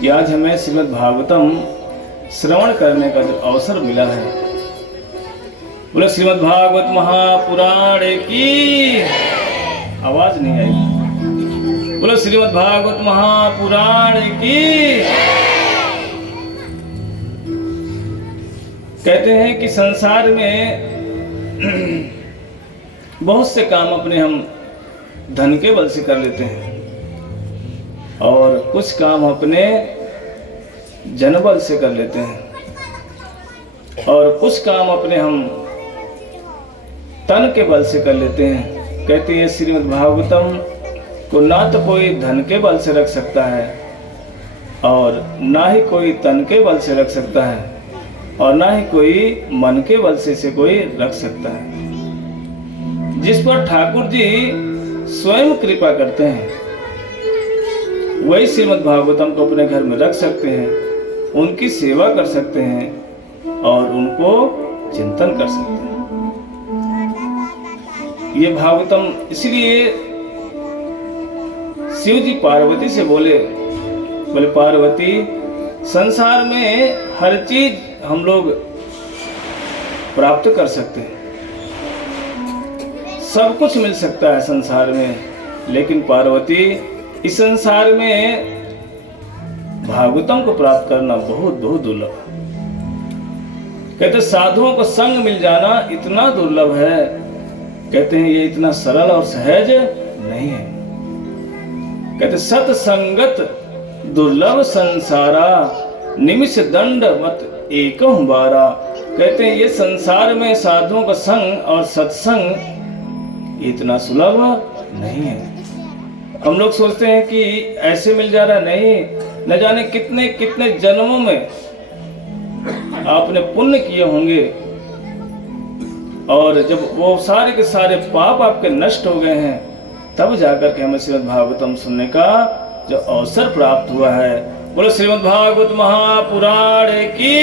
कि आज हमें श्रीमद् भागवतम श्रवण करने का जो अवसर मिला है। बोले श्रीमद् भागवत महापुराण की आवाज नहीं आई। बोले श्रीमद् भागवत महापुराण की। कहते हैं कि संसार में बहुत से काम अपने हम धन के बल से कर लेते हैं और कुछ काम अपने जनबल से कर लेते हैं और कुछ काम अपने हम तन के बल से कर लेते हैं। कहते हैं श्रीमद् भागवतम को ना तो कोई धन के बल से रख सकता है और ना ही कोई तन के बल से रख सकता है और ना ही कोई मन के बल से इसे कोई रख सकता है। जिस पर ठाकुर जी स्वयं कृपा करते हैं वही श्रीमद् भागवतम को अपने घर में रख सकते हैं, उनकी सेवा कर सकते हैं और उनको चिंतन कर सकते हैं। ये भागवतम इसलिए शिव जी पार्वती से बोले पार्वती संसार में हर चीज हम लोग प्राप्त कर सकते हैं, सब कुछ मिल सकता है संसार में, लेकिन पार्वती इस संसार में भागवतम को प्राप्त करना बहुत बहुत दुर्लभ है। कहते साधुओं को संग मिल जाना इतना दुर्लभ है, कहते हैं ये इतना सरल और सहज नहीं है। कहते सत्संगत दुर्लभ संसारा निमिष दंड मत एकम बारा। कहते हैं ये संसार में साधुओं का संग और सत्संग इतना सुलभ नहीं है। हम लोग सोचते हैं कि ऐसे मिल जा रहा, नहीं, न जाने कितने कितने जन्मों में आपने पुण्य किए होंगे और जब वो सारे के सारे पाप आपके नष्ट हो गए हैं तब जाकर के हमें श्रीमद् भागवतम सुनने का जो अवसर प्राप्त हुआ है। बोलो श्रीमद् भागवत महापुराण की।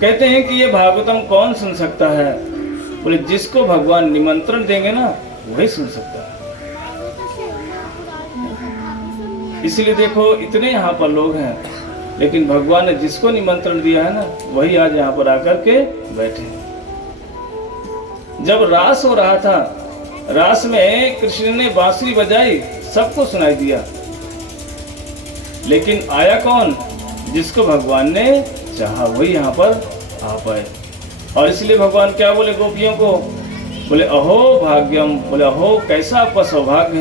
कहते हैं कि ये भागवतम कौन सुन सकता है? बोले जिसको भगवान निमंत्रण देंगे ना वही सुन सकता है। इसीलिए देखो इतने यहाँ पर लोग हैं, लेकिन भगवान ने जिसको निमंत्रण दिया है ना वही आज यहाँ पर आकर के बैठे। जब रास हो रहा था, रास में कृष्ण ने बांसुरी बजाई, सबको सुनाई दिया, लेकिन आया कौन? जिसको भगवान ने चाहा वही यहाँ पर आ पाए। और इसलिए भगवान क्या बोले गोपियों को? बोले अहो भाग्यम, बोले अहो कैसा आपका सौभाग्य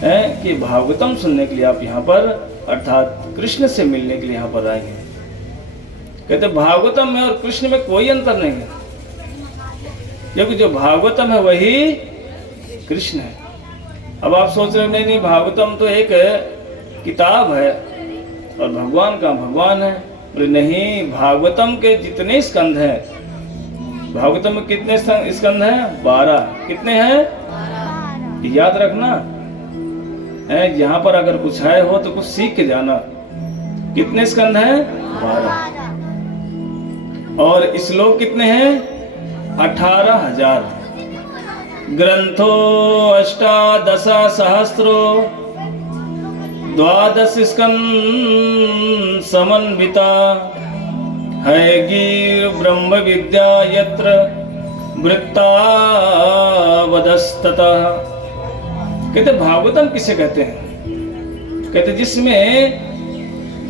है कि भागवतम सुनने के लिए आप यहाँ पर अर्थात कृष्ण से मिलने के लिए यहाँ पर आए हैं। कहते भागवतम में और कृष्ण में कोई अंतर नहीं है, क्योंकि जो भागवतम है वही कृष्ण है। अब आप सोच रहे नहीं भागवतम तो एक किताब है और भगवान का भगवान है। बोले नहीं, भागवतम के जितने स्कंध हैं, भागवतम में कितने स्कंध हैं? 12। कितने हैं? याद रखना है, यहाँ पर अगर कुछ है हो तो कुछ सीख के जाना। कितने स्कंध हैं? 12। और श्लोक कितने हैं? 18,000। ग्रंथो 18 सहस्रो 12 स्कंद समन्विता है गीर ब्रह्म विद्या यत्र वृत्ता वदस्तता। कहते भागवतम किसे कहते हैं? कहते जिसमें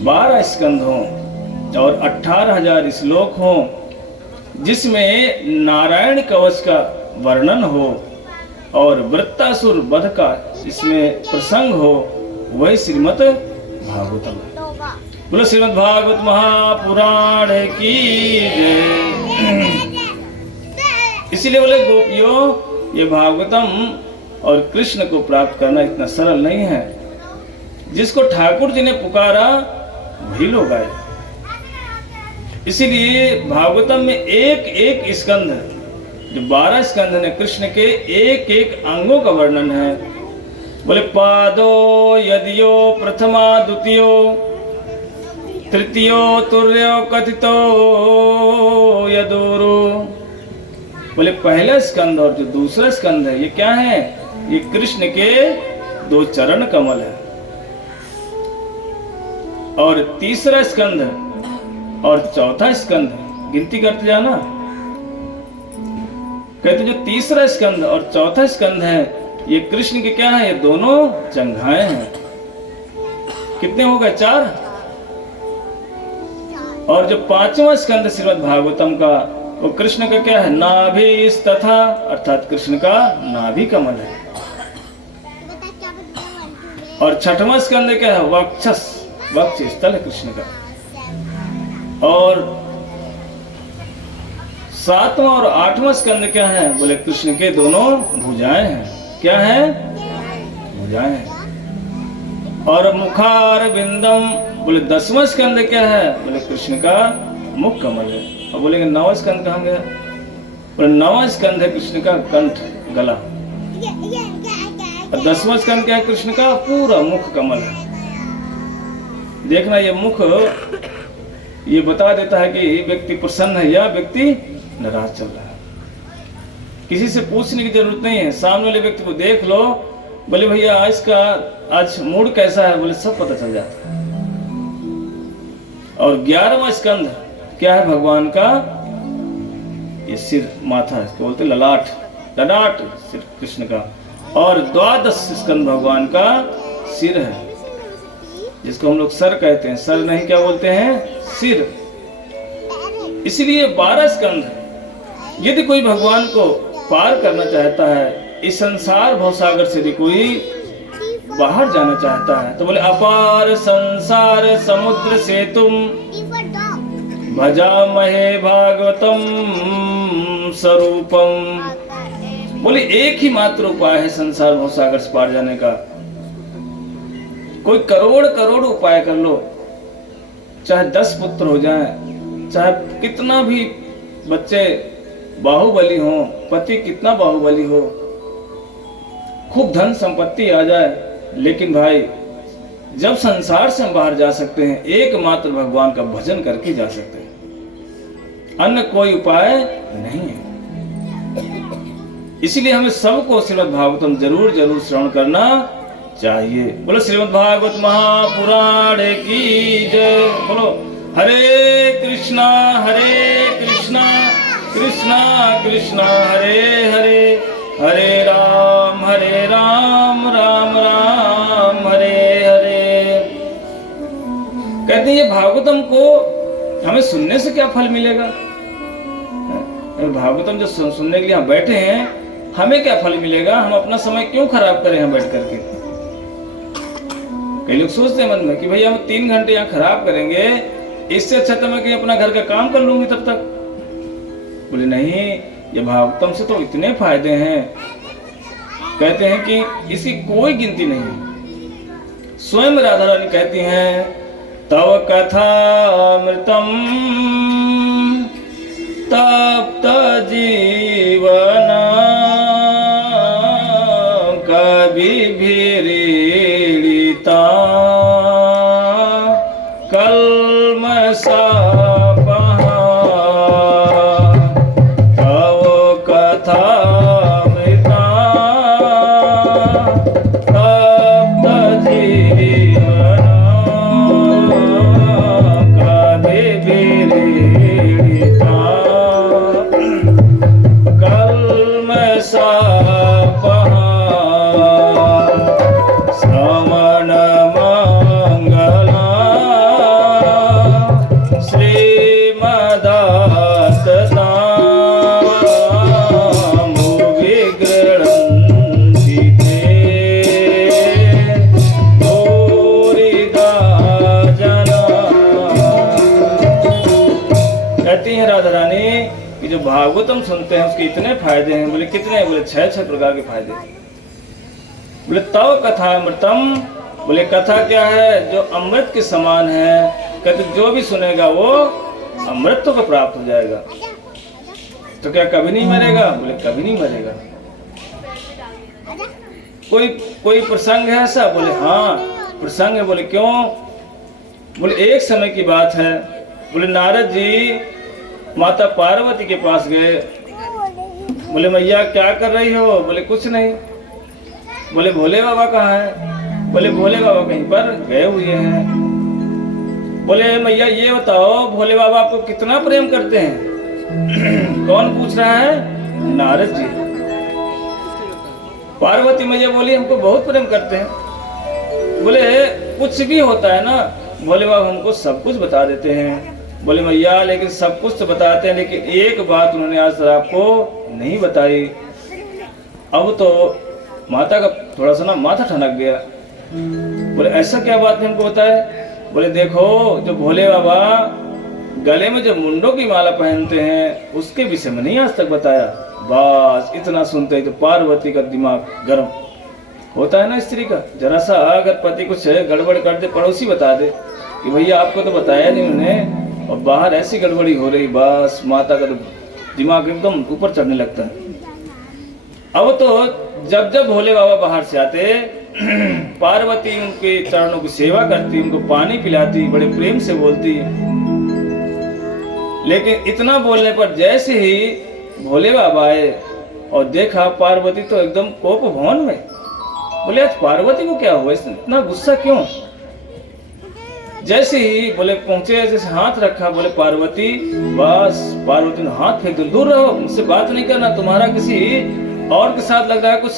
12 स्कंद हों और 18,000 श्लोक हों, जिसमें नारायण कवच का वर्णन हो और वृत्तासुर वध का इसमें प्रसंग हो, वही श्रीमद् भागवतम। बोलो श्रीमद् भागवत महापुराण की जय। इसीलिए बोले गोपियों ये भागवतम और कृष्ण को प्राप्त करना इतना सरल नहीं है। जिसको ठाकुर जी ने पुकारा वही लोग आए। इसीलिए भागवतम में एक एक स्कंद है, जो 12 स्कंद ने कृष्ण के एक एक अंगों का वर्णन है। बोले पादो यदियो प्रथमा द्वितीयो तृतीयो तुर्यो कथितो यदुरु। बोले पहला स्कंद और जो दूसरा स्कंद है ये क्या है? ये कृष्ण के 2 चरण कमल है। और तीसरा स्कंध और चौथा स्कंध, गिनती करते जाना। कहते जो तीसरा स्कंध और चौथा स्कंध है ये कृष्ण के क्या है, ये दोनों जंघाएं हैं। कितने हो गए, 4। और जो 5वां स्कंध श्रीमद् भागवतम का, वो कृष्ण का क्या है, नाभि तथा, अर्थात कृष्ण का नाभि कमल है। और 6वां स्कंद क्या है, वक्षस, वक्ष स्थल है कृष्ण का। और 7वां और 8वां स्कंद क्या है, बोले कृष्ण के दोनों भुजाएं हैं। क्या है, भुजाएं हैं। और मुखार बिंदम, बोले 10वां स्कंद क्या है, बोले कृष्ण का मुख कमल है। और बोलेंगे 9वां स्कंद कहाँ गया, बोले 9वां स्कंद है कृष्ण का कंठ, गला। और 10वां स्कंद क्या है, कृष्ण का पूरा मुख कमल है। देखना ये मुख ये बता देता है कि व्यक्ति प्रसन्न है या व्यक्ति नाराज चल रहा है। किसी से पूछने की जरूरत नहीं है, सामने वाले व्यक्ति को देख लो, बोले भैया इसका आज मूड कैसा है, बोले सब पता चल जाता है। और 11वां स्कंध क्या है भगवान का, ये सिर, माथा, इसको बोलते ललाट, ललाट सिर कृष्ण का। और 12 स्कंध भगवान का सिर है, जिसको हम लोग सर कहते हैं, सर नहीं क्या बोलते हैं, सिर। इसलिए 12 स्कंध। यदि कोई भगवान को पार करना चाहता है, इस संसार भवसागर से यदि कोई बाहर जाना चाहता है, तो बोले अपार संसार समुद्र से तुम भजामहे भागवतम स्वरूपम। बोले एक ही मात्र उपाय है संसार भवसागर से पार जाने का। कोई करोड़ करोड़ उपाय कर लो, चाहे 10 पुत्र हो जाएं, चाहे कितना भी बच्चे बाहुबली हो, पति कितना बाहुबली हो, खूब धन संपत्ति आ जाए, लेकिन भाई जब संसार से हम बाहर जा सकते हैं, एकमात्र भगवान का भजन करके जा सकते हैं, अन्य कोई उपाय नहीं है। इसलिए हमें सबको श्रीमद् भागवतम जरूर जरूर श्रवण करना चाहिए। बोलो श्रीमद् भागवत महापुराण की जय। बोलो हरे कृष्णा कृष्णा कृष्णा हरे हरे, हरे राम राम राम हरे हरे। कहते हैं ये भागवतम को हमें सुनने से क्या फल मिलेगा, भागवतम जो सुनने के लिए हम बैठे हैं, हमें क्या फल मिलेगा, हम अपना समय क्यों खराब करें यहाँ बैठ करके। कई लोग सोचते हैं मन में कि भैया हम 3 घंटे यहाँ खराब करेंगे, इससे अच्छा तो मैं कहीं अपना घर का काम कर लूंगी तब तक। बोले नहीं, ये भागवतम से तो इतने फायदे हैं, कहते हैं कि इसकी कोई गिनती नहीं। स्वयं राधा रानी कहती हैं, तव कथामृतम तप्त जीवना कभी भी कल्मषा भागवतम सुनते हैं उसके इतने फायदे हैं। बोले कितने, बोले 6 प्रकार के फायदे। बोले तव कथा अमृतम, बोले कथा क्या है, जो अमृत के समान है। कहते जो भी सुनेगा वो अमृत को प्राप्त हो जाएगा। तो क्या कभी नहीं मरेगा, बोले कभी नहीं मरेगा। कोई प्रसंग है ऐसा, बोले हाँ प्रसंग है। बोले क्यों, बोले एक समय की बात है। बोले नारद जी माता पार्वती के पास गए। बोले मैया क्या कर रही हो, बोले कुछ नहीं। बोले भोले बाबा कहाँ हैं, बोले भोले बाबा कहीं पर गए हुए हैं। बोले मैया ये बताओ भोले बाबा आपको कितना प्रेम करते हैं? कौन पूछ रहा है? नारद जी। पार्वती मैया बोली हमको बहुत प्रेम करते हैं। बोले कुछ भी होता है ना भोले बाबा हमको सब कुछ बता देते हैं। बोले मैया लेकिन सब कुछ तो बताते हैं, लेकिन एक बात उन्होंने आज तक आपको नहीं बताई। अब तो माता का थोड़ा सा ना माथा ठनक गया। बोले ऐसा क्या बात है हमको बताए? बोले देखो जो भोले बाबा गले में जो मुंडों की माला पहनते हैं उसके विषय में नहीं आज तक बताया। बस इतना सुनते ही तो पार्वती का दिमाग गर्म होता है ना स्त्री का। जरा सा अगर पति कुछ गड़बड़ कर दे, पड़ोसी बता दे कि भैया आपको तो बताया नहीं उन्होंने, और बाहर ऐसी गड़बड़ी हो रही, बस माता का तो दिमाग एकदम ऊपर चढ़ने लगता है। अब तो जब जब भोले बाबा बाहर से आते पार्वती उनके चरणों की सेवा करती, उनको पानी पिलाती, बड़े प्रेम से बोलती। लेकिन इतना बोलने पर जैसे ही भोले बाबा आए और देखा पार्वती तो एकदम कोप भवन में। बोले आज पार्वती को क्या हुआ, इतना गुस्सा क्यों? जैसे ही बोले पहुंचे, जैसे हाथ रखा, बोले पार्वती, बस पार्वती ने हाथ फेंक दिया, दूर रहो, मुझसे बात नहीं करना, तुम्हारा किसी और के साथ लग रहा है, कुछ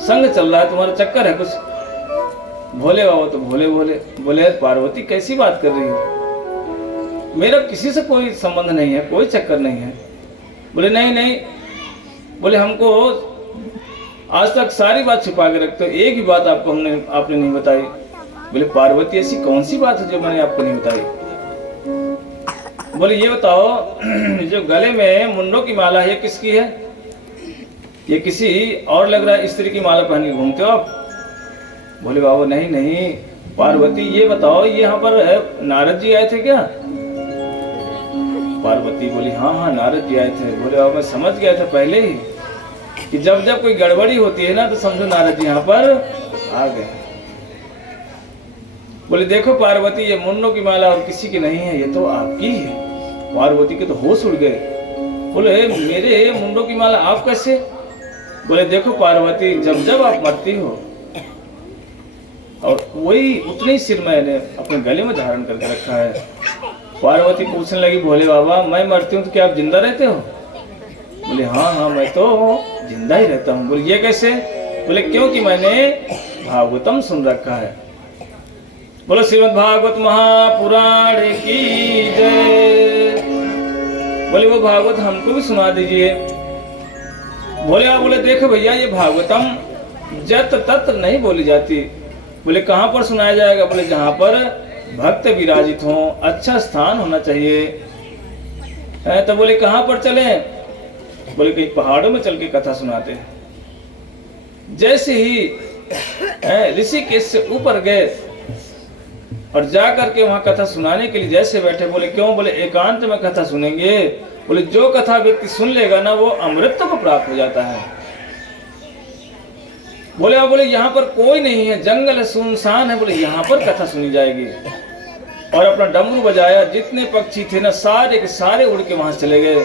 संग चल रहा है, तुम्हारा चक्कर है कुछ। भोले बाबा तो भोले भोले बोले पार्वती कैसी बात कर रही हो, मेरा किसी से कोई संबंध नहीं है, कोई चक्कर नहीं है। बोले नहीं नहीं, बोले हमको आज तक सारी बात छुपा के रखते हो, एक ही बात आपने नहीं बताई। बोले पार्वती ऐसी कौन सी बात है जो मैंने आपको नहीं बताई? बोले ये बताओ जो गले में मुंडों की माला है किसकी है? ये किसी और लग रहा है स्त्री की माला पहन के घूमते हो आप। बोले बाबा नहीं नहीं पार्वती ये बताओ ये यहाँ पर नारद जी आए थे क्या? पार्वती बोली हाँ हाँ नारद जी आए थे। बोले बाबा मैं समझ गया था पहले ही कि जब जब कोई गड़बड़ी होती है ना तो समझो नारद जी यहाँ पर आ गए। बोले देखो पार्वती ये मुंडों की माला और किसी की नहीं है, ये तो आपकी है। पार्वती के तो होश उड़ गए। बोले मेरे मुंडों की माला आप कैसे? बोले देखो पार्वती जब जब आप मरती हो और वही उतने सिर मैंने अपने गले में धारण करके रखा है। पार्वती पूछने लगी भोले बाबा मैं मरती हूँ तो क्या आप जिंदा रहते हो? बोले हाँ हाँ मैं तो जिंदा ही रहता हूँ। बोले ये कैसे? बोले क्योंकि मैंने भागवतम सुन रखा है। बोलो श्रीमद् भागवत महापुराण की जय। बोले वो भागवत हमको भी सुना दीजिए। बोले आप बोले देखो भैया ये भागवतम जत तत नहीं बोली जाती। बोले कहाँ पर सुनाया जाएगा? बोले जहाँ पर भक्त विराजित हो, अच्छा स्थान होना चाहिए। तो बोले कहाँ पर चले? बोले कहीं पहाड़ों में चल के कथा सुनाते हैं। जैसे ही ऋषिकेश से ऊपर गए और जा करके वहां कथा सुनाने के लिए जैसे बैठे, बोले क्यों? बोले एकांत में कथा सुनेंगे। बोले जो कथा व्यक्ति सुन लेगा ना वो अमृत को प्राप्त हो जाता है। बोले आप बोले यहाँ पर कोई नहीं है, जंगल है, सुनसान है। बोले यहाँ पर कथा सुनी जाएगी। और अपना डमरू बजाया, जितने पक्षी थे ना सारे के सारे उड़ के वहां चले गए।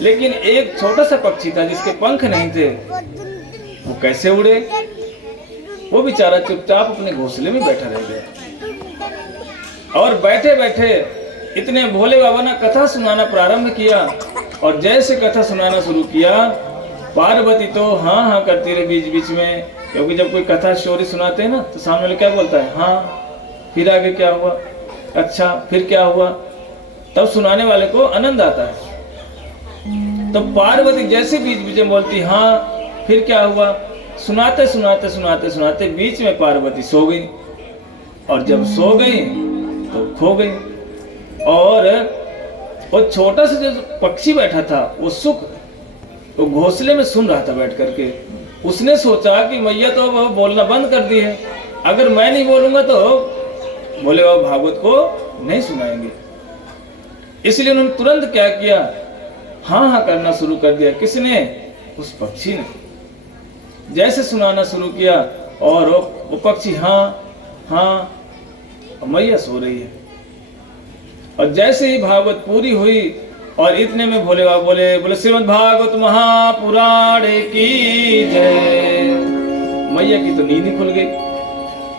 लेकिन एक छोटा सा पक्षी था जिसके पंख नहीं थे, वो कैसे उड़े? वो बेचारा चुपचाप अपने घोंसले में बैठा रह गया। और बैठे बैठे इतने भोले बाबा ने कथा सुनाना प्रारंभ किया। और जैसे कथा सुनाना शुरू किया पार्वती तो हाँ हाँ करती रही बीच बीच में, क्योंकि जब कोई कथा स्टोरी सुनाते हैं ना तो सामने वाले क्या बोलता है? हाँ, फिर आगे क्या हुआ? अच्छा, फिर क्या हुआ? तब सुनाने वाले को आनंद आता है। तो पार्वती जैसे बीच बीच में बोलती हाँ फिर क्या हुआ, सुनाते सुनाते सुनाते सुनाते बीच में पार्वती सो गई। और जब सो गई तो खो गई। और वो छोटा सा जो पक्षी बैठा था वो सुख वो घोंसले में सुन रहा था बैठ करके। उसने सोचा कि मैया तो वो बोलना बंद कर दी है, अगर मैं नहीं बोलूंगा तो बोले बाबा भागवत को नहीं सुनाएंगे। इसलिए उन्होंने तुरंत क्या किया? हाँ हाँ करना शुरू कर दिया। किसने? उस पक्षी ने। जैसे सुनाना शुरू किया और वो पक्षी हाँ हाँ, मैया सो रही है। और जैसे ही भागवत पूरी हुई और इतने में भोले बाबा बोले श्रीमद् भागवत महापुराण की जय। मैया की तो नींद ही खुल गई।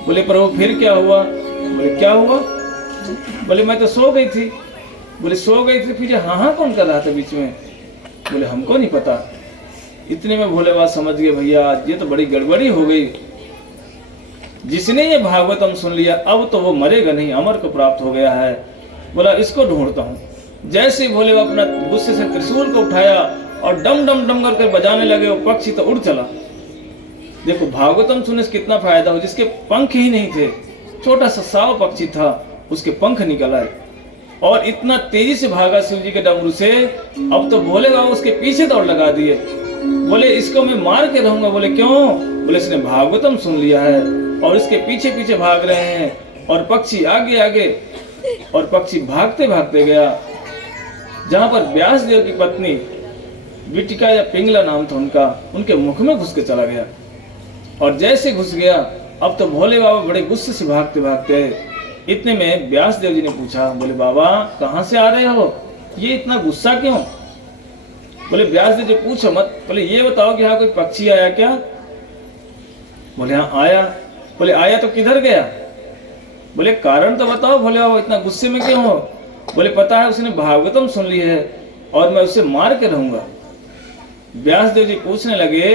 बोले प्रभु फिर क्या हुआ? बोले क्या हुआ? बोले मैं तो सो गई थी। बोले सो गई थी, फिर हाँ हाँ कौन कर रहा था बीच में? बोले हमको नहीं पता। इतने में भोले बाबा समझ गए भैया ये तो बड़ी गड़बड़ी हो गई, जिसने ये भागवतम सुन लिया अब तो वो मरेगा नहीं, अमर को प्राप्त हो गया है। बोला इसको ढूंढता हूँ। जैसे ही भोले बाबा अपना गुस्से से त्रिशूल को उठाया और डम डम डम करके बजाने लगे, वो पक्षी तो उड़ चला। देखो भागवतम सुनने से कितना फायदा हो, जिसके पंख ही नहीं थे, छोटा सा साव पक्षी था, उसके पंख निकल आए और इतना तेजी से भागा शिव जी के डमरू से। अब तो भोले बाबा उसके पीछे दौड़ लगा दिए। बोले इसको मैं मार के रहूंगा। बोले क्यों? बोले इसने भागवतम सुन लिया है और इसके पीछे पीछे भाग रहे हैं। और पक्षी आगे आगे, और पक्षी भागते भागते गया जहां पर व्यास देव की पत्नी विटिका या पिंगला नाम था उनका, उनके मुख में घुस के चला गया। और जैसे घुस गया अब तो भोले बाबा बड़े गुस्से से भागते भागते, इतने में व्यास देव जी ने पूछा, बोले बाबा कहाँ से आ रहे हो, ये इतना गुस्सा क्यों? बोले व्यास देव जी पूछो मत, बोले ये बताओ कि हाँ कोई पक्षी आया क्या? बोले हाँ आया। बोले आया तो किधर गया? बोले कारण तो बताओ भोले बाबा, इतना गुस्से में क्यों हो? बोले पता है उसने भागवतम सुन ली है और मैं उसे मार के रहूंगा। व्यास देव जी पूछने लगे,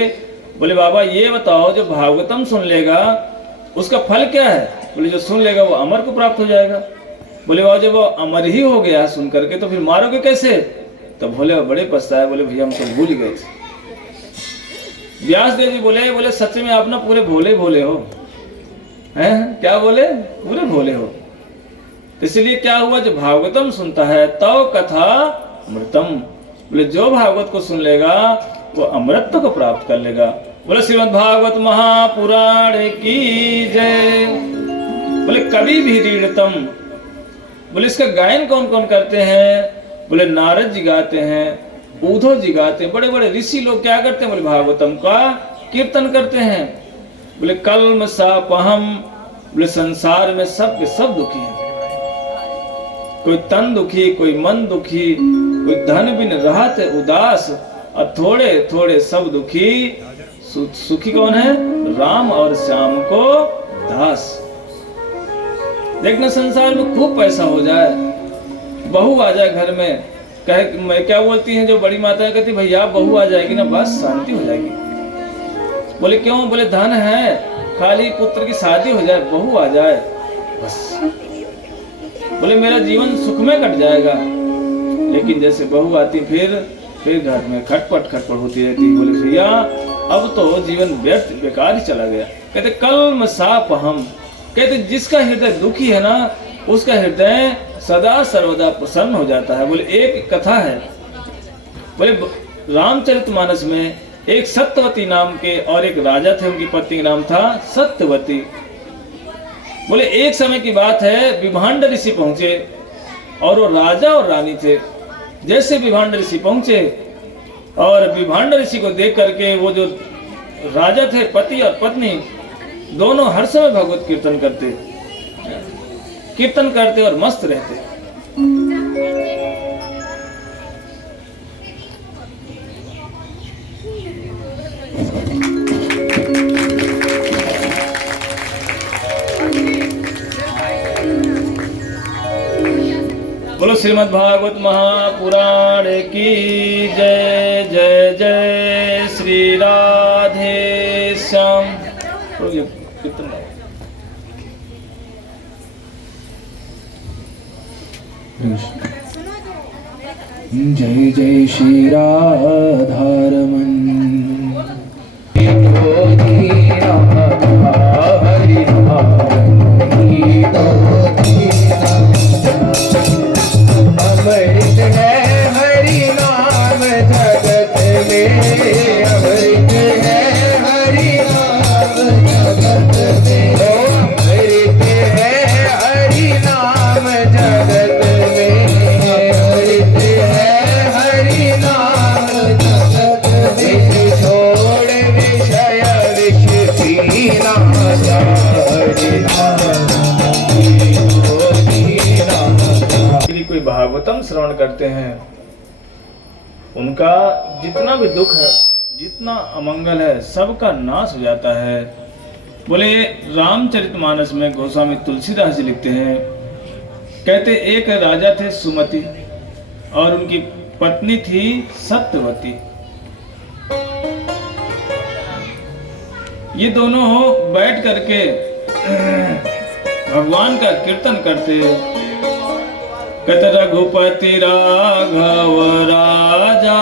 बोले बाबा ये बताओ जो भागवतम सुन लेगा उसका फल क्या है? बोले जो सुन लेगा वो अमर को प्राप्त हो जाएगा। बोले बाबा जब वो अमर ही हो गया सुन करके तो फिर मारोगे कैसे? तो भोले बाबा बड़े पछताए, बोले भैया हम तो भूल ही गए थे। व्यास देव जी बोले सच में आप ना पूरे भोले भोले हो, हैं? क्या बोले? पूरे भोले हो। तो इसलिए क्या हुआ, जो भागवतम सुनता है तो कथा अमृतम, बोले जो भागवत को सुन लेगा वो अमृत को प्राप्त कर लेगा। बोले श्रीमद् भागवत महापुराण की जय। बोले कवि भी रीड़तम, बोले इसका गायन कौन कौन करते हैं? बोले नारद जी गाते हैं, ऊधव जी गाते हैं, बड़े बड़े ऋषि लोग क्या करते हैं? बोले भागवतम का कीर्तन करते हैं। बोले कल्म सापहम, बोले संसार में सब के सब दुखी हैं, कोई तन दुखी, कोई मन दुखी, कोई धन बिन रहत उदास, और थोड़े थोड़े सब दुखी, सुखी कौन है? राम और श्याम को दास। देखना संसार में खूब पैसा हो जाए, बहू आ जाए घर में, कहे मैं क्या बोलती हैं जो बड़ी माता कहती भैया बहू आ जाएगी ना बस शांति हो जाएगी। बोले क्यों? बोले धन है, खाली पुत्र की शादी हो जाए, बहू आ जाए बस, बोले मेरा जीवन सुख में कट जाएगा। लेकिन जैसे बहू आती फिर घर में खटपट होती रहती। बोले भैया अब तो जीवन व्यर्थ बेकार ही चला गया। कहते कल्म सापहम, कहते जिसका हृदय दुखी है ना उसका हृदय सदा सर्वदा प्रसन्न हो जाता है। बोले एक कथा है, बोले रामचरितमानस में एक सत्यवती नाम के और एक राजा थे, उनकी पत्नी का नाम था सत्यवती। बोले एक समय की बात है, विभांड ऋषि पहुंचे और वो राजा और रानी थे। जैसे विभांड ऋषि पहुंचे और विभांड ऋषि को देख करके वो जो राजा थे, पति और पत्नी दोनों हर समय भगवत कीर्तन करते और मस्त रहते। बोलो श्रीमद् भागवत महापुराण की जय। जय जय श्री राधे श्याम। जय जय श्री राधारमन। अमृत है हरि नाम जगत में, अमृत है हरि नाम जगत में, अमृत है हरि नाम जगत में, अमृत है हरि नाम जगत में। छोड़ विषय विष पीना, कोई भागवतम श्रवण करते हैं उनका जितना भी दुख है, जितना अमंगल है, सबका नाश हो जाता है। बोले रामचरितमानस में गोस्वामी तुलसीदास जी लिखते हैं, कहते एक राजा थे सुमति और उनकी पत्नी थी सत्यवती। ये दोनों बैठ करके भगवान का कीर्तन करते। कहते रघुपति राघव राजा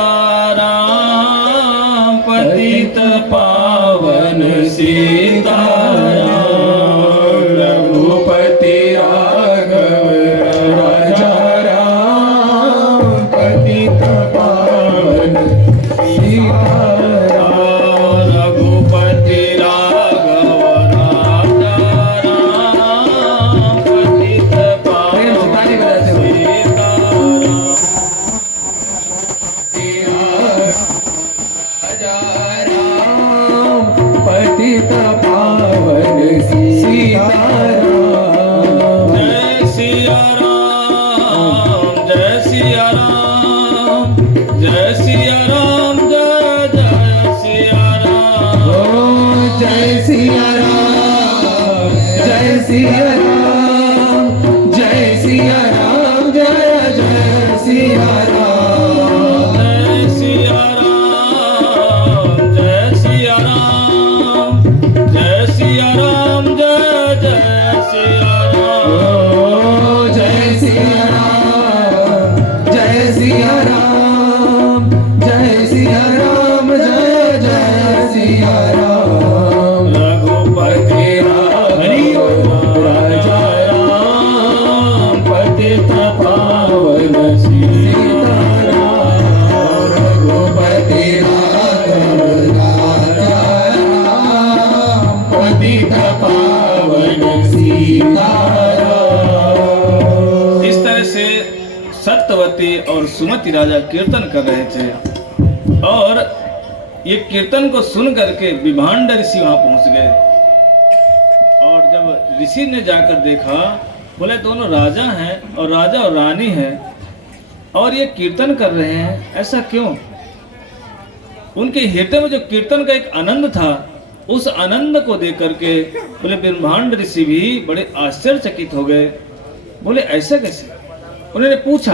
राम पतित पावन सीताराम। रघुपति राघव राजा राम पतित पावन सीताराम। रघुपति राघव राजा राम पतित पावन पतित पावन सीताराम। जय सिया राम जय सिया राम जय सिया राम जय जय सिया राम। ओ जय सिया राम जय सिया राम जय सिया राम जय जय सिया राम। जय सिया राम जय सिया राम जय सिया राम जय जय सिया राम। ओ जय सिया राम जय सिया राम जय सिया राम जय जय सिया राम। रघुपति राघव राजा राम पतित पावन सीताराम। रघुपति राघव राजा राम पतित पावन सीताराम। इस तरह से सत्यवती और सुमति राजा कीर्तन कर रहे थे और ये कीर्तन को सुन करके विभांड ऋषि वहां पहुंच गए। और जब ऋषि ने जाकर देखा, बोले दोनों राजा हैं और राजा और रानी हैं और ये कीर्तन कर रहे हैं, ऐसा क्यों? उनके हृदय में जो कीर्तन का एक आनंद था, उस आनंद को देख करके बोले ब्रह्मांड ऋषि भी बड़े आश्चर्यचकित हो गए। बोले ऐसा कैसे? उन्होंने पूछा,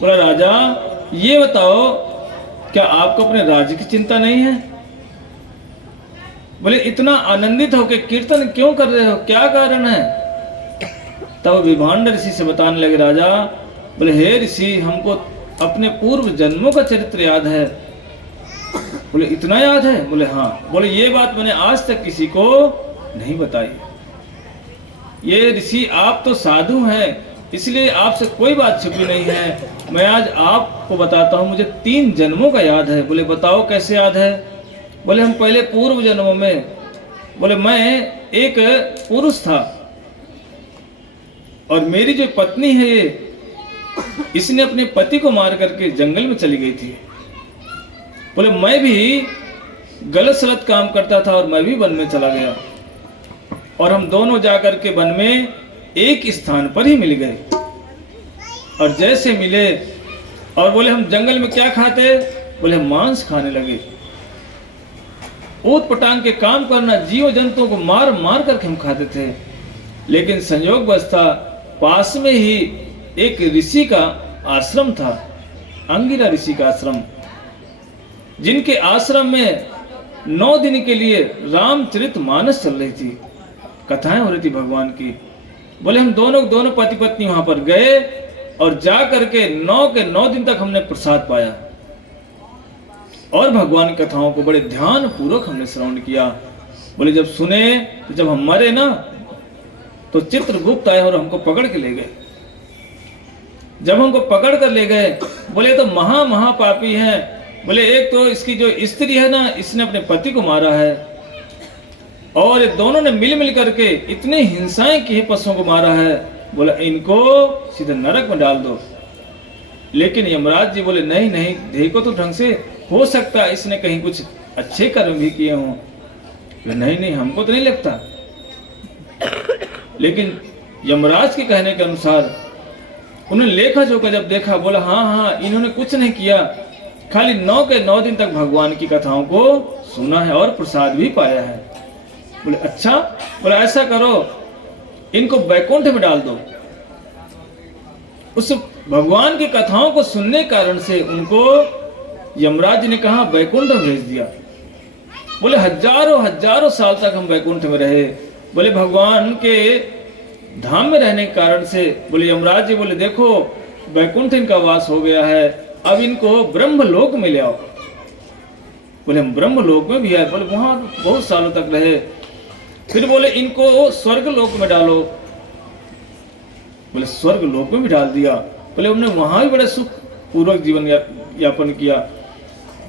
बोला राजा ये बताओ क्या आपको अपने राज्य की चिंता नहीं है? बोले इतना आनंदित होकर कीर्तन क्यों कर रहे हो, क्या कारण है? तब विभांड ऋषि से बताने लगे राजा, बोले हे ऋषि हमको अपने पूर्व जन्मों का चरित्र याद है। बोले इतना याद है? बोले हाँ। बोले ये बात मैंने आज तक किसी को नहीं बताई। ये ऋषि आप तो साधु हैं, इसलिए आपसे कोई बात छुपी नहीं है। मैं आज आपको बताता हूँ, मुझे 3 जन्मों का याद है। बोले बताओ कैसे याद है? बोले हम पहले पूर्व जन्मों में, बोले मैं एक पुरुष था और मेरी जो पत्नी है ये, इसने अपने पति को मार करके जंगल में चली गई थी। बोले मैं भी गलत सलत काम करता था और मैं भी वन में चला गया और हम दोनों जाकर के वन में एक स्थान पर ही मिल गए। और जैसे मिले और बोले हम जंगल में क्या खाते? बोले मांस खाने लगे। ऊट पटांग के काम करना, जीव जंतुओं को मार मार करके हम खाते थे। लेकिन संयोग बस था, पास में ही एक ऋषि का आश्रम था, अंगिरा ऋषि का आश्रम, जिनके आश्रम में 9 दिन के लिए रामचरितमानस चल रही थी, कथाएं हो रही थी भगवान की। बोले हम दोनों पति पत्नी वहां पर गए और जा करके 9 के 9 दिन तक हमने प्रसाद पाया और भगवान की कथाओं को बड़े ध्यान पूर्वक हमने श्रवण किया। बोले जब सुने तो जब हम मरे ना तो चित्रगुप्त आए और हमको पकड़ के ले गए। जब हमको पकड़ कर ले गए, बोले तो महापापी हैं। बोले एक तो इसकी जो स्त्री है ना, इसने अपने पति को मारा है और ये दोनों ने मिल करके इतनी हिंसाएं की, पशुओं को मारा है। बोला इनको सीधे नरक में डाल दो। लेकिन यमराज जी बोले नहीं नहीं, देखो तो ढंग से, हो सकता है इसने कहीं कुछ अच्छे कर्म भी किए हों। नहीं नहीं हमको तो नहीं लगता। लेकिन यमराज के कहने के अनुसार उन्होंने लेखा जोखा जब देखा, बोला हाँ इन्होंने कुछ नहीं किया, खाली 9 के 9 दिन तक भगवान की कथाओं को सुना है और प्रसाद भी पाया है। बोले अच्छा। बोला ऐसा करो, इनको बैकुंठ में डाल दो। उस भगवान की कथाओं को सुनने के कारण से उनको यमराज ने कहा वैकुंठ में भेज दिया। बोले हजारों हजारों साल तक हम वैकुंठ में रहे। बोले भगवान के धाम में रहने के कारण से बोले यमराज जी बोले देखो वैकुंठ इनका वास हो गया है, अब इनको ब्रह्मलोक में ले आओ। बोले हम ब्रह्मलोक में भी आए। बोले वहां बहुत सालों तक रहे। फिर बोले इनको स्वर्ग लोक में डालो। बोले स्वर्ग लोक में भी डाल दिया। बोले हमने वहां भी बड़े सुख पूर्वक जीवन यापन किया।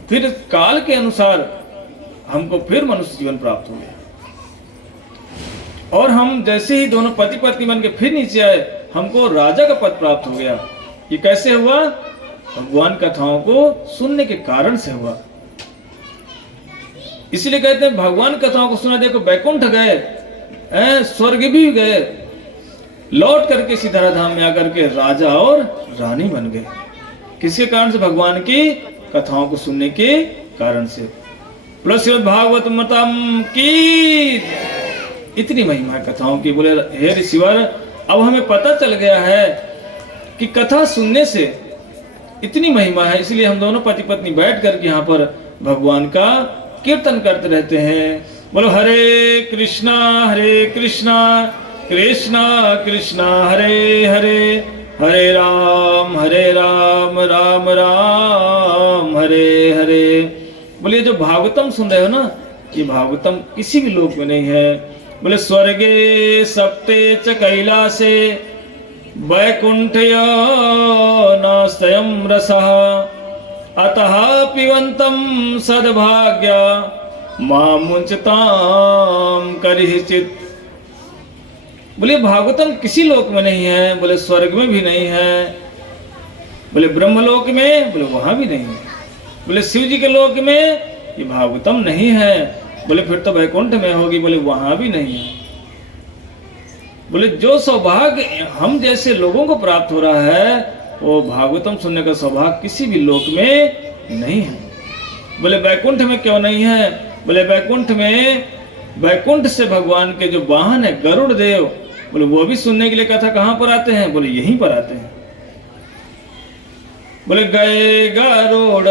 फिर काल के अनुसार हमको फिर मनुष्य जीवन प्राप्त हो गया और हम जैसे ही दोनों पति पत्नी बन के फिर नीचे आए, हमको राजा का पद प्राप्त हो गया। ये कैसे हुआ? भगवान कथाओं को सुनने के कारण से हुआ। इसलिए कहते हैं भगवान कथाओं को सुना, देखो वैकुंठ गए, स्वर्ग भी गए, लौट करके सीधा धाम में आकर के राजा और रानी बन गए। किसके कारण से? भगवान की कथाओं को सुनने के कारण से। प्लस भागवत मतम की इतनी महिमा है कथाओं की। बोले हे ऋषिवर, अब हमें पता चल गया है कि कथा सुनने से इतनी महिमा है, इसलिए हम दोनों पति पत्नी बैठ करके यहाँ पर भगवान का कीर्तन करते रहते हैं। बोलो हरे कृष्णा कृष्णा कृष्णा हरे हरे, हरे राम राम राम हरे हरे। बोले जो भागवतम सुन रहे हो ना, ये भागवतम किसी भी लोक में नहीं है। बोले स्वर्गे सप्ते च कैलासे वैकुंठया न स्वयं रसः अतः पिबन्तं सद्भाग्या मामुंचताम करिहिचित्। बोले भागवतम किसी लोक में नहीं है। बोले स्वर्ग में भी नहीं है। बोले ब्रह्मलोक में, बोले वहां भी नहीं है। बोले शिव जी के लोक में ये भागवतम नहीं है। बोले फिर तो वैकुंठ में होगी। बोले वहां भी नहीं है। बोले जो सौभाग्य हम जैसे लोगों को प्राप्त हो रहा है, वो भागवतम सुनने का सौभाग्य किसी भी लोक में नहीं है। बोले वैकुंठ में क्यों नहीं है? बोले वैकुंठ में, वैकुंठ से भगवान के जो वाहन है गरुड़ देव, बोले वो भी सुनने के लिए कथा कहाँ पर आते हैं? बोले यहीं पर आते हैं। बोले गए गरुड़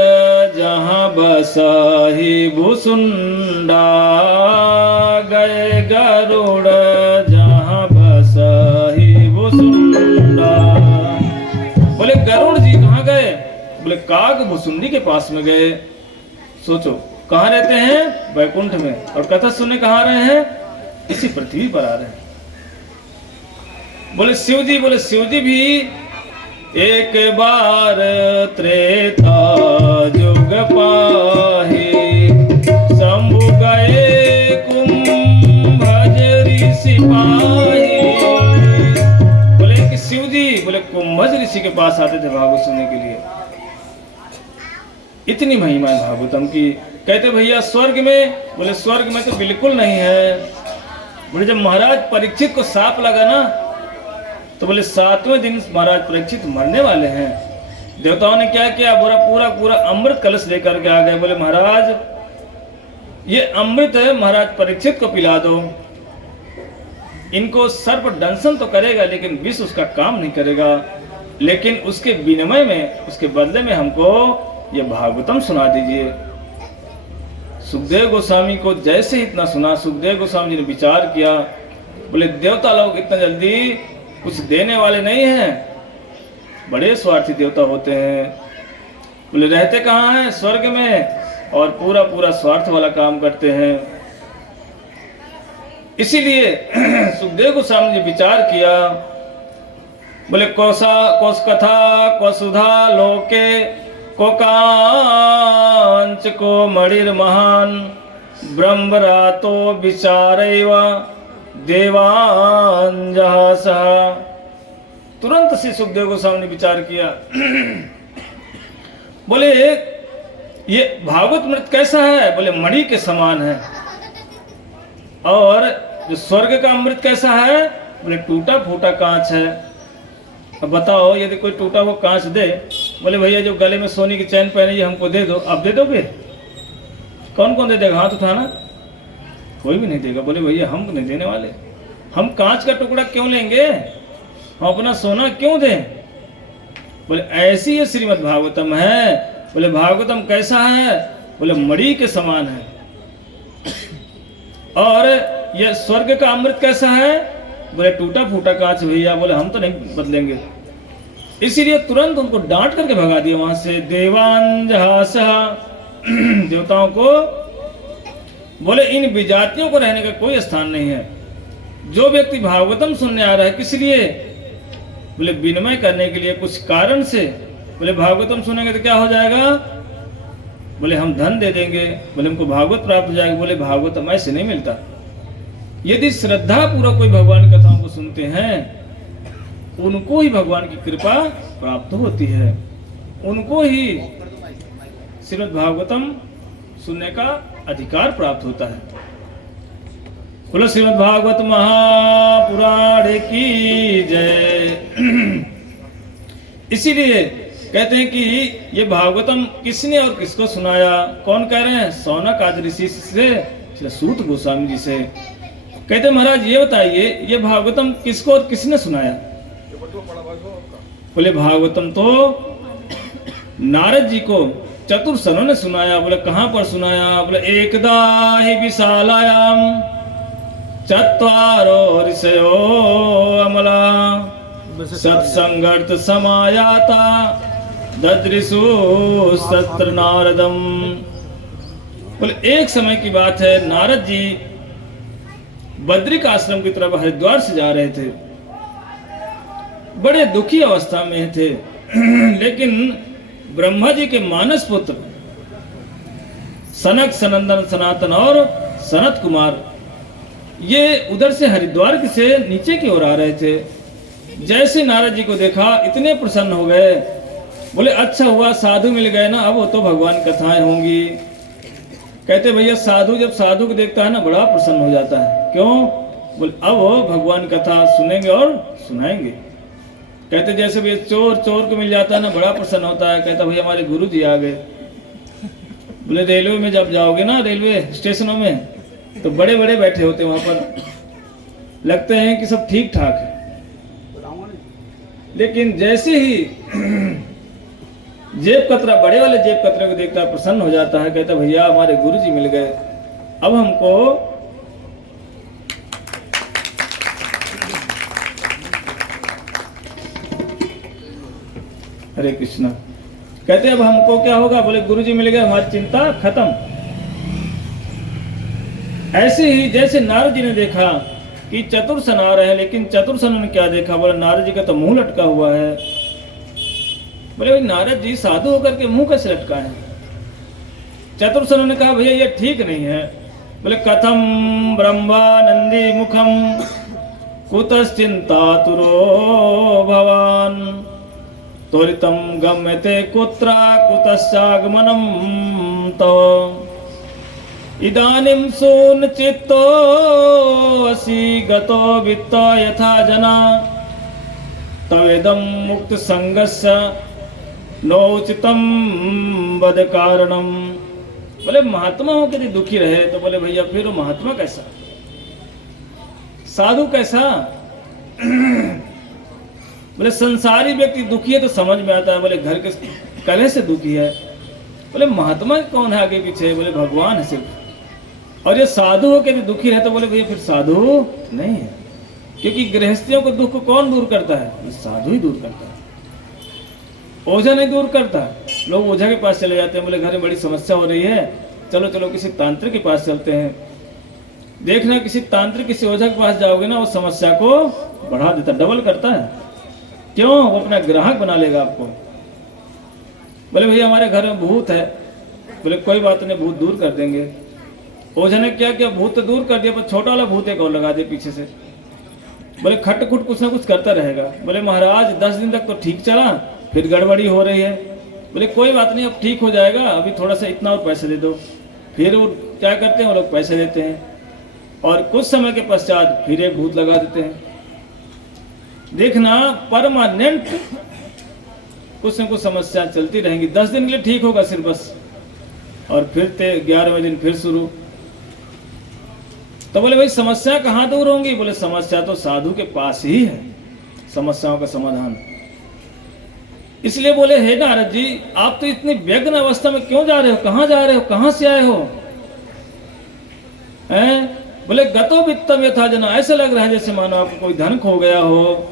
जहाँ बसाही भूसुंडा, गए गरुड़ जहाँ बसाही भूसुंडा। बोले गरुड़ जी कहाँ गए? बोले काग भुसुंडी के पास में गए। सोचो कहाँ रहते हैं? वैकुंठ में। और कथा सुनने कहाँ रहे हैं? इसी पृथ्वी पर आ रहे हैं। बोले शिव जी, बोले शिव जी भी एक बार त्रेता जुग पाही, शंभु गए कुंभज ऋषि पाही। बोले कि शिव जी बोले कुंभज ऋषि के पास आते थे भागवत सुनने के लिए। इतनी महिमा है भागवतम की। कहते भैया स्वर्ग में? बोले स्वर्ग में तो बिल्कुल नहीं है। बोले जब महाराज परीक्षित को सांप लगा ना, तो बोले 7वें दिन महाराज परीक्षित मरने वाले हैं। देवताओं ने क्या किया? पूरा अमृत कलश लेकर के आ गए। बोले महाराज ये अमृत है, महाराज परीक्षित को पिला दो। इनको सर्प दंशन तो करेगा लेकिन विष उसका काम नहीं करेगा। लेकिन उसके विनिमय में, उसके बदले में हमको ये भागवतम सुना दीजिए। सुखदेव गोस्वामी को जैसे ही इतना सुना, सुखदेव गोस्वामी जी ने विचार किया। बोले देवता लोग इतना जल्दी कुछ देने वाले नहीं हैं, बड़े स्वार्थी देवता होते हैं। बोले रहते कहाँ हैं? स्वर्ग में, और पूरा स्वार्थ वाला काम करते हैं। इसीलिए सुखदेव गोस्वामी जी विचार किया। बोले कोस कथा को सुधा लोके को कांच को मणिर महान ब्रह्मरातो विचारैव देवांजहसः। तुरंत से सुखदेव गोस्वामी ने विचार किया। बोले ये भागवत मृत कैसा है? बोले मणि के समान है। और जो स्वर्ग का अमृत कैसा है? बोले टूटा फूटा कांच है। अब बताओ यदि कोई टूटा हुआ कांच दे, बोले भैया जो गले में सोने की चैन पहनी है हमको दे दो, आप दे दोगे? कौन कौन दे देगा? हाथ उठाना। कोई भी नहीं देगा। बोले भैया हम नहीं देने वाले, हम कांच का टुकड़ा क्यों लेंगे, हम अपना सोना क्यों दें? बोले ऐसी ये श्रीमद् भागवतम है। बोले भागवतम कैसा है? बोले मणि के समान है। और ये स्वर्ग का अमृत कैसा है? बोले टूटा फूटा कांच भैया, बोले हम तो नहीं बदलेंगे। इसीलिए तुरंत उनको डांट करके भगा दिया वहां से। देवान जहासा, देवताओं को बोले इन विजातियों को रहने का कोई स्थान नहीं है। जो व्यक्ति भागवतम सुनने आ रहा है किस लिए? बोले विनिमय करने के लिए, कुछ कारण से। बोले भागवतम सुनेंगे तो क्या हो जाएगा? बोले हम धन दे देंगे, बोले हमको भागवत प्राप्त हो जाएगा। बोले भागवतम ऐसे नहीं मिलता। यदि श्रद्धा पूर्वक कोई भगवान की कथाओं को सुनते हैं, उनको ही भगवान की कृपा प्राप्त होती है, उनको ही श्रीमद् भागवतम सुनने का अधिकार प्राप्त होता है। बोलो श्रीमद् भागवत महापुराण की जय। इसीलिए कहते हैं कि ये भागवतम किसने और किसको सुनाया? कौन कह रहे हैं? शौनक आदि ऋषि से, सूत गोस्वामी जी से। कहते हैं महाराज ये बताइए, ये भागवतम किसको और किसने सुनाया? बोले भागवतम तो नारद जी को चतुर्सनों ने सुनाया। बोले कहां पर सुनाया? बोले एकदा ही विशालायाम चत्वारो ऋषयो अमला सत्संगर्थ समायाता ददृशु सत्र नारदम। बोले एक समय की बात है, नारद जी बद्रिक आश्रम की तरफ हरिद्वार से जा रहे थे। बड़े दुखी अवस्था में थे। लेकिन ब्रह्मा जी के मानस पुत्र सनक, सनंदन, सनातन और सनत कुमार ये उधर से हरिद्वार से नीचे की ओर आ रहे थे। जैसे नारद जी को देखा इतने प्रसन्न हो गए। बोले अच्छा हुआ साधु मिल गए ना, अब वो तो भगवान कथाएं होंगी। कहते भैया साधु जब साधु को देखता है ना बड़ा प्रसन्न हो जाता है। क्यों? बोले अब वो भगवान कथा सुनेंगे और सुनाएंगे। कहते जैसे भैया चोर को मिल जाता है ना बड़ा प्रसन्न होता है। कहता भैया हमारे गुरु जी आ गए। बोले रेलवे में जब जाओगे ना, रेलवे स्टेशनों में, तो बड़े बड़े बैठे होते हैं वहां पर, लगते हैं कि सब ठीक ठाक है। लेकिन जैसे ही जेब कतरा, बड़े वाले जेब कतरे को देखता है प्रसन्न हो जाता है। कहता भैया हमारे गुरु जी मिल गए, अब हमको हरे कृष्णा। कहते अब हमको क्या होगा? बोले गुरु जी मिल गए, हमारी चिंता खत्म। ऐसे ही जैसे नारद जी ने देखा कि चतुर्सन आ रहे हैं, लेकिन चतुर्सन ने क्या देखा? बोले नारद जी का तो मुंह लटका हुआ है। बोले भाई नारद जी साधु होकर के मुंह कैसे लटका है? चतुर्सन ने कहा भैया ये ठीक नहीं है। बोले कथम ब्रह्मानंदी मुखम कुतश्चिंता तुरो भवान त्वरितम गम्यते कुत्रा कुतश्चागमनम तो इदानीं सून चित्तो असि गतो वित्त यथा जना तवेदम मुक्त संगस्य नोचितम वद कारणम। बोले महात्मा हो के दुखी रहे तो बोले भैया फिर वो महात्मा कैसा, साधु कैसा? बोले संसारी व्यक्ति दुखी है तो समझ में आता है। बोले घर के कलह से दुखी है। बोले महात्मा कौन है आगे पीछे? बोले भगवान है सिर्फ। और ये साधु हो के भी दुखी है तो बोले भैया फिर साधु नहीं है, क्योंकि गृहस्थियों को दुख को कौन दूर करता है? ये साधु ही दूर करता है, ओझा नहीं दूर करता। लोग ओझा के पास चले जाते हैं, बोले घर में बड़ी समस्या हो रही है, चलो चलो किसी तांत्रिक के पास चलते हैं। देखना किसी तांत्रिक किसी ओझा के पास जाओगे ना, वो समस्या को बढ़ा देता, डबल करता है। क्यों? वो अपना ग्राहक बना लेगा आपको। बोले भैया हमारे घर में भूत है। बोले कोई बात नहीं, भूत दूर कर देंगे। ओझा ने क्या किया? भूत तो दूर कर दिया, पर छोटा वाला भूत एक और लगा दे पीछे से। बोले खट खुट कुछ ना कुछ करता रहेगा। बोले महाराज 10 दिन तक तो ठीक चला, फिर गड़बड़ी हो रही है। बोले कोई बात नहीं, अब ठीक हो जाएगा, अभी थोड़ा सा इतना और पैसे दे दो। फिर वो क्या करते हैं, वो लोग पैसे देते हैं और कुछ समय के पश्चात फिर एक भूत लगा देते हैं। देखना परमानेंट कुछ न कुछ समस्या चलती रहेंगी। 10 दिन के लिए ठीक होगा सिर्फ बस, और फिर 11वें दिन फिर शुरू। तो बोले भाई समस्या कहाँ दूर होंगी? बोले समस्या तो साधु के पास ही है, समस्याओं का समाधान। इसलिए बोले हे नारद जी, आप तो इतनी व्यग्न अवस्था में क्यों जा रहे हो, कहाँ जा रहे हो, कहाँ से आए हो? हैं? बोले गतो वित्तम यथा जना, ऐसा लग रहा है जैसे मानो आपको कोई धन खो गया हो।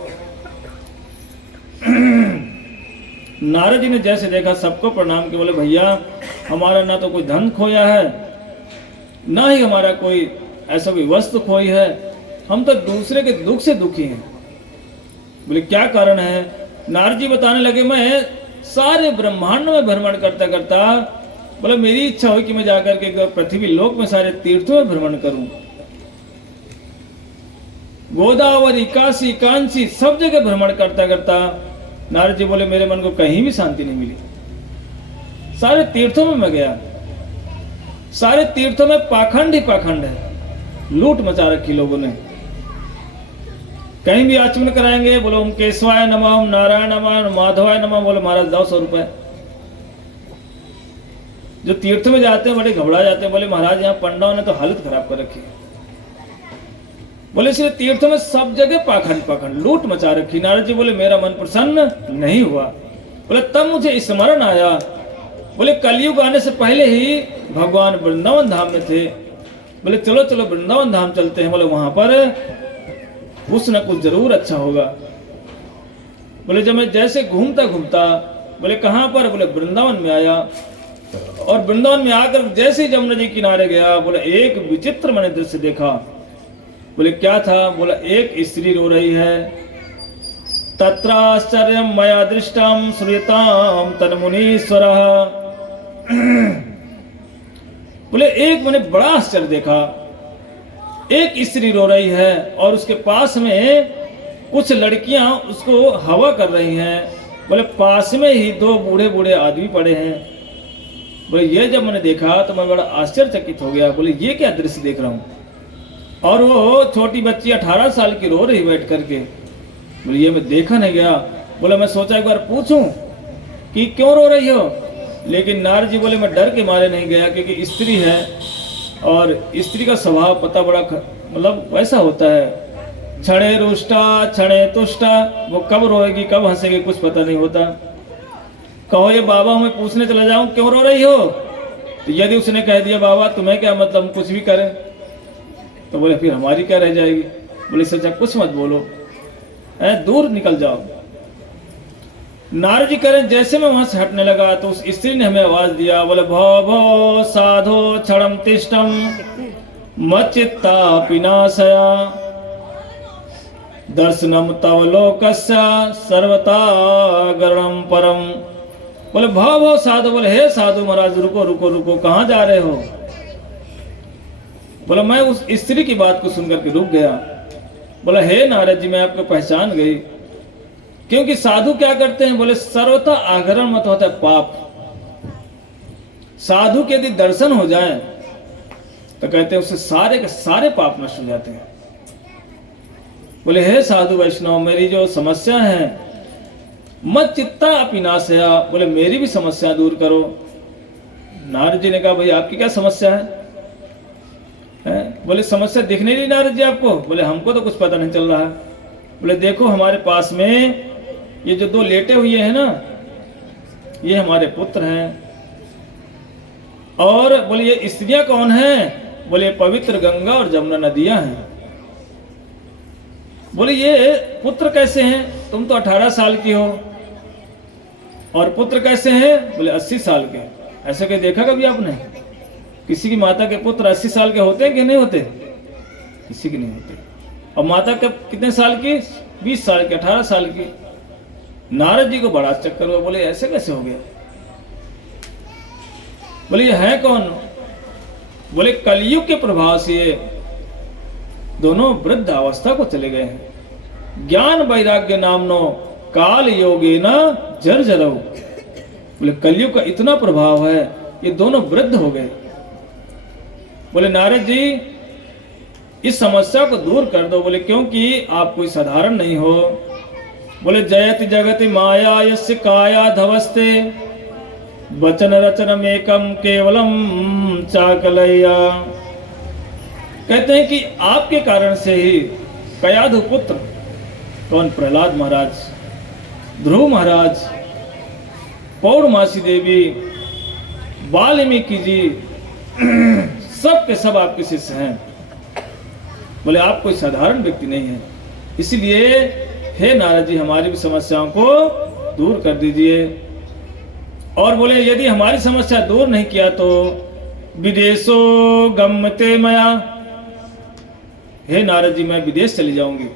नारद जी ने जैसे देखा सबको प्रणाम के बोले भैया, हमारा ना तो कोई धन खोया है, ना ही हमारा कोई ऐसा कोई वस्तु खोई है, हम तो दूसरे के दुख से दुखी हैं। बोले क्या कारण है? नारद जी बताने लगे, मैं सारे ब्रह्मांड में भ्रमण करता करता, बोले मेरी इच्छा हुई कि मैं जाकर के पृथ्वी लोक में सारे तीर्थों में भ्रमण करूं, गोदावरी, काशी, कांची, सब जगह भ्रमण करता करता नारद जी बोले मेरे मन को कहीं भी शांति नहीं मिली। सारे तीर्थों में मैं गया, सारे तीर्थों में पाखंड ही पाखंड है, लूट मचा रखी लोगों ने। कहीं भी आचमन कराएंगे, बोलो ओम केशवाय नमः, ओम नारायण नमः, ओम माधवाय नमः, बोलो महाराज दाओ 100 रुपए। जो तीर्थ में जाते हैं बड़े घबरा जाते हैं, बोले महाराज यहाँ पंडितों ने तो हालत खराब कर रखी है। बोले इसलिए तीर्थों में सब जगह पाखंड पाखंड लूट मचा रखी। नारद जी बोले मेरा मन प्रसन्न नहीं हुआ। बोले तब मुझे स्मरण आया, बोले कलयुग आने से पहले ही भगवान वृंदावन धाम में थे। बोले चलो चलो वृंदावन धाम चलते हैं, बोले वहां पर कुछ न कुछ जरूर अच्छा होगा। बोले जब मैं जैसे घूमता घूमता, बोले कहां पर, बोले वृंदावन में आया, और वृंदावन में आकर जैसे ही जमुना जी किनारे गया, बोले एक विचित्र मैंने दृश्य देखा। बोले क्या था? बोला एक स्त्री रो रही है। तत्राश्चर्यम मया दृष्टम श्रूयताम तन्मुनीश्वरः। बोले एक मैंने बड़ा आश्चर्य देखा, एक स्त्री रो रही है और उसके पास में कुछ लड़कियां उसको हवा कर रही हैं। बोले पास में ही 2 बूढ़े बूढ़े आदमी पड़े हैं। बोले ये जब मैंने देखा तो मैं बड़ा आश्चर्यचकित हो गया। बोले ये क्या दृश्य देख रहा हूं? और वो छोटी बच्ची 18 साल की रो रही बैठ करके। बोले ये मैं देखा नहीं गया। बोले मैं सोचा एक बार पूछूं कि क्यों रो रही हो, लेकिन नारद जी बोले मैं डर के मारे नहीं गया, क्योंकि स्त्री है और स्त्री का स्वभाव पता बड़ा मतलब वैसा होता है, क्षणे रुष्टा क्षणे तुष्टा, वो कब रोएगी कब हंसेगी कुछ पता नहीं होता। कहो ये बाबा मैं पूछने चला जाऊं क्यों रो रही हो, तो यदि उसने कह दिया बाबा तुम्हें क्या मतलब, हम कुछ भी करें, तो बोले फिर हमारी क्या रह जाएगी। बोले सच्चा कुछ मत बोलो, दूर निकल जाओ। नारद जी करें जैसे मैं वहां से हटने लगा तो उस स्त्री ने हमें आवाज दिया, बोले भो भो साधो क्षणम तिष्ठम मच्चित्ता पिनाशया दर्शनम तव लोकस्य सर्वता गरणम परम। बोले भो भो साधु, बोले हे साधु महाराज रुको रुको रुको, कहाँ जा रहे हो? बोला मैं उस स्त्री की बात को सुनकर के रुक गया। बोला हे नारद जी मैं आपको पहचान गई, क्योंकि साधु क्या करते हैं? बोले सर्वथा आगरण मत होता है पाप। साधु के यदि दर्शन हो जाए तो कहते हैं उससे सारे के सारे पाप नष्ट हो जाते हैं। बोले हे साधु वैष्णव मेरी जो समस्या है मत चित्ता अपिनाशया, बोले मेरी भी समस्या दूर करो। नारद जी ने कहा भाई आपकी क्या समस्या है? बोले समस्या दिखने नहीं नारद जी आपको? बोले हमको तो कुछ पता नहीं चल रहा है। बोले देखो हमारे पास में ये जो 2 लेटे हुए हैं ना, ये हमारे पुत्र हैं। और बोले ये स्त्रियां कौन हैं? बोले पवित्र गंगा और जमुना नदियां हैं। बोले ये पुत्र कैसे हैं? तुम तो 18 साल की हो, और पुत्र कैसे हैं? बोले 80 साल के। ऐसे कहीं देखा कभी आपने? किसी की माता के पुत्र 80 साल के होते हैं कि नहीं होते? किसी के नहीं होते। और माता के कितने साल की? 20 साल की, 18 साल की। नारद जी को बड़ा चक्कर हुआ, बोले ऐसे कैसे हो गया? बोले ये है कौन? बोले कलयुग के प्रभाव से ये दोनों वृद्ध अवस्था को चले गए हैं। ज्ञान वैराग्य नामनो काल योगे न जर्जरौ। बोले कलयुग का इतना प्रभाव है, ये दोनों वृद्ध हो गए। बोले नारद जी इस समस्या को दूर कर दो। बोले क्योंकि आप कोई साधारण नहीं हो। बोले जयति जगति माया यस्य काया धवस्ते वचन रचनम एकम केवलम चाकलया। कहते हैं कि आपके कारण से ही कयाधु पुत्र कौन, प्रहलाद महाराज, ध्रुव महाराज, पौर्णमासी देवी, वाल्मीकि जी, सब के सब आपके शिष्य हैं। बोले आप कोई साधारण व्यक्ति नहीं है, इसलिए हे नारद जी हमारी भी समस्याओं को दूर कर दीजिए। और बोले यदि हमारी समस्या दूर नहीं किया तो विदेशो गम्यते मया, हे नारद जी मैं विदेश चली जाऊंगी।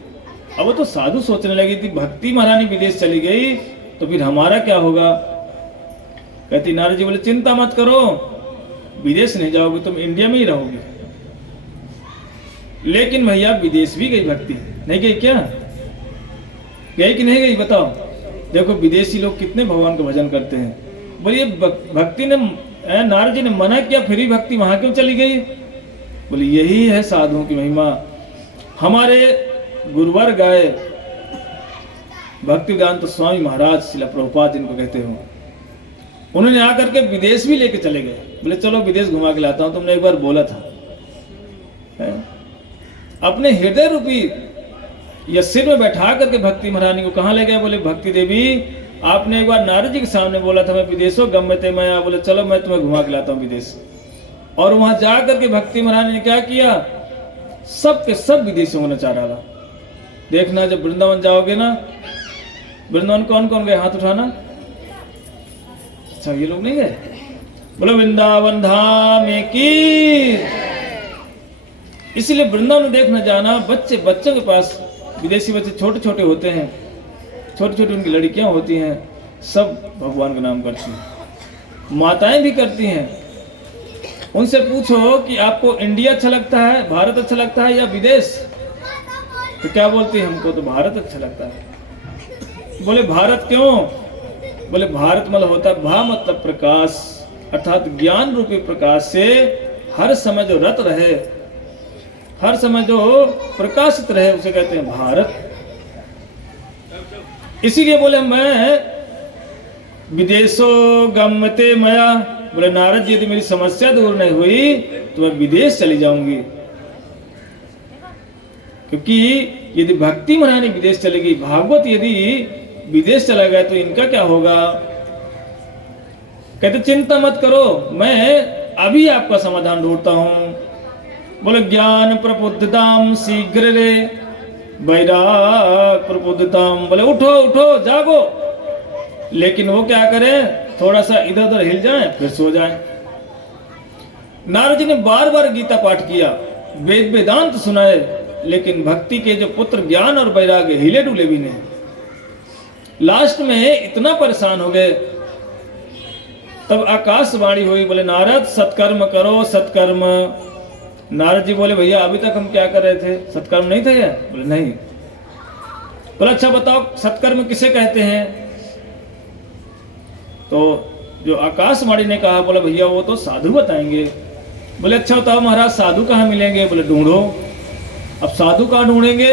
अब वो तो साधु सोचने लगी थी, भक्ति महारानी विदेश चली गई तो फिर हमारा क्या होगा। कहती नारद जी बोले चिंता मत करो, विदेश नहीं जाओगे, तुम इंडिया में ही रहोगे। लेकिन भैया विदेश भी गई भक्ति, नहीं गई क्या? गई कि नहीं गई बताओ? देखो विदेशी लोग कितने भगवान का भजन करते हैं। बोलिए भक्ति ने, नारद जी ने मना किया फिर भी भक्ति वहां क्यों चली गई? बोले यही है साधुओं की महिमा। हमारे गुरुवर गए भक्तिवेदांत स्वामी महाराज श्रील प्रभुपाद जिनको कहते हो, उन्होंने आकर के विदेश भी लेके चले गए। बोले चलो विदेश घुमा के लाता हूं, तुमने एक बार बोला था। अपने हृदय रूपी या सिर में बैठा करके भक्ति महारानी को कहाँ ले गए? बोले भक्ति देवी आपने एक बार नारद जी के सामने बोला था मैं विदेशों गम्यते मया, बोले चलो मैं तुम्हें घुमा के लाता हूँ विदेश। और वहां जा करके भक्ति महारानी ने क्या किया? सब के सब विदेशियों को नचा डाला। देखना जब वृंदावन जाओगे ना, वृंदावन कौन कौन गए हाथ उठाना? अच्छा ये लोग नहीं गए? बोलो वृंदावन धाम की। इसलिए वृंदावन देखना जाना, बच्चों के पास विदेशी बच्चे छोटे छोटे होते हैं, छोटी छोटी उनकी लड़कियां होती हैं, सब भगवान का नाम करती हैं, माताएं भी करती हैं। उनसे पूछो कि आपको इंडिया अच्छा लगता है, भारत अच्छा लगता है या विदेश? तो क्या बोलती है? हमको तो भारत अच्छा लगता है। बोले भारत क्यों? बोले भारत मतलब होता है भा मतलब प्रकाश, अर्थात ज्ञान रूपी प्रकाश से हर समय जो रत रहे, हर समय जो प्रकाशित रहे उसे कहते हैं भारत। इसीलिए बोले मैं विदेशो गम्यते मया, बोले नारद जी यदि मेरी समस्या दूर नहीं हुई तो मैं विदेश चली जाऊंगी। क्योंकि यदि भक्ति महारानी विदेश चलेगी, भागवत यदि विदेश चला गया तो इनका क्या होगा? कहते चिंता मत करो, मैं अभी आपका समाधान ढूंढता हूं। बोले ज्ञान प्रबुद्धताम शीघ्र रे वैराग प्रबुद्धताम, बोले उठो उठो जागो। लेकिन वो क्या करें? थोड़ा सा इधर उधर हिल जाएं फिर सो जाएं। नारद जी ने बार बार गीता पाठ किया, वेद वेदांत सुनाए, लेकिन भक्ति के जो पुत्र ज्ञान और वैराग्य हिले डुले भी नहीं। लास्ट में इतना परेशान हो गए, तब आकाशवाणी हुई, बोले नारद सत्कर्म करो सत्कर्म। नारद जी बोले भैया अभी तक हम क्या कर रहे थे? सत्कर्म नहीं थे? बोले नहीं। बोले अच्छा बताओ सत्कर्म किसे कहते हैं? तो जो आकाशवाणी ने कहा, बोला भैया वो तो साधु बताएंगे। बोले अच्छा बताओ महाराज साधु कहाँ मिलेंगे? बोले ढूंढो। अब साधु कहाँ ढूंढेंगे?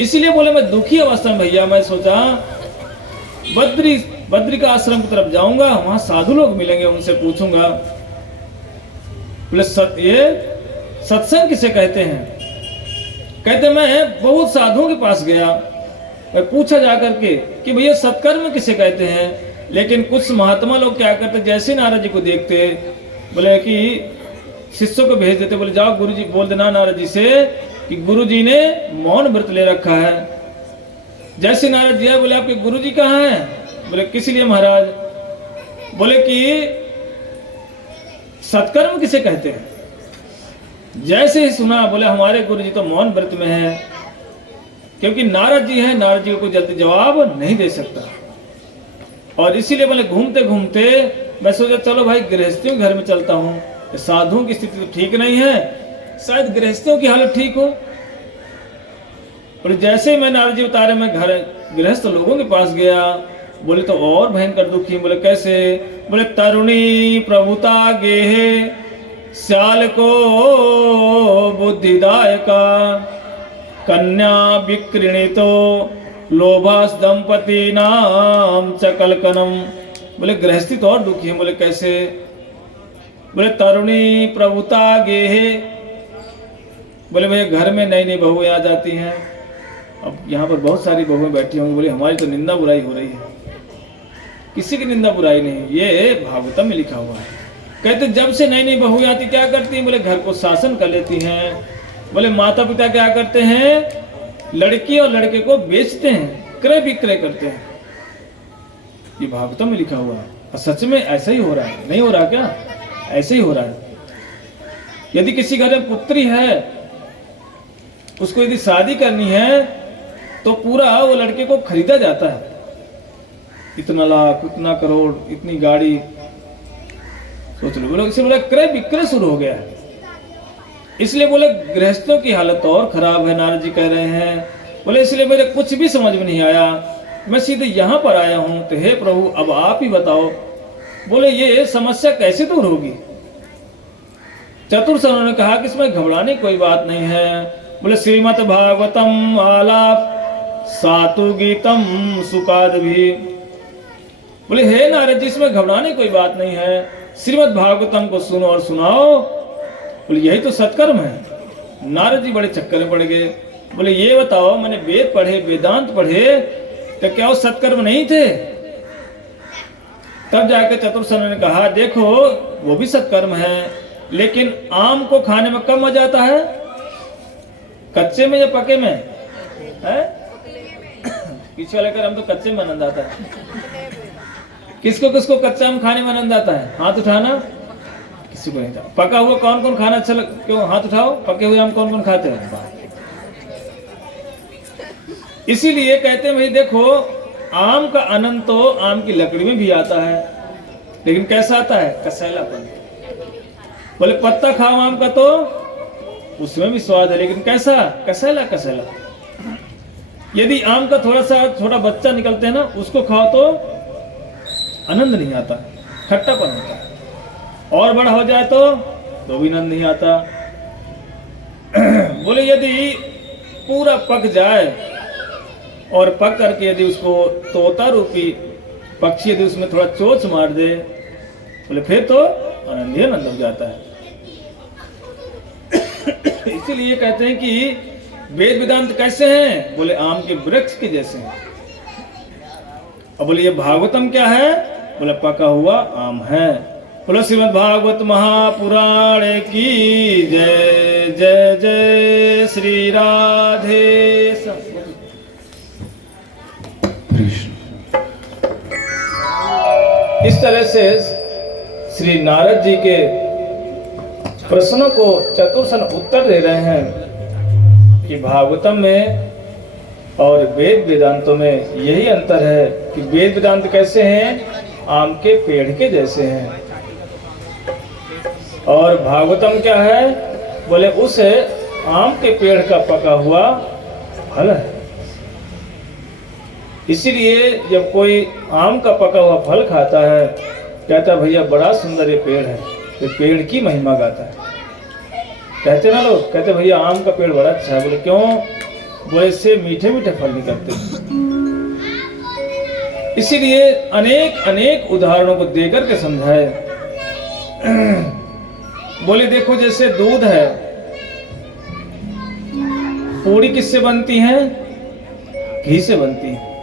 इसीलिए बोले मैं दुखी अवस्था में भैया मैं सोचा बद्री का आश्रम की तरफ जाऊंगा, वहां साधु लोग मिलेंगे, उनसे पूछूंगा। बोले ये सत्संग किसे कहते हैं? कहते मैं बहुत साधुओं के पास गया, मैं पूछा जाकर के कि भैया सत्कर्म किसे कहते हैं। लेकिन कुछ महात्मा लोग क्या करते, जैसे नारद जी को देखते बोले कि शिष्यों को भेज देते, बोले जाओ गुरुजी बोल देना नारद जी से कि गुरुजी ने मौन व्रत ले रखा है। जैसे नारद जी आए, बोले आपके गुरुजी कहाँ हैं? बोले किस लिए महाराज? बोले कि सत्कर्म किसे कहते हैं। जैसे ही सुना, बोले हमारे गुरुजी तो मौन व्रत में है, क्योंकि नारद जी हैं, नारद जी को कोई जल्दी जवाब नहीं दे सकता। और इसीलिए बोले घूमते घूमते मैं सोचा चलो भाई गृहस्थियों के घर में चलता हूँ, साधुओं की स्थिति तो ठीक नहीं है, शायद गृहस्थियों की हालत ठीक हो। और जैसे ही मैं नारद जी उतारे, मैं घर गृहस्थ लोगों के पास गया, बोले तो और भयंकर दुखी। बोले कैसे? बोले तरुणी प्रभुता गेहे श्याल को बुद्धिदायका कन्या विकृणितो लोभास दंपति नाम चकलकनम। बोले गृहस्थी तो और दुखी है। बोले कैसे? बोले तरुणी प्रभुता गेहे, बोले भैया घर में नई नई बहुएं आ जाती हैं, अब यहाँ पर बहुत सारी बहुएं बैठी होंगी, बोले हमारी तो निंदा बुराई हो रही है। किसी की निंदा बुराई नहीं, ये भागवतम में लिखा हुआ है। कहते जब से नई नई बहू आती क्या करती हैं, बोले घर को शासन कर लेती हैं। बोले माता पिता क्या करते हैं, लड़की और लड़के को बेचते हैं, क्रय विक्रय करते हैं। ये भागवतम में लिखा हुआ है और सच में ऐसा ही हो रहा है, नहीं हो रहा क्या? ऐसे ही हो रहा है। यदि किसी घर में पुत्री है, उसको यदि शादी करनी है तो पूरा वो लड़के को खरीदा जाता है, इतना लाख, इतना करोड़, इतनी गाड़ी, सोच लो। बोले इसे बोले क्रय विक्रय शुरू हो गया है। इसलिए बोले गृहस्थों की हालत और खराब है, नारद जी कह रहे हैं। बोले इसलिए मेरे कुछ भी समझ में नहीं आया, मैं सीधे यहाँ पर आया हूँ, तो हे प्रभु अब आप ही बताओ, बोले ये समस्या कैसे दूर होगी? चतुर्सनों ने कहा कि इसमें घबराने कोई बात नहीं है। बोले श्रीमद् भागवतम आलाप सातु गीतम सुकाद भी। बोले हे नारद जी इसमें घबराने कोई बात नहीं है, श्रीमद् भागवतम को सुनो और सुनाओ। बोले यही तो सत्कर्म है। नारद जी बड़े चक्कर में पड़ गए। बोले ये बताओ, मैंने वेद पढ़े, वेदांत पढ़े, तो क्या वो सत्कर्म नहीं थे? तब जाके चतुर्सनों ने कहा देखो वो भी सत्कर्म है, लेकिन आम को खाने में कब मजा आता है, कच्चे में या पके में? है पीछे वाले कर हम तो कच्चे में आनंद आता है। किसको किसको कच्चा आम खाने में आनंद आता है? हाथ उठाना। किसी को नहीं था। पका हुआ कौन कौन खाना अच्छा क्यों? हाथ उठाओ। पके हुए आम कौन कौन खाते हैं? इसीलिए कहते हैं भाई देखो, आम का आनंद तो आम की लकड़ी में भी आता है, लेकिन कैसा आता है? कसैलापन। बोले पत्ता खाओ आम का तो उसमें भी स्वाद है, लेकिन कैसा? कसैला कसैला। यदि आम का थोड़ा सा छोटा बच्चा निकलते हैं ना, उसको खाओ तो आनंद नहीं आता, खट्टापन होता है। और बड़ा हो जाए तो भी आनंद नहीं आता। बोले यदि पूरा पक जाए और पक करके यदि उसको तोता रूपी पक्षी यदि उसमें थोड़ा चोंच मार दे, बोले फिर तो आनंद ही आनंद हो जाता है। इसीलिए कहते हैं कि वेद वेदांत कैसे हैं? बोले आम के वृक्ष के जैसे हैं। अब बोले ये भागवतम क्या है? बोले पका हुआ आम है। बोले श्रीमद् भागवत महापुराण की जय जय जय श्री राधे। इस तरह से श्री नारद जी के प्रश्नों को चतुर्सन उत्तर दे रहे हैं कि भागवतम में और वेद वेदांतों में यही अंतर है कि वेद वेदांत कैसे हैं? आम के पेड़ के जैसे हैं, और भागवतम क्या है? बोले उस आम के पेड़ का पका हुआ फल है। इसीलिए जब कोई आम का पका हुआ फल खाता है, कहता है भैया बड़ा सुंदर ये पेड़ है, तो पेड़ की महिमा गाता है। कहते ना लोग, कहते भैया आम का पेड़ बड़ा अच्छा है। बोले क्यों? बोले इससे मीठे मीठे फल निकलते हैं। इसीलिए अनेक अनेक उदाहरणों को देकर के समझाए। बोले देखो जैसे दूध है, पूरी किससे बनती है? घी से बनती है।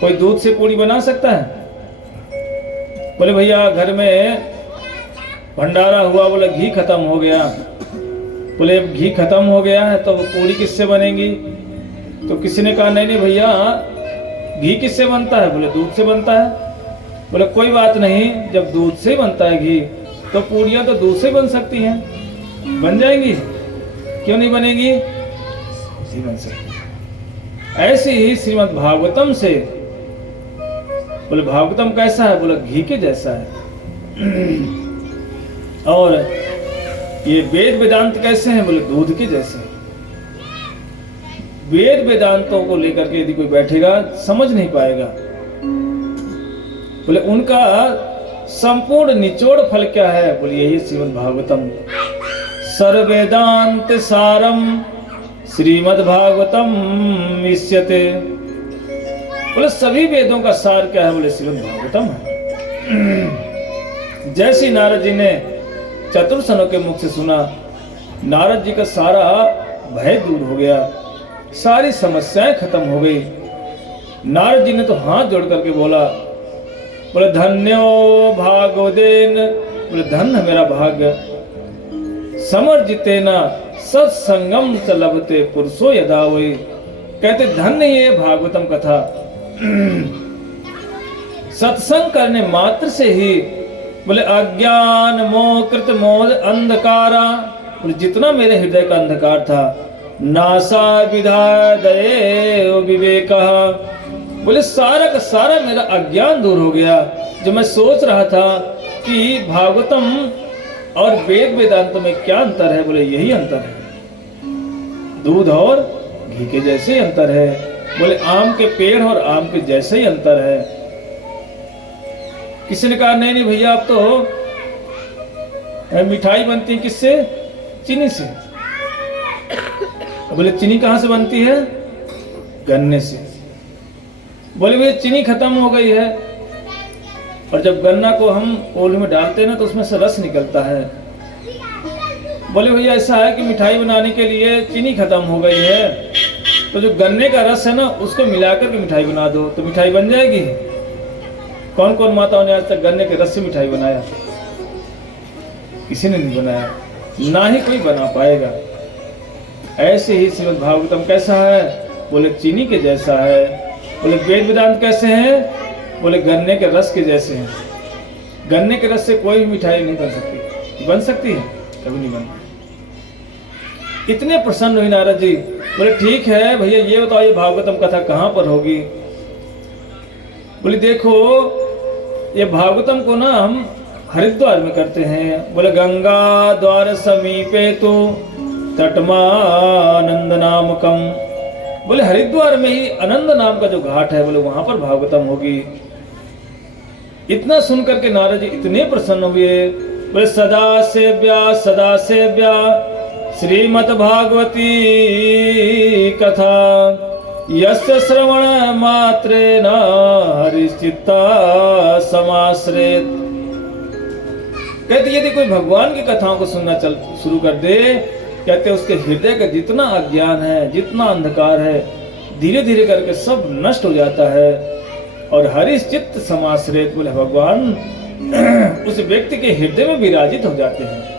कोई दूध से पूरी बना सकता है? बोले भैया घर में भंडारा हुआ, बोले घी खत्म हो गया। बोले अब घी खत्म हो गया है तो पूरी किससे बनेगी? तो किसी ने कहा नहीं नहीं भैया घी किससे बनता है? बोले दूध से बनता है। बोले कोई बात नहीं, जब दूध से बनता है घी तो पूरियां तो दूध से बन सकती हैं, बन जाएंगी, क्यों नहीं बनेगी? जी बन सकती। ऐसे ही श्रीमद् भागवतम से, बोले भागवतम कैसा है? बोले घी के जैसा है। और ये वेद वेदांत कैसे हैं? बोले दूध के जैसे। वेद वेदांतों को लेकर के यदि कोई बैठेगा समझ नहीं पाएगा। बोले उनका संपूर्ण निचोड़ फल क्या है? बोले यही श्रीमद् भागवतम। सर्ववेदांत सारम श्रीमद् भागवतम इष्यते। बोले सभी वेदों का सार क्या है? बोले श्रीमद् भागवतम है। जैसे नारद जी ने चतुर्सनों के मुख से सुना, नारद जी का सारा भय दूर हो गया, सारी समस्याएं खत्म हो गई। नारद जी ने तो हाथ जोड़ करके बोला, बोले धन्यो भागवदेन, बोले धन है मेरा भाग्य, समर्जितेन सत्संगम च लभते पुरुषो यदा वै। कहते धन्य ये भागवतम कथा, सत्संग करने मात्र से ही बोले अज्ञान मोह कृत मोह अंधकारा, बोले जितना मेरे हृदय का अंधकार था, नासा विधादये विवेक, बोले सारा का सारा मेरा अज्ञान दूर हो गया। जो मैं सोच रहा था कि भागवतम और वेद वेदांत में क्या अंतर है, बोले यही अंतर है, दूध और घी के जैसे ही अंतर है, बोले आम के पेड़ और आम के जैसे ही अंतर है। किसी ने कहा नहीं नहीं भैया, अब तो मिठाई बनती है किससे? चीनी से। बोले चीनी कहां से बनती है? गन्ने से। बोले भैया चीनी खत्म हो गई है, और जब गन्ना को हम ओल में डालते हैं ना तो उसमें से रस निकलता है। बोले भैया ऐसा है कि मिठाई बनाने के लिए चीनी खत्म हो गई है, तो जो गन्ने का रस है ना उसको मिलाकर के मिठाई बना दो तो मिठाई बन जाएगी। कौन कौन माताओं ने आज तक गन्ने के रस से मिठाई बनाया? किसी ने नहीं बनाया, ना ही कोई बना पाएगा। ऐसे ही श्रीमद् भागवतम कैसा है? बोले चीनी के जैसा है। बोले वेद वेदांत कैसे हैं? बोले गन्ने के रस के जैसे हैं। गन्ने के रस से कोई भी मिठाई नहीं बन सकती। बन सकती है? कभी नहीं बनती। इतने प्रसन्न हुए नारद जी। बोले ठीक है भैया, ये बताओ ये भागवतम कथा कहाँ पर होगी? बोले देखो ये भागवतम को ना हम हरिद्वार में करते हैं। बोले गंगा द्वार समीपे तो तटमानंद नामकम, बोले हरिद्वार में ही आनंद नाम का जो घाट है, बोले वहां पर भागवतम होगी। इतना सुन करके नारद जी इतने प्रसन्न हुए। बोले सदा सेव्या श्रीमद् भागवती कथा, यस्य श्रवण मात्रेण हरिश्चित्ता समाश्रेत। कहते यदि कोई भगवान की कथाओं को सुनना शुरू कर दे, कहते उसके हृदय का जितना अज्ञान है, जितना अंधकार है, धीरे धीरे करके सब नष्ट हो जाता है, और हरिश्चित्त समाश्रित, बोले भगवान उस व्यक्ति के हृदय में विराजित हो जाते हैं।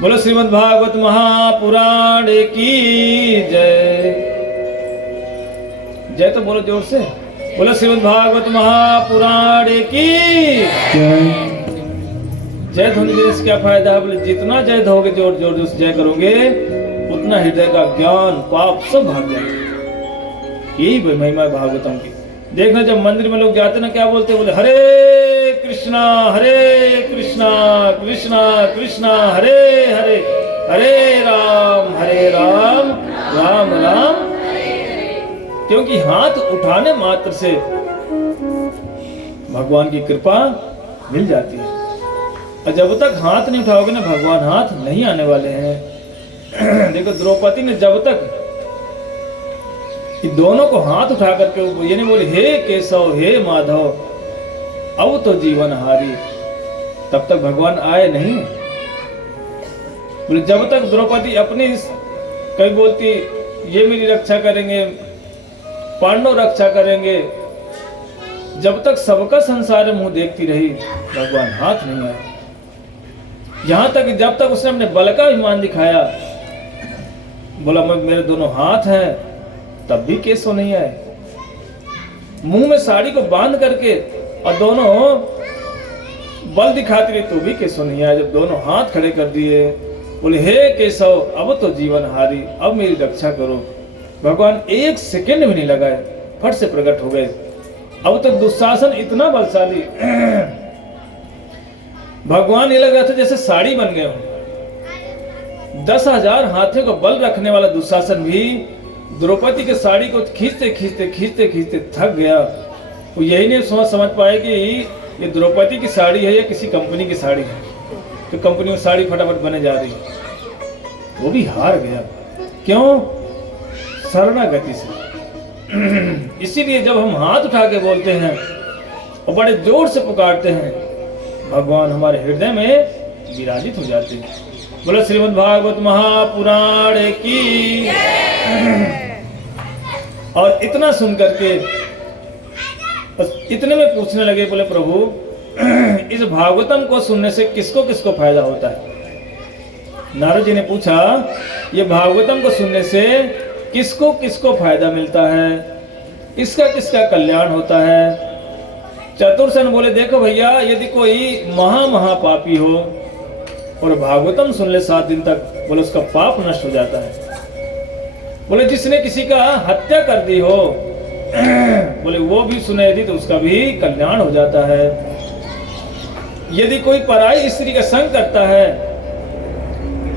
बोलो श्रीमद् भागवत महापुराण की जय। जय तो बोलो जोर से, बोलो श्रीमद् भागवत महापुराण की जय। जय ध्वनि देने से क्या फायदा है? बोले जितना जय दोगे, जोर जोर से जय करोगे, उतना हृदय का ज्ञान पाप सब भाग जाएगा। यही महिमा भागवतम की। देखना जब मंदिर में लोग जाते ना क्या बोलते हैं? बोले हरे कृष्णा कृष्णा कृष्णा हरे हरे, हरे राम राम राम। क्योंकि हाथ उठाने मात्र से भगवान की कृपा मिल जाती है, और जब तक हाथ नहीं उठाओगे ना, भगवान हाथ नहीं आने वाले हैं। देखो द्रौपदी ने जब तक दोनों को हाथ उठा करके ये नहीं बोले हे केशव हे माधव अब तो जीवन हारी, तब तक भगवान आए नहीं। बोले जब तक द्रौपदी अपनी कभी बोलती ये मेरी रक्षा करेंगे, पांडव रक्षा करेंगे, जब तक सबका संसार मुंह देखती रही, भगवान हाथ नहीं आया। यहां तक जब तक उसने अपने बल का अभिमान दिखाया, बोला मैं मेरे दोनों हाथ हैं, तब भी केशव नहीं आए। मुंह में साड़ी को बांध करके और दोनों बल दिखाती रही तो भी केशव नहीं आया। जब दोनों हाथ खड़े कर दिए, बोले हे केशव अब तो जीवन हारी, अब मेरी रक्षा करो। भगवान एक सेकंड भी नहीं लगाए, फट से प्रकट हो गए। अब तक दुशासन इतना बलशाली, भगवान ये लग रहा था जैसे साड़ी बन गए हो। 10,000 हाथियों का बल रखने वाला दुशासन भी द्रौपदी के साड़ी को खींचते खींचते खींचते खींचते थक गया। वो यही नहीं समझ पाए कि ये द्रौपदी की साड़ी है या किसी कंपनी की साड़ी है, तो कंपनी में साड़ी फटाफट बने जा रही है। वो भी हार गया। क्यों? शरणागति से। इसीलिए जब हम हाथ उठा के बोलते हैं और बड़े जोर से पुकारते हैं, भगवान हमारे हृदय में विराजित हो जाते हैं। बोलो श्रीमद् भागवत महापुराण की। और इतना सुन करके बस इतने में पूछने लगे, बोले प्रभु इस भागवतम को सुनने से किसको किसको फायदा होता है? नारद जी ने पूछा, ये भागवतम को सुनने से किसको किसको फायदा मिलता है, किसका किसका कल्याण होता है? चतुर्सेन बोले, देखो भैया, यदि कोई महापापी हो और भागवतम सुन ले 7 दिन तक, बोले उसका पाप नष्ट हो जाता है। बोले जिसने किसी का हत्या कर दी हो, बोले वो भी सुने यदि तो उसका भी कल्याण हो जाता है। यदि कोई पराई स्त्री का संग करता है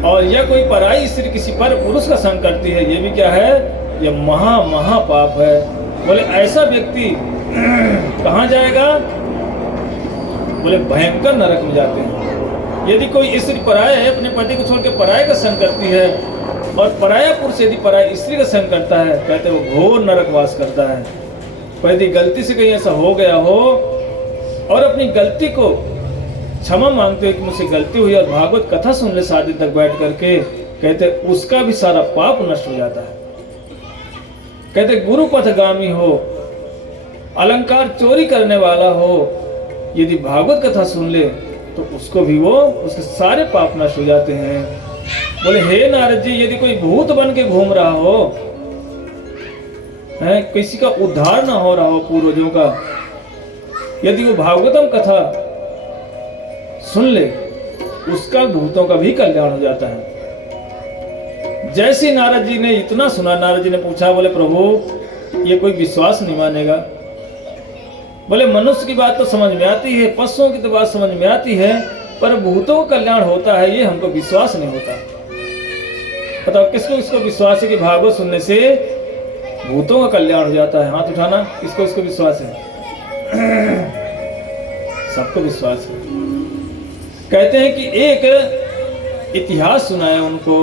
और या कोई पराई स्त्री किसी पर पुरुष का संग करती है, ये भी क्या है? ये महापाप है। बोले ऐसा व्यक्ति कहाँ जाएगा? बोले भयंकर नरक में जाते हैं। यदि कोई स्त्री पराय है, अपने पति को छोड़ के पराय का संग करती है, और पराया पुरुष यदि पराई स्त्री का संग करता है, कहते वो घोर नरकवास करता है। पर यदि गलती से कहीं ऐसा हो गया हो और अपनी गलती को क्षमा मांगते हो कि मुझसे गलती हुई, और भागवत कथा सुन ले 7 दिन तक बैठ करके, कहते उसका भी सारा पाप नष्ट हो जाता है। कहते गुरु पथगामी हो, अलंकार चोरी करने वाला हो, यदि भागवत कथा सुन ले तो उसको भी उसके सारे पाप नष्ट हो जाते हैं। बोले हे नारद जी, यदि कोई भूत बन के घूम रहा हो, है किसी का उद्धार ना हो रहा हो पूर्वजों का, यदि वो भागवतम कथा सुन ले, उसका भूतों का भी कल्याण हो जाता है। जैसे नारद जी ने इतना सुना, नारद जी ने पूछा, बोले प्रभु ये कोई विश्वास नहीं मानेगा। बोले मनुष्य की बात तो समझ में आती है, पशुओं की तो बात समझ में आती है, पर भूतों का कल्याण होता है ये हमको विश्वास नहीं होता। बताओ किसको किसको विश्वास है कि भागवत सुनने से भूतों का कल्याण हो जाता है? हाथ उठाना, किसको किसको विश्वास है? सबको विश्वास है। कहते हैं कि एक इतिहास सुनाया उनको।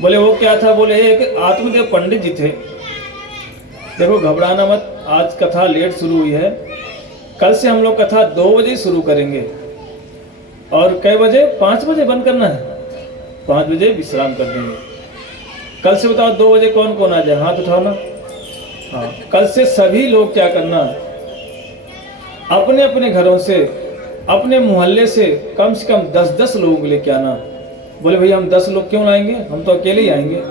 बोले वो क्या था? बोले एक आत्मदेव पंडित जी थे। देखो घबराना मत, आज कथा लेट शुरू हुई है, कल से हम लोग कथा 2 बजे शुरू करेंगे। और कई बजे? 5 बजे बंद करना है, 5 बजे विश्राम कर देंगे। कल से बताओ 2 बजे कौन कौन आ जाए? हाथ उठाना। हाँ, कल से सभी लोग क्या करना, अपने अपने घरों से, अपने मोहल्ले से कम 10-10 लोगों को लेके आना। बोले भैया हम 10 लोग क्यों लाएंगे, हम तो अकेले ही आएंगे।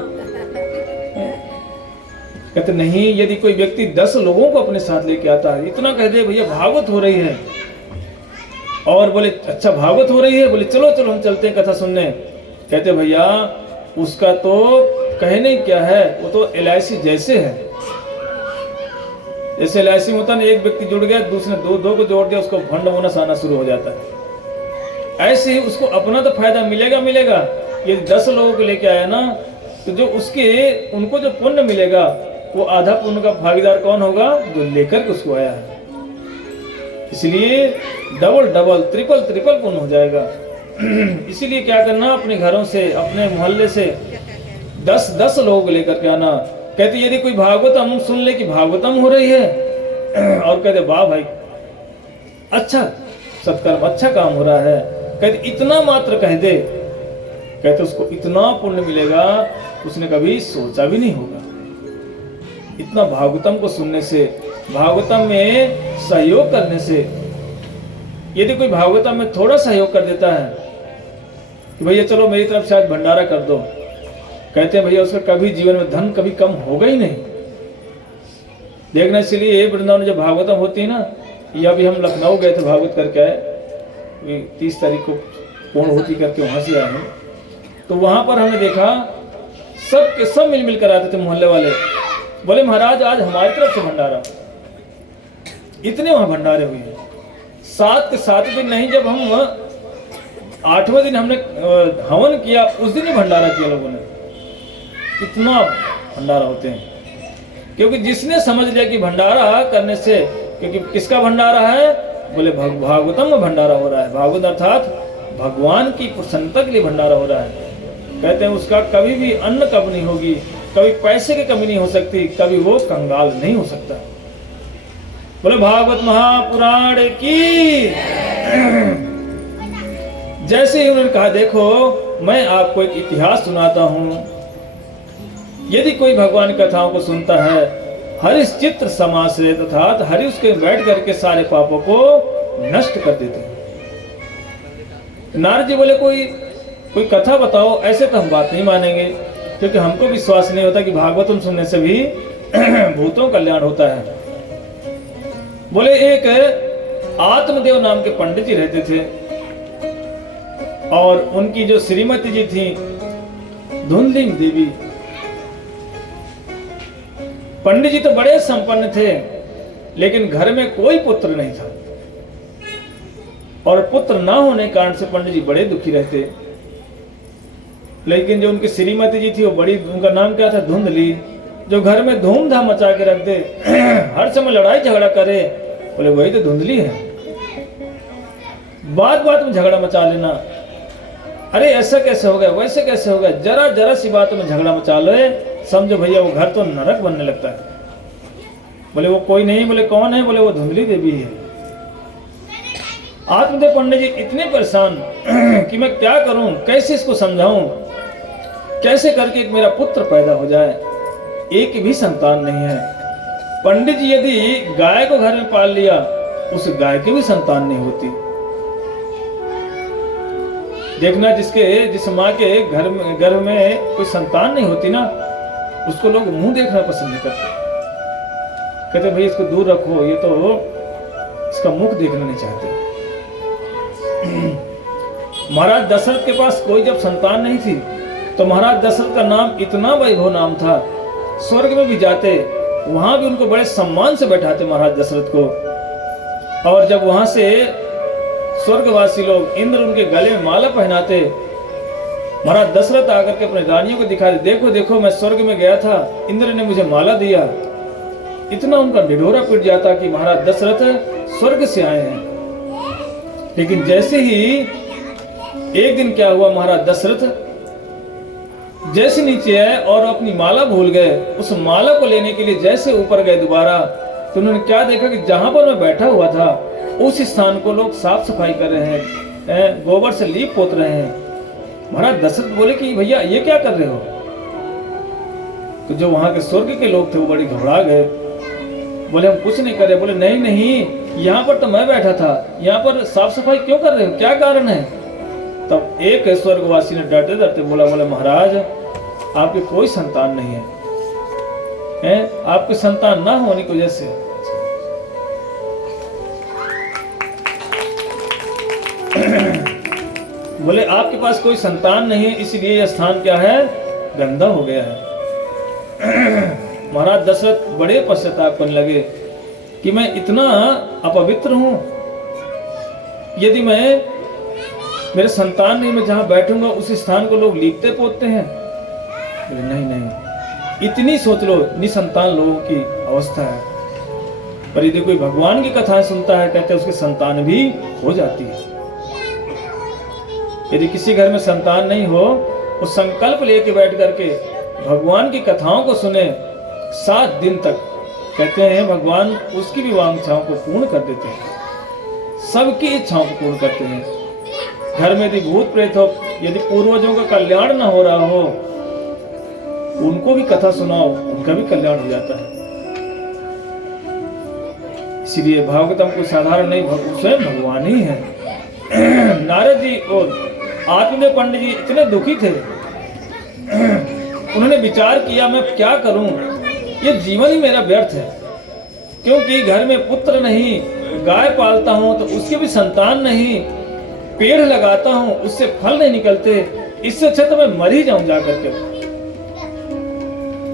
कहते नहीं, यदि कोई व्यक्ति 10 लोगों को अपने साथ लेके आता है, इतना कह दे भैया भागवत हो रही है, और बोले अच्छा भागवत हो रही है, बोले चलो चलो हम चलते हैं कथा सुनने। कहते भैया उसका तो कहने क्या है, वो तो LIC जैसे है। जैसे LIC में होता ना, एक व्यक्ति जुड़ गया, दूसरे 2 को जोड़ दिया, उसको फंड बोनस आना शुरू हो जाता है। ऐसे ही उसको अपना तो फायदा मिलेगा। ये 10 लोगों को लेके आया ना, तो जो उनको जो पुण्य मिलेगा, वो आधा पुण्य का भागीदार कौन होगा? जो लेकर के उसको आया है। इसलिए डबल ट्रिपल पुण्य हो जाएगा। इसीलिए क्या करना, अपने घरों से, अपने मोहल्ले से 10 लोगों को लेकर के आना। कहते यदि कोई भागवतम सुन ले कि भागवतम हो रही है, और कहते वाह भाई अच्छा सत्कर्म, अच्छा काम हो रहा है, कहते इतना मात्र कह दे, कहते उसको इतना पुण्य मिलेगा उसने कभी सोचा भी नहीं होगा। इतना भागवतम को सुनने से, भागवतम में सहयोग करने से, यदि कोई भागवतम में थोड़ा सहयोग कर देता है कि भैया चलो मेरी तरफ से आज भंडारा कर दो, कहते हैं भैया उसका कभी जीवन में धन कभी कम होगा ही नहीं। देखना, इसलिए वृंदावन जब भागवतम होती है ना, या भी हम लखनऊ गए थे भागवत करके आए, 30 तारीख को पूर्ण होती करके वहां से आए हैं, तो वहां पर हमने देखा सब के सब मिल कर आते थे मोहल्ले वाले। बोले महाराज आज हमारी तरफ से भंडारा, इतने वहां भंडारे हुए हैं। 7 के 7 दिन नहीं, जब हम 8वें दिन हमने हवन किया, उस दिन ही भंडारा किया लोगों ने। इतना भंडारा होते हैं, क्योंकि जिसने समझ लिया कि भंडारा करने से, क्योंकि किसका भंडारा है? बोले भागवतम में भंडारा हो रहा है। भागवत अर्थात भगवान की प्रसन्नता के लिए भंडारा हो रहा है। कहते हैं उसका कभी भी अन्न कम नहीं होगी, कभी पैसे की कमी नहीं हो सकती, कभी वो कंगाल नहीं हो सकता। बोले भागवत महापुराण की। जैसे ही उन्होंने कहा देखो मैं आपको एक इतिहास सुनाता हूं, यदि कोई भगवान की कथाओं को सुनता है, हरिश्चित्र समाश्रय अर्थात हरि उसके बैठ करके सारे पापों को नष्ट कर देते हैं। नारद जी बोले कोई कथा बताओ, ऐसे तो हम बात नहीं मानेंगे, क्योंकि हमको विश्वास नहीं होता कि भागवतम सुनने से भी भूतों का कल्याण होता है। बोले एक आत्मदेव नाम के पंडित जी रहते थे, और उनकी जो श्रीमती जी थी धुंधलिम देवी। पंडित जी तो बड़े संपन्न थे, लेकिन घर में कोई पुत्र नहीं था, और पुत्र ना होने के कारण से पंडित जी बड़े दुखी रहते। लेकिन जो उनकी श्रीमती जी थी वो बड़ी, उनका नाम क्या था, धुंधली, जो घर में धूमधाम मचा के रख दे, हर समय लड़ाई झगड़ा करे। बोले वही तो धुंधली है, बात बात में झगड़ा मचा लेना, अरे ऐसा कैसे हो गया, वैसे कैसे हो गया, जरा जरा सी बात में झगड़ा मचा ले, समझो भैया वो घर तो नरक बनने लगता है। बोले वो कोई नहीं। बोले कौन है? बोले वो धुंधली देवी है। आत्मदेव पंडित जी इतने परेशान कि मैं क्या करूं, कैसे इसको समझाऊं, कैसे करके एक मेरा पुत्र पैदा हो जाए। एक भी संतान नहीं है। पंडित जी यदि गाय को घर में पाल लिया, उस गाय की भी संतान नहीं होती। देखना, जिस माँ के गर्भ में कोई संतान नहीं होती ना, उसको लोग मुंह देखना पसंद नहीं करते। कहते भाई इसको दूर रखो, ये तो इसका मुख देखना नहीं चाहते। महाराज दशरथ के पास कोई जब संतान नहीं थी, तो महाराज दशरथ का नाम इतना वैभव नाम था, स्वर्ग में भी जाते, वहां भी उनको बड़े सम्मान से बैठाते महाराज दशरथ को। और जब वहां से स्वर्गवासी लोग, इंद्र उनके गले में माला पहनाते, महाराज दशरथ आकर के अपने रानियों को दिखाते, देखो देखो मैं स्वर्ग में गया था, इंद्र ने मुझे माला दिया। इतना उनका ढिढोरा पिट जाता कि महाराज दशरथ स्वर्ग से आए हैं। लेकिन जैसे ही एक दिन क्या हुआ, महाराज दशरथ जैसे नीचे आए और अपनी माला भूल गए, उस माला को लेने के लिए जैसे ऊपर गए दोबारा, तो उन्होंने क्या देखा कि जहां पर मैं बैठा हुआ था उस स्थान को लोग साफ सफाई कर रहे हैं, गोबर से लीप पोत रहे हैं। महाराज दशरथ बोले कि भैया ये क्या कर रहे हो? तो जो वहां के स्वर्ग के लोग थे वो बड़ी घबरा गए, बोले हम कुछ नहीं कर रहे। बोले नहीं नहीं, यहाँ पर तो मैं बैठा था, यहाँ पर साफ सफाई क्यों कर रहे हो, क्या कारण है? तब एक स्वर्गवासी ने डरते डरते बोला, बोले महाराज आपकी कोई संतान नहीं है, आपकी संतान ना होने की वजह से बोले आपके पास कोई संतान नहीं है, इसलिए यह स्थान क्या है, गंदा हो गया है। महाराज दशरथ बड़े पश्चाताप करने लगे कि मैं इतना अपवित्र हूं, यदि मेरे संतान नहीं, मैं जहां बैठूंगा उस स्थान को लोग लीपते पोतते हैं। बोले नहीं नहीं, इतनी सोच लो, निसंतान लोगों की अवस्था है। पर यदि कोई भगवान की कथाएं सुनता है, कहते हैं उसकी संतान भी हो जाती है। यदि किसी घर में संतान नहीं हो, वो संकल्प लेके बैठ करके भगवान की कथाओं को सुने 7 दिन तक, कहते हैं भगवान उसकी भी वांछाओं को पूर्ण कर देते हैं, सबकी इच्छाओं को पूर्ण करते हैं। घर में यदि भूत प्रेत हो, यदि पूर्वजों का कल्याण न हो रहा हो, उनको भी कथा सुनाओ, उनका भी कल्याण हो जाता है। इसलिए भागवतम को साधारण नहीं, स्वयं भगवान ही है। नारद जी और आत्मदेव पंडित जी इतने दुखी थे, उन्होंने विचार किया मैं क्या करूं, ये जीवन ही मेरा व्यर्थ है, क्योंकि घर में पुत्र नहीं, गाय पालता हूं तो उसके भी संतान नहीं, पेड़ लगाता हूं उससे फल नहीं निकलते, इससे अच्छा तो मैं मर ही जाऊं जाकर के।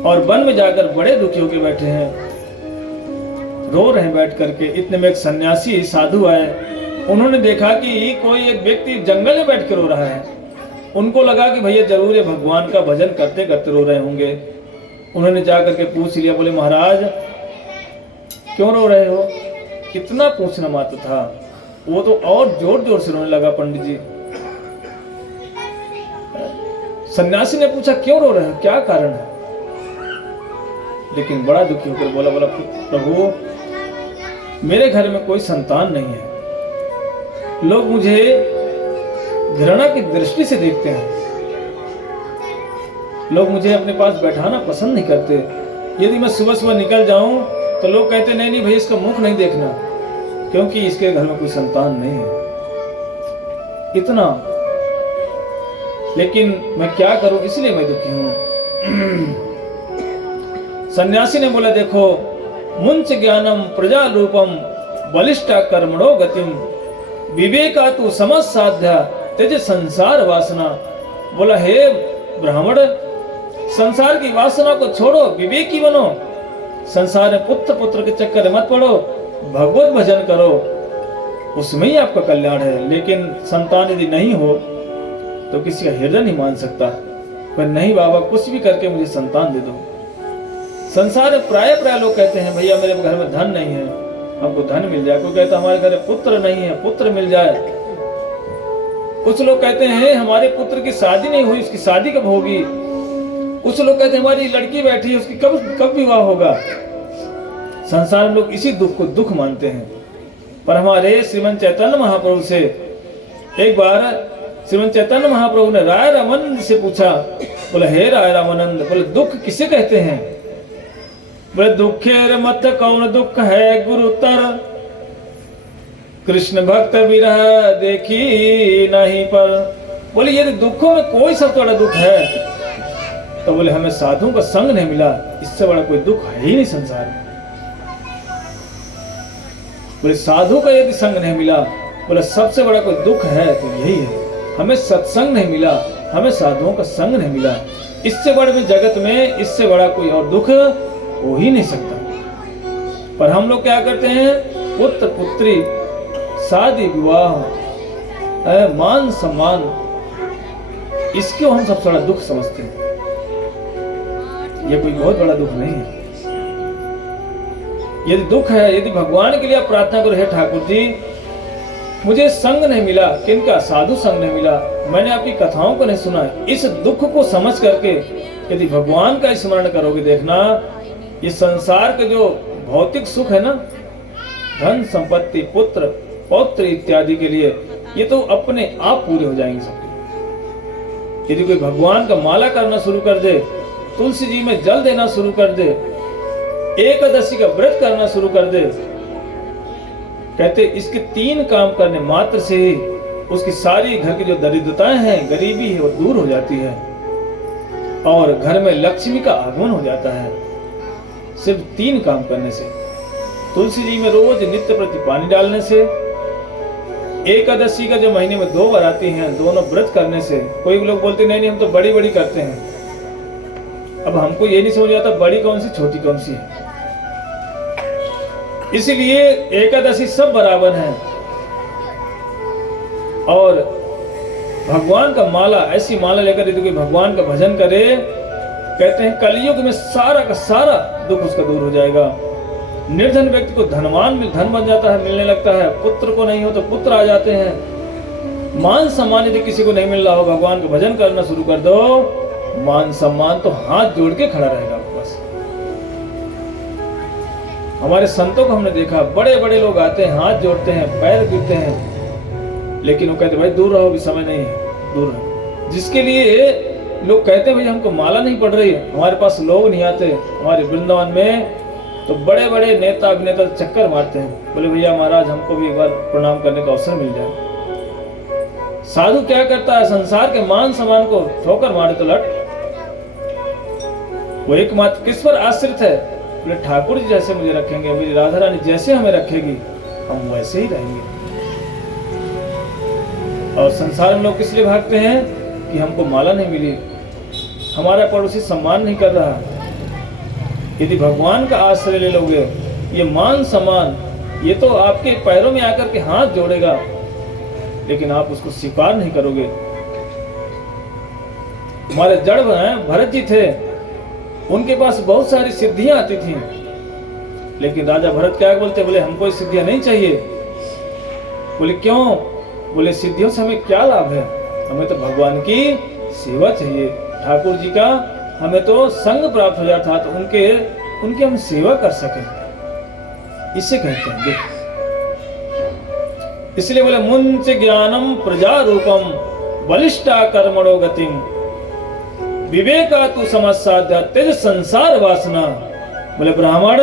और वन में जाकर बड़े दुखी होकर बैठे हैं, रो रहे हैं बैठ करके। इतने में एक सन्यासी साधु आए, उन्होंने देखा कि कोई एक व्यक्ति जंगल में बैठ कर रो रहा है। उनको लगा कि भैया जरूर ये भगवान का भजन करते करते रो रहे होंगे। उन्होंने जाकर के पूछ लिया, बोले महाराज क्यों रो रहे हो? कितना पूछना मात्र था, वो तो और जोर जोर से रोने लगा। पंडित जी, सन्यासी ने पूछा क्यों रो रहे हो, क्या कारण है? लेकिन बड़ा दुखी होकर बोला प्रभु मेरे घर में कोई संतान नहीं है, लोग मुझे घृणा की दृष्टि से देखते हैं, लोग मुझे अपने पास बैठाना पसंद नहीं करते। यदि मैं सुबह सुबह निकल जाऊं तो लोग कहते नहीं नहीं भाई इसका मुख नहीं देखना, क्योंकि इसके घर में कोई संतान नहीं है। इतना, लेकिन मैं क्या करूं, इसलिए मैं दुखी हूं। सन्यासी ने बोला देखो, मुंच ज्ञानम प्रजा रूपम बलिष्ठा कर्मणो गतिम विवेका तु समसाध्या तेज संसार वासना। बोला हे ब्राह्मण, संसार की वासना को छोड़ो, विवेकी बनो, संसार में पुत्र पुत्र के चक्कर में मत पड़ो, भगवत भजन करो, उसमें ही आपका कल्याण है। लेकिन संतान यदि नहीं हो तो किसी का हृदय नहीं मान सकता, पर नहीं बाबा कुछ भी करके मुझे संतान दे दो। संसार में प्राय प्राय लोग कहते हैं भैया मेरे घर में धन नहीं है, हमको धन मिल जाए। कोई कहता हमारे घर में पुत्र नहीं है, पुत्र मिल जाए। कुछ लोग कहते हैं हमारे पुत्र की शादी नहीं हुई, उसकी शादी कब होगी। कुछ लोग कहते हैं हमारी लड़की बैठी है, उसकी कब विवाह होगा। संसार में लोग इसी दुख को दुख मानते हैं। पर हमारे श्रीमंत चैतन्य महाप्रभु से एक बार श्रीमंत चैतन्य महाप्रभु ने राय रामानंद से पूछा, बोले हे राय रामानंद, बोले दुख किसे कहते हैं। बोले दुखेर मत कौन दुख है गुरुतर, कृष्ण भक्त विरह देखी नहीं पर। बोले यदि दुखों में कोई सबसे बड़ा दुख है तो बोले हमें साधुओं का संग नहीं मिला, इससे बड़ा कोई दुख है ही नहीं संसार में। बोले साधु का यदि संग नहीं मिला, बोले सबसे बड़ा कोई दुख है तो यही है, हमें सत्संग नहीं मिला, हमें साधुओं का संग नहीं मिला। इससे बड़े में जगत में इससे बड़ा कोई और दुख हो ही नहीं सकता। पर हम लोग क्या करते हैं, पुत्र पुत्री, शादी विवाह, मान सम्मान, इसको हम सबसे बड़ा दुख समझते हैं। यह कोई बहुत बड़ा दुख नहीं है। यदि दुख है, यदि भगवान के लिए आप प्रार्थना करो, हे ठाकुर जी मुझे संग नहीं मिला, किनका साधु संग नहीं मिला, मैंने आपकी कथाओं को नहीं सुना, इस दुख को समझ करके यदि भगवान का स्मरण करोगे, देखना ये संसार के जो भौतिक सुख है ना, धन संपत्ति पुत्र पौत्र इत्यादि के लिए, ये तो अपने आप पूरे हो जाएंगे सबके। यदि कोई भगवान का माला करना शुरू कर दे, तुलसी जी में जल देना शुरू कर दे, एकादशी का व्रत करना शुरू कर दे, कहते इसके 3 काम करने मात्र से ही उसकी सारी घर की जो दरिद्रताएं हैं, गरीबी है, वो दूर हो जाती है और घर में लक्ष्मी का आगमन हो जाता है। सिर्फ 3 काम करने से, तुलसी जी में रोज नित्य प्रति पानी डालने से, एकादशी का जो महीने में 2 बार आती हैं, दोनों व्रत करने से। कोई लोग बोलते नहीं हम तो बड़ी बड़ी करते हैं। अब हमको ये नहीं समझ आता बड़ी कौन सी छोटी कौन सी है। इसीलिए एकादशी सब बराबर हैं। और भगवान का माला, ऐसी माला लेकर यदि कोई भगवान का भजन करे, कहते हैं कलयुग में सारा का सारा दुख उसका दूर हो जाएगा। निर्धन व्यक्ति को धनवान धन बन जाता है, मिलने लगता है। पुत्र को नहीं हो तो पुत्र आ जाते हैं। मान सम्मान यदि किसी को नहीं मिल रहा हो, भगवान का भजन करना शुरू कर दो, मान सम्मान तो हाथ जोड़ के खड़ा रहेगा आपके पास। हमारे संतों को हमने देखा, बड़े बड़े लोग आते हैं, हाथ जोड़ते हैं, पैर गिरते हैं, लेकिन वो कहते भाई दूर रहो, अभी समय नहीं है, दूर रहो। जिसके लिए लोग कहते हैं भाई हमको माला नहीं पड़ रही है, हमारे पास लोग नहीं आते। हमारे वृंदावन में तो बड़े बड़े नेता अभिनेता चक्कर मारते हैं, बोले भैया महाराज हमको भी एक बार प्रणाम करने का अवसर मिल जाए। साधु क्या करता है, संसार के मान सम्मान को ठोकर मारे तो लट। वो एकमात्र किस पर आश्रित है, बोले ठाकुर जी जैसे मुझे रखेंगे, मेरी राधा रानी जैसे हमें रखेगी, हम वैसे ही रहेंगे। और संसार में लोग किस लिए भागते हैं कि हमको माला नहीं मिली, हमारा पड़ोसी सम्मान नहीं कर रहा। यदि भगवान का आश्रय ले लोगे, ये मान सम्मान ये तो आपके पैरों में आकर के हाथ जोड़ेगा, लेकिन आप उसको स्वीकार नहीं करोगे। हमारे जड़ भरत जी थे, उनके पास बहुत सारी सिद्धियां आती थी, लेकिन राजा भरत क्या बोलते, बोले हमको सिद्धियां नहीं चाहिए। बोले क्यों, बोले सिद्धियों से हमें क्या लाभ है, हमें तो भगवान की सेवा चाहिए, ठाकुर जी का हमें तो संग प्राप्त हो जाता तो उनके हम सेवा कर सके, इसे कहते हैं। देख इसलिए बोले मुंच ज्ञानम प्रजा रूपम बलिष्ठा कर्मणो गतिम विवेका तू समस्या तेज संसार वासना। बोले ब्राह्मण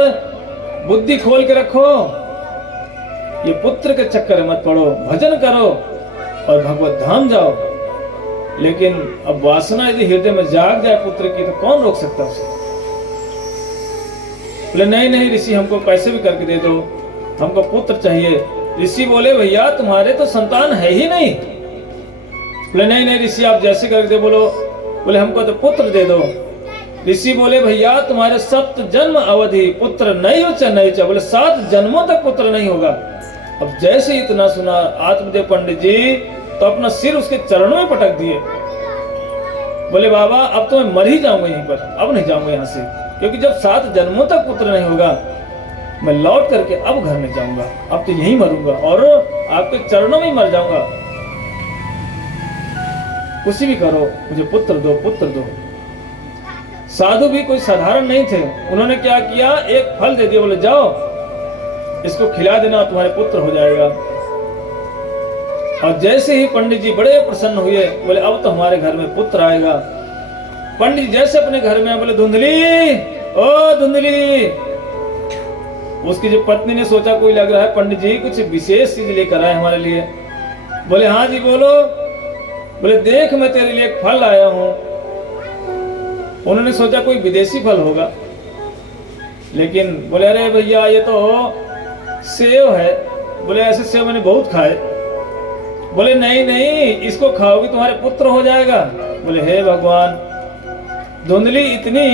बुद्धि खोल के रखो, ये पुत्र के चक्कर में मत पड़ो, भजन करो और भगवत धाम जाओ। लेकिन अब वासना यदि हृदय में जाग जाए पुत्र की तो कौन रोक सकता उसे। बोले नहीं नहीं ऋषि, हमको पैसे भी करके दे दो, हमको पुत्र चाहिए। ऋषि बोले भैया तुम्हारे तो संतान है ही नहीं। बोले नहीं नहीं ऋषि, आप जैसे करके दे बोलो। बोले हमको तो पुत्र दे दो। ऋषि बोले भैया तुम्हारे 7 जन्म अवधि पुत्र नहीं हो चाहे नहीं चाहे। बोले 7 जन्मों तक पुत्र नहीं होगा। अब जैसे इतना सुना आत्मदेव पंडित जी तो अपना सिर उसके चरणों में पटक दिए। बोले बाबा अब तो मैं मर ही जाऊंगा यहीं पर, अब नहीं जाऊंगा यहाँ से, क्योंकि जब 7 जन्मों तक पुत्र नहीं होगा मैं लौट करके अब घर में जाऊंगा, अब तो यहीं मरूंगा और आपके चरणों में ही मर जाऊंगा। कुछ भी करो मुझे पुत्र दो, पुत्र दो। साधु भी कोई साधारण नहीं थे, उन्होंने क्या किया, एक फल दे दिया। बोले जाओ इसको खिला देना, तुम्हारे पुत्र हो जाएगा। और जैसे ही पंडित जी बड़े प्रसन्न हुए, बोले अब तो हमारे घर में पुत्र आएगा। पंडित जी जैसे अपने घर में बोले धुंधली, ओ धुंधली। उसकी जो पत्नी ने सोचा कोई लग रहा है पंडित जी कुछ विशेष चीज लेकर आए हमारे लिए। बोले हाँ जी बोलो। बोले देख मैं तेरे लिए एक फल लाया हूं। उन्होंने सोचा कोई विदेशी फल होगा, लेकिन बोले अरे भैया ये तो सेव है। बोले ऐसे सेव मैंने बहुत खाए। बोले नहीं नहीं इसको खाओगे तुम्हारे पुत्र हो जाएगा। बोले हे भगवान, धुंधली इतनी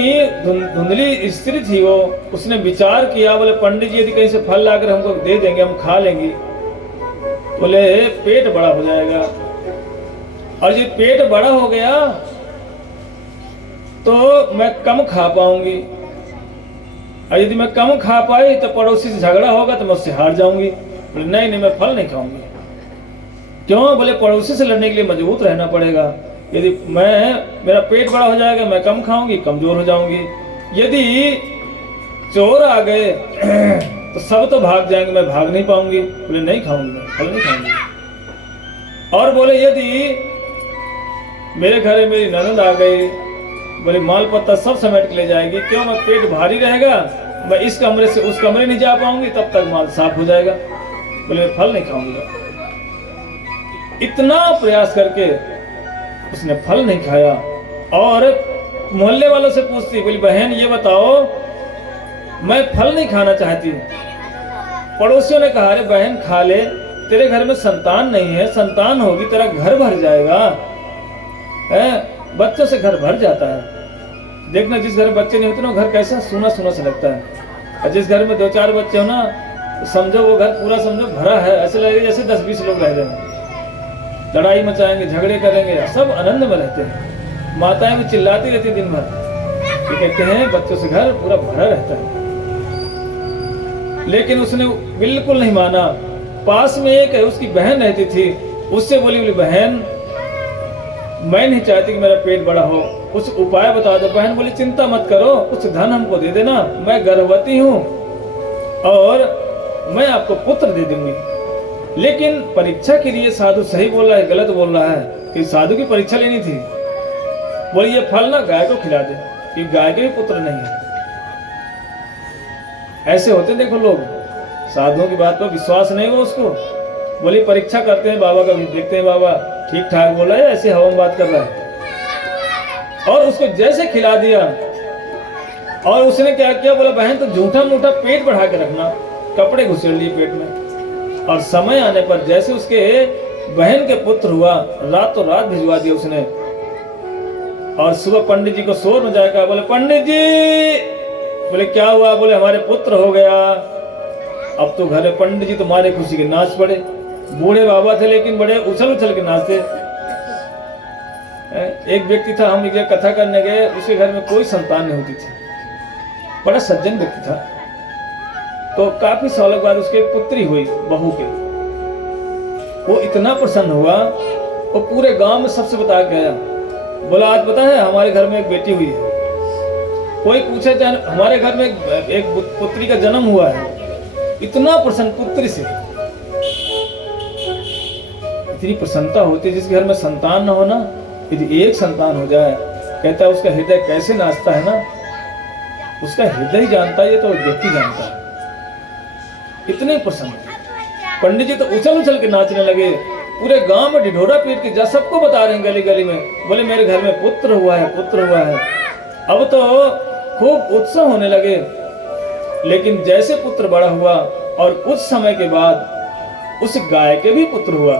धुंधली स्त्री थी वो, उसने विचार किया। बोले पंडित जी यदि कहीं से फल लाकर हमको दे देंगे हम खा लेंगे। बोले पेट बड़ा हो जाएगा, और ये पेट बड़ा हो गया तो मैं कम खा पाऊंगी, और यदि मैं कम खा पाई तो पड़ोसी से झगड़ा होगा तो मैं उससे हार जाऊंगी। बोले नहीं नहीं मैं फल नहीं खाऊंगी। क्यों? बोले पड़ोसी से लड़ने के लिए मजबूत रहना पड़ेगा। यदि मेरा पेट बड़ा हो जाएगा मैं कम खाऊंगी, कमजोर हो जाऊंगी। यदि चोर आ गए तो सब तो भाग जाएंगे, मैं भाग नहीं पाऊंगी। बोले नहीं खाऊंगी, मैं फल नहीं खाऊंगी। और बोले यदि मेरे घर में मेरी ननद आ गई, बोले माल पत्ता सब समेट के ले जाएगी। क्यों? मैं पेट भारी रहेगा, मैं इस कमरे से उस कमरे नहीं जा पाऊंगी, तब तक माल साफ हो जाएगा। बोले मैं फल नहीं खाऊंगा। इतना प्रयास करके उसने फल नहीं खाया। और मोहल्ले वालों से पूछती, बोली बहन ये बताओ मैं फल नहीं खाना चाहती। पड़ोसियों ने कहा अरे बहन खा ले, तेरे घर में संतान नहीं है, संतान होगी तेरा घर भर जाएगा। बच्चों से घर भर जाता है। देखना जिस घर में बच्चे नहीं होते ना घर कैसा सूना सूना सा लगता है, और जिस घर में 2-4 बच्चे हो ना तो समझो वो घर पूरा समझो भरा है, ऐसे लगेगा जैसे 10-20 लोग रह रहे हैं। लड़ाई मचाएंगे, झगड़े करेंगे, सब आनंद में रहते हैं। माताएं भी चिल्लाती रहती दिन भर। ये कहते हैं बच्चों से घर पूरा भरा रहता है। लेकिन उसने बिल्कुल नहीं माना। पास में एक है उसकी बहन रहती थी, उससे बोली बहन मैं नहीं चाहती कि मेरा पेट बड़ा हो, कुछ उपाय बता दो। बहन बोली चिंता मत करो, कुछ धन हमको दे देना, मैं गर्भवती हूँ और मैं आपको पुत्र दे दूंगी। लेकिन परीक्षा के लिए साधु सही बोल रहा है गलत बोल रहा है, कि साधु की परीक्षा लेनी थी। बोली ये फल ना गाय को खिला दे, कि गाय के भी पुत्र नहीं है। ऐसे होते देखो लोग, साधुओं की बात पर विश्वास नहीं हो उसको। बोली परीक्षा करते हैं बाबा का भी, देखते हैं बाबा ठीक ठाक बोला है, ऐसे हवा में बात कर रहा है। और उसको जैसे खिला दिया, और उसने क्या किया, बोला बहन तो झूठा मूठा पेट बढ़ा के रखना, कपड़े घुसेड़ लिए पेट में। और समय आने पर जैसे उसके बहन के पुत्र हुआ, रातों रात भिजवा दिया उसने। और सुबह पंडित जी को शोर में जाकर बोले पंडित जी, बोले क्या हुआ? बोले हमारे पुत्र हो गया। अब तो घर में पंडित जी तुम्हारे खुशी के नाच पड़े। बूढ़े बाबा थे लेकिन बड़े उछल उछल के नाचते। एक व्यक्ति था, हम एक जगह कथा करने गए, उसके घर में कोई संतान नहीं होती थी, बड़ा सज्जन व्यक्ति था। तो काफी सालों बाद उसके पुत्री हुई, बहू के। वो इतना प्रसन्न हुआ, वो पूरे गांव में सबसे बता के आया। बोला आज पता है हमारे घर में एक बेटी हुई है। कोई पूछे चाहे हमारे घर में एक पुत्री का जन्म हुआ है। इतना प्रसन्न पुत्री से, इतनी प्रसन्नता होती है। जिस घर में संतान न हो ना, यदि एक संतान हो जाए कहता है उसका हृदय कैसे नाचता है ना, उसका हृदय जानता है, ये तो व्यक्ति जानता है। इतने प्रसन्न पंडित जी तो उछल उछल के नाचने लगे, पूरे गांव में ढिढोरा पीट के जा सबको बता रहे हैं गली गली में, बोले मेरे घर में पुत्र हुआ है, पुत्र हुआ है। अब तो खूब उत्सव होने लगे। लेकिन जैसे पुत्र बड़ा हुआ और कुछ समय के बाद उस गाय के भी पुत्र हुआ।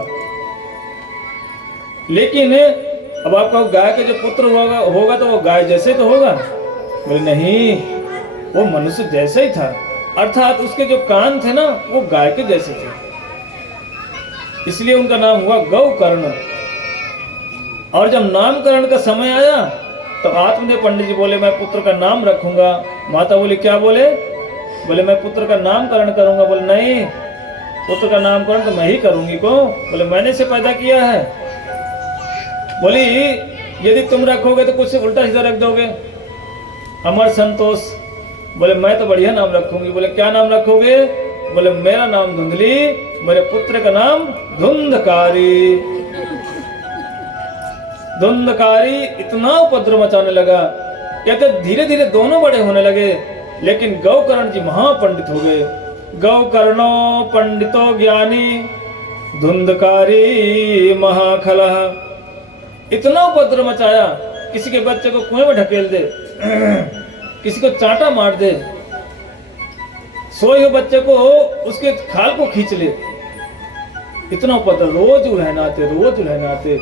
लेकिन अब आप कहो गाय के जो पुत्र होगा तो वो गाय जैसे तो होगा, बोले नहीं, वो मनुष्य जैसे ही था, अर्थात उसके जो कान थे ना वो गाय के जैसे थे, इसलिए उनका नाम हुआ गौकर्ण। और जब नामकरण का समय आया तो आत्मदेव पंडित जी बोले मैं पुत्र का नाम रखूंगा। माता बोली क्या बोले? बोले मैं पुत्र का नामकरण करूंगा। बोले नहीं, पुत्र का नामकरण तो मैं ही करूंगी को। बोले मैंने से पैदा किया है। बोली यदि तुम रखोगे तो कुछ उल्टा सीधा रख दोगे। अमर संतोष। बोले मैं तो बढ़िया नाम रखूंगी। बोले क्या नाम रखोगे? बोले मेरा नाम धुंधली, मेरे पुत्र का नाम धुंधकारी। धुंधकारी इतना उपद्रव मचाने लगा, कहते धीरे धीरे दोनों बड़े होने लगे, लेकिन गौकर्ण जी महापंडित हो गए। गौकर्णो पंडितो ज्ञानी धुंधकारी महाखलः। इतना उपद्रव मचाया, किसी के बच्चे को कुएं में ढकेल दे, किसी को चांटा मार दे, सोए हुए बच्चे को उसके खाल को खींच ले। इतना उपद्रव, रोज उलहनाते, रोज उलहनाते।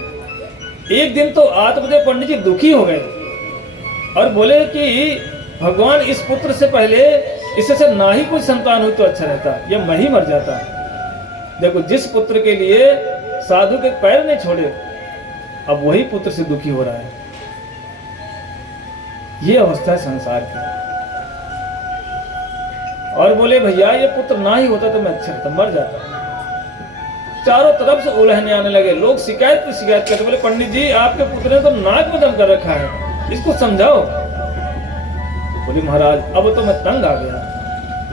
एक दिन तो आत्मदेव पंडित जी दुखी हो गए और बोले कि भगवान इस पुत्र से पहले इससे ना ही कोई संतान हुई तो अच्छा रहता, ये मैं ही मर जाता। देखो जिस पुत्र के लिए साधु के पैर नहीं छोड़े, अब वही पुत्र से दुखी हो रहा है। ये अवस्था है संसार की। और बोले भैया ये पुत्र ना ही होता तो मैं अच्छा रहता, मर जाता। चारों तरफ से उलहने आने लगे, लोग शिकायत पे शिकायत करते, बोले पंडित जी आपके पुत्र ने तो नाक में दम कर रखा है, इसको समझाओ। बोले महाराज अब तो मैं तंग आ गया।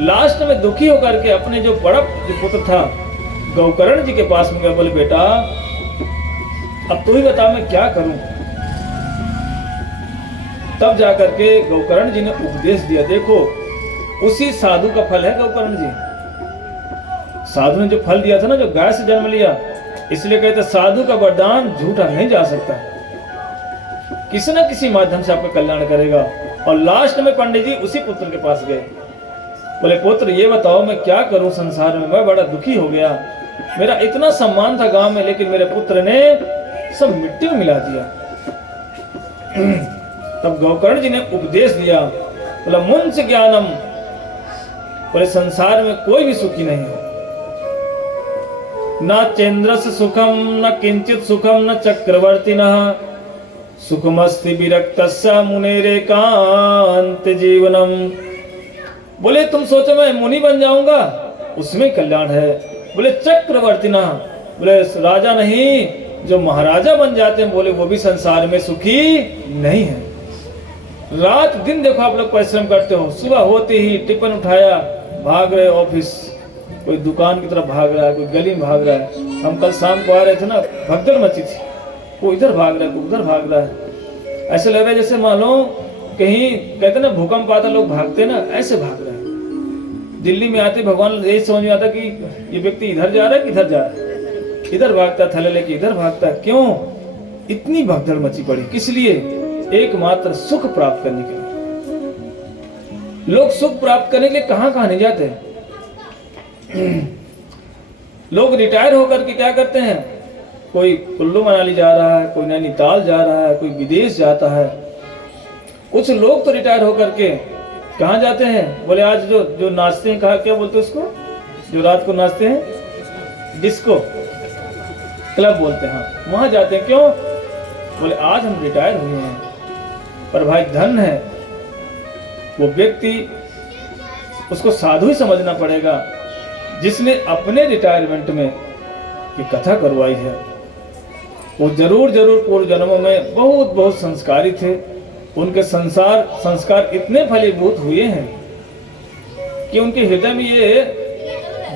लास्ट में दुखी होकर के अपने जो बड़ा जो पुत्र था गौकर्ण जी के पास में गया। बोले बेटा अब तू ही बता मैं क्या करूं। तब जाकर के गौकर्ण जी ने उपदेश दिया। देखो उसी साधु का फल है गौकर्ण जी। साधु ने जो फल दिया था ना, जो गाय से जन्म लिया, इसलिए कहते साधु का वरदान झूठा नहीं जा सकता, किसी न किसी माध्यम से आपका कल्याण करेगा। और लास्ट में पंडित जी उसी पुत्र के पास गए। बोले पुत्र ये बताओ मैं क्या करूं संसार में, मैं बड़ा दुखी हो गया। मेरा इतना सम्मान था गांव में, लेकिन मेरे पुत्र ने सब मिट्टी में मिला दिया। तब गौकर्ण जी ने उपदेश दिया। बोला मुंच ज्ञानम, बोले संसार में कोई भी सुखी नहीं है। न चेन्द्रस सुखम न किंचित सुखम न चक्रवर्तिनः सुखमस्ति विरक्तस्य मुनेरेकांत जीवनम। बोले तुम सोचो मैं मुनि बन जाऊंगा, उसमें कल्याण है। बोले चक्रवर्तिनः, बोले राजा नहीं, जो महाराजा बन जाते हैं, बोले वो भी संसार में सुखी नहीं है। रात दिन देखो आप लोग परिश्रम करते हो, सुबह होते ही टिफिन उठाया भाग रहे ऑफिस, कोई दुकान की तरफ भाग रहा है, कोई गली में भाग रहा है। हम कल शाम को आ रहे थे ना, भगदड़ मची थी, कोई इधर भाग रहा है, कोई उधर भाग रहा है। ऐसे लग रहा है जैसे मान लो कहीं कहते ना भूकंप आता लोग भागते ना, ऐसे भाग रहे हैं। दिल्ली में आते भगवान यही समझ में आता कि ये व्यक्ति इधर जा रहा है कि इधर जा रहा है, इधर भागता थैले लेके इधर भागता है। क्यों इतनी भगदड़ मची पड़ी? किस लिए? एकमात्र सुख प्राप्त करने के लिए। लोग सुख प्राप्त करने के लिए कहां कहां नहीं जाते। लोग रिटायर होकर के क्या करते हैं, कोई कुल्लू मनाली जा रहा है, कोई नैनीताल जा रहा है, कोई विदेश जाता है। कुछ लोग तो रिटायर होकर के कहां जाते हैं? बोले आज जो नाचते हैं, कहा क्या बोलते हैं उसको, जो रात को नाचते हैं, डिस्को क्लब बोलते हैं, वहां जाते हैं। क्यों? बोले आज हम रिटायर हुए हैं। पर भाई धन है वो व्यक्ति, उसको साधु ही समझना पड़ेगा जिसने अपने रिटायरमेंट में ये कथा करवाई है। वो जरूर पूर्व जन्मों में बहुत संस्कारी थे। उनके संस्कार इतने फलीभूत हुए हैं कि उनके हृदय में ये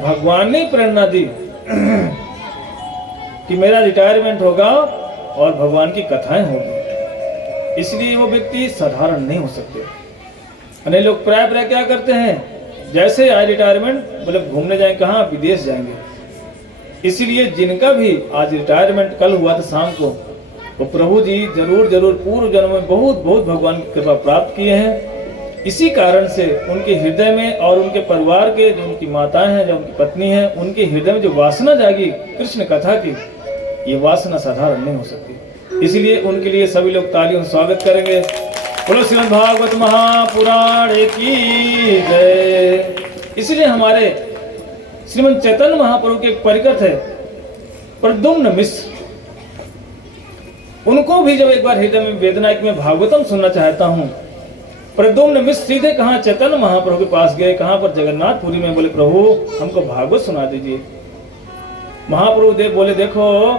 भगवान ने प्रेरणा दी कि मेरा रिटायरमेंट होगा और भगवान की कथाएं होगी। इसलिए वो व्यक्ति साधारण नहीं हो सकते। अनेक लोग प्राय क्या करते हैं, जैसे आए रिटायरमेंट बोले घूमने जाएं, कहाँ, विदेश जाएंगे। इसीलिए जिनका भी आज रिटायरमेंट कल हुआ था शाम को, वो प्रभु जी जरूर पूर्व जन्म में बहुत भगवान की कृपा प्राप्त किए हैं। इसी कारण से उनके हृदय में और उनके परिवार के जो उनकी माताएं हैं, जो उनकी पत्नी है, उनके हृदय में जो वासना जागी कृष्ण कथा की, ये वासना साधारण नहीं हो सकती। इसलिए उनके लिए सभी लोग तालियों से स्वागत करेंगे। बोलो श्रीमद् भागवत महापुराण की जय। इसलिए हमारे श्रीमद् चैतन्य महाप्रभु के एक परिकथ है प्रद्युम्न मिश्र, उनको भी जब एक बार हृदय में वेदना कि मैं भागवतम सुनना चाहता हूँ, प्रद्युम्न मिश्र सीधे कहाँ चैतन्य महाप्रभु के पास गए, कहाँ पर, जगन्नाथपुरी में। बोले प्रभु हमको भागवत सुना दीजिए। महाप्रभु देव बोले देखो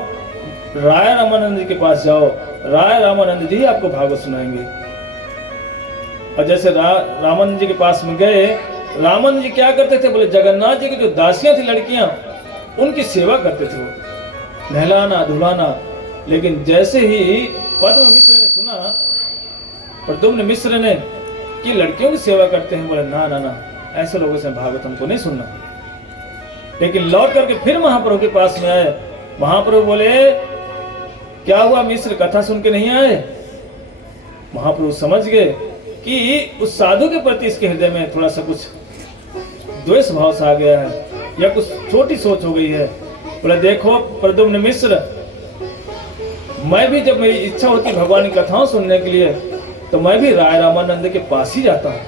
राय रामानंद जी के पास जाओ, राय रामानंद जी आपको भागवत सुनाएंगे। और जैसे रामानंद जी के पास में गए, रामानंद जी क्या करते थे, बोले जगन्नाथ जी की जो दासियां थी लड़कियां, उनकी सेवा करते थे, वो नहलाना धुलाना। लेकिन जैसे ही पद्म मिश्र ने सुना, प्रद्युम्न मिश्र ने, कि लड़कियों की सेवा करते हैं, बोले ना ना ना, ऐसे लोगों से भागवत हमको नहीं सुनना। लेकिन लौट करके फिर महाप्रभु के पास में आए। महाप्रभु बोले क्या हुआ मिश्र, कथा सुन के नहीं आए? महाप्रभु समझ गए कि उस साधु के प्रति इसके हृदय में थोड़ा सा कुछ द्वेष भाव सा आ गया है, या कुछ छोटी सोच हो गई है। बोले देखो प्रद्युम्न मिश्र, मैं भी जब मेरी इच्छा होती भगवान की कथाओं सुनने के लिए, तो मैं भी राय रामानंद के पास ही जाता हूँ।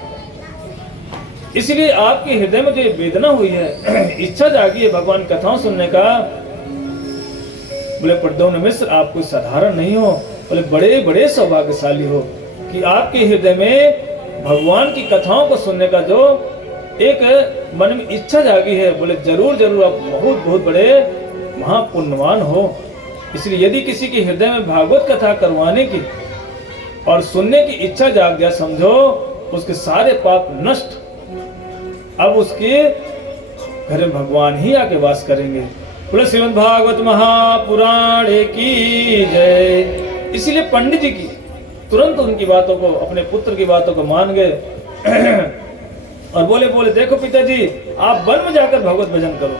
इसलिए आपके हृदय में जो वेदना हुई है, इच्छा जागी है भगवान की कथाओं सुनने का, बोले प्रद्युम्न मिश्र आप कोई साधारण नहीं हो, बोले बड़े बड़े सौभाग्यशाली हो कि आपके हृदय में भगवान की कथाओं को सुनने का जो एक मन में इच्छा जागी है, बोले जरूर आप बहुत बड़े महापुण्यवान हो। इसलिए यदि किसी के हृदय में भागवत कथा करवाने की और सुनने की इच्छा जाग गया, समझो उसके सारे पाप नष्ट, अब उसके घर में भगवान ही आके वास करेंगे। बोले श्रीमद् भागवत महापुराण की जय। इसलिए पंडित जी की तुरंत उनकी बातों को, अपने पुत्र की बातों को मान गए और बोले देखो पिताजी, आप वन में जाकर भगवत भजन करो,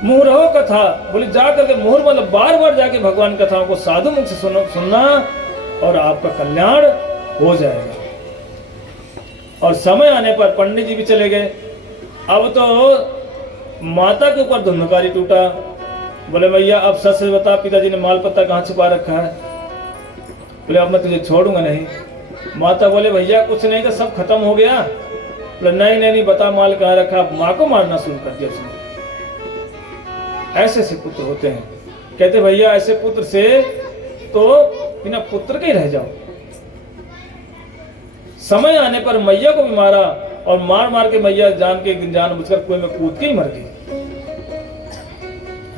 मुहुरहो कथा, बोले जाकर के मुहुर मतलब बार जाके भगवान कथाओं को साधु मुख से सुनना और आपका कल्याण हो जाएगा। और समय आने पर पंडित जी भी चले गए। अब तो माता के ऊपर धुंधकारी टूटा। बोले भैया अब सच से बता, पिताजी ने माल पत्ता कहाँ छुपा रखा है? बोले अब मैं तुझे छोड़ूंगा नहीं। माता बोले भैया कुछ नहीं था, सब खत्म हो गया। बोले नहीं बता माल कहाँ रखा। माँ को मारना शुरू कर दिया उसने। ऐसे पुत्र होते हैं। कहते भैया ऐसे पुत्र से तो बिना पुत्र के ही रह जाओ। समय आने पर मैया को भी मारा और मार के मैया जान बुझकर कुएं में कूद के ही मर गई।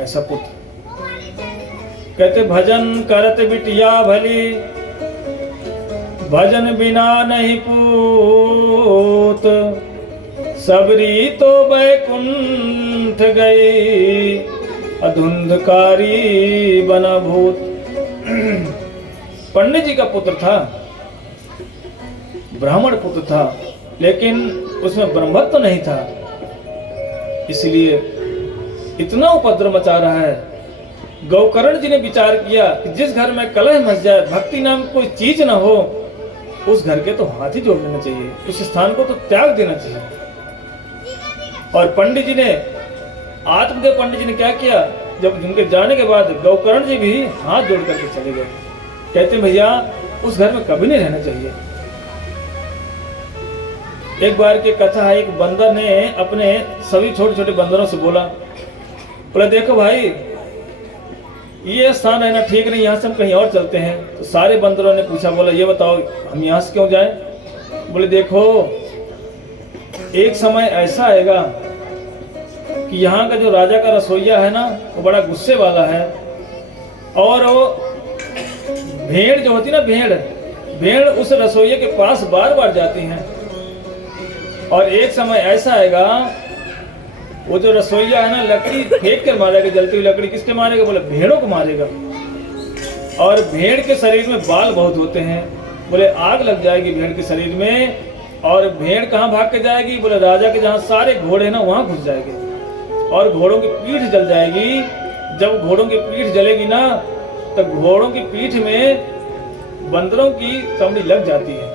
ऐसा पुत्र। कहते भजन करत बिटिया भली, भजन बिना नहीं पूत, सबरी तो बैकुंठ गई, अधुंधकारी बना भूत। पंडित जी का पुत्र था, ब्राह्मण पुत्र था, लेकिन उसमें ब्रह्मत्व नहीं था, इसलिए इतना उपद्रव मचा रहा है। गौकर्ण जी ने विचार किया कि जिस घर में कलह मच जाए, भक्ति नाम कोई चीज ना हो, उस घर के तो हाथ ही जोड़ लेना चाहिए, उस स्थान को तो त्याग देना चाहिए। और पंडित जी ने, आत्मदेव पंडित जी ने क्या किया, जब उनके जाने के बाद गौकर्ण जी भी हाथ जोड़ करके चले गए। कहते भैया उस घर में कभी नहीं रहना चाहिए। एक बार की कथा है, एक बंदर ने अपने सभी छोटे छोटे बंदरों से बोला देखो भाई ये स्थान रहना ठीक नहीं, यहाँ से हम कहीं और चलते हैं। तो सारे बंदरों ने पूछा, बोला ये बताओ हम यहाँ से क्यों जाएं? बोले देखो एक समय ऐसा आएगा कि यहाँ का जो राजा का रसोइया है ना, वो बड़ा गुस्से वाला है, और वो भेड़ जो होती ना, भेड़ उस रसोइये के पास बार बार जाती हैं। और एक समय ऐसा आएगा वो जो रसोइया है ना, लकड़ी फेंक कर मारेगा, जलती हुई लकड़ी किसके मारेगा? बोले भेड़ों को मारेगा। और भेड़ के शरीर में बाल बहुत होते हैं। बोले आग लग जाएगी भेड़ के शरीर में, और भेड़ कहाँ भाग के जाएगी? बोले राजा के जहाँ सारे घोड़े हैं ना वहाँ घुस जाएंगे, और घोड़ों की पीठ जल जाएगी। जब घोड़ों की पीठ जलेगी ना, तो घोड़ों की पीठ में बंदरों की चमड़ी लग जाती है।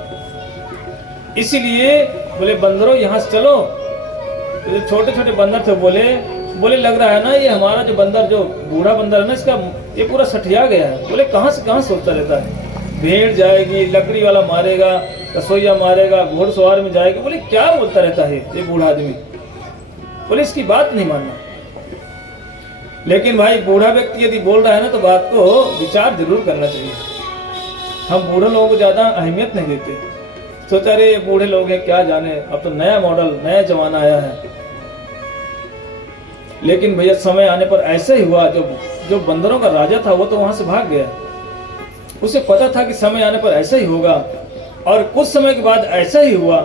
इसीलिए बोले बंदरों यहाँ से चलो। तो जो छोटे छोटे बंदर थे बोले लग रहा है ना ये हमारा जो बंदर, जो बूढ़ा बंदर है ना, इसका ये पूरा सठिया गया है। बोले कहाँ से कहाँ सोचता रहता है, भेड़ जाएगी, लकड़ी वाला मारेगा, रसोईया मारेगा, घोड़सवार में जाएगी। बोले क्या बोलता रहता है ये बूढ़ा आदमी। बोले इसकी बात नहीं मानना। लेकिन भाई बूढ़ा व्यक्ति यदि बोल रहा है ना, तो बात को विचार जरूर करना चाहिए। हम बूढ़े लोगों को ज्यादा अहमियत नहीं देते, सोचा रे ये बूढ़े लोग हैं क्या जाने, अब तो नया मॉडल नया जमाना आया है। लेकिन भैया समय आने पर ऐसा ही हुआ, जो बंदरों का राजा था वो तो वहां से भाग गया। उसे पता था कि समय आने पर ऐसा ही होगा, और कुछ समय के बाद ऐसा ही हुआ।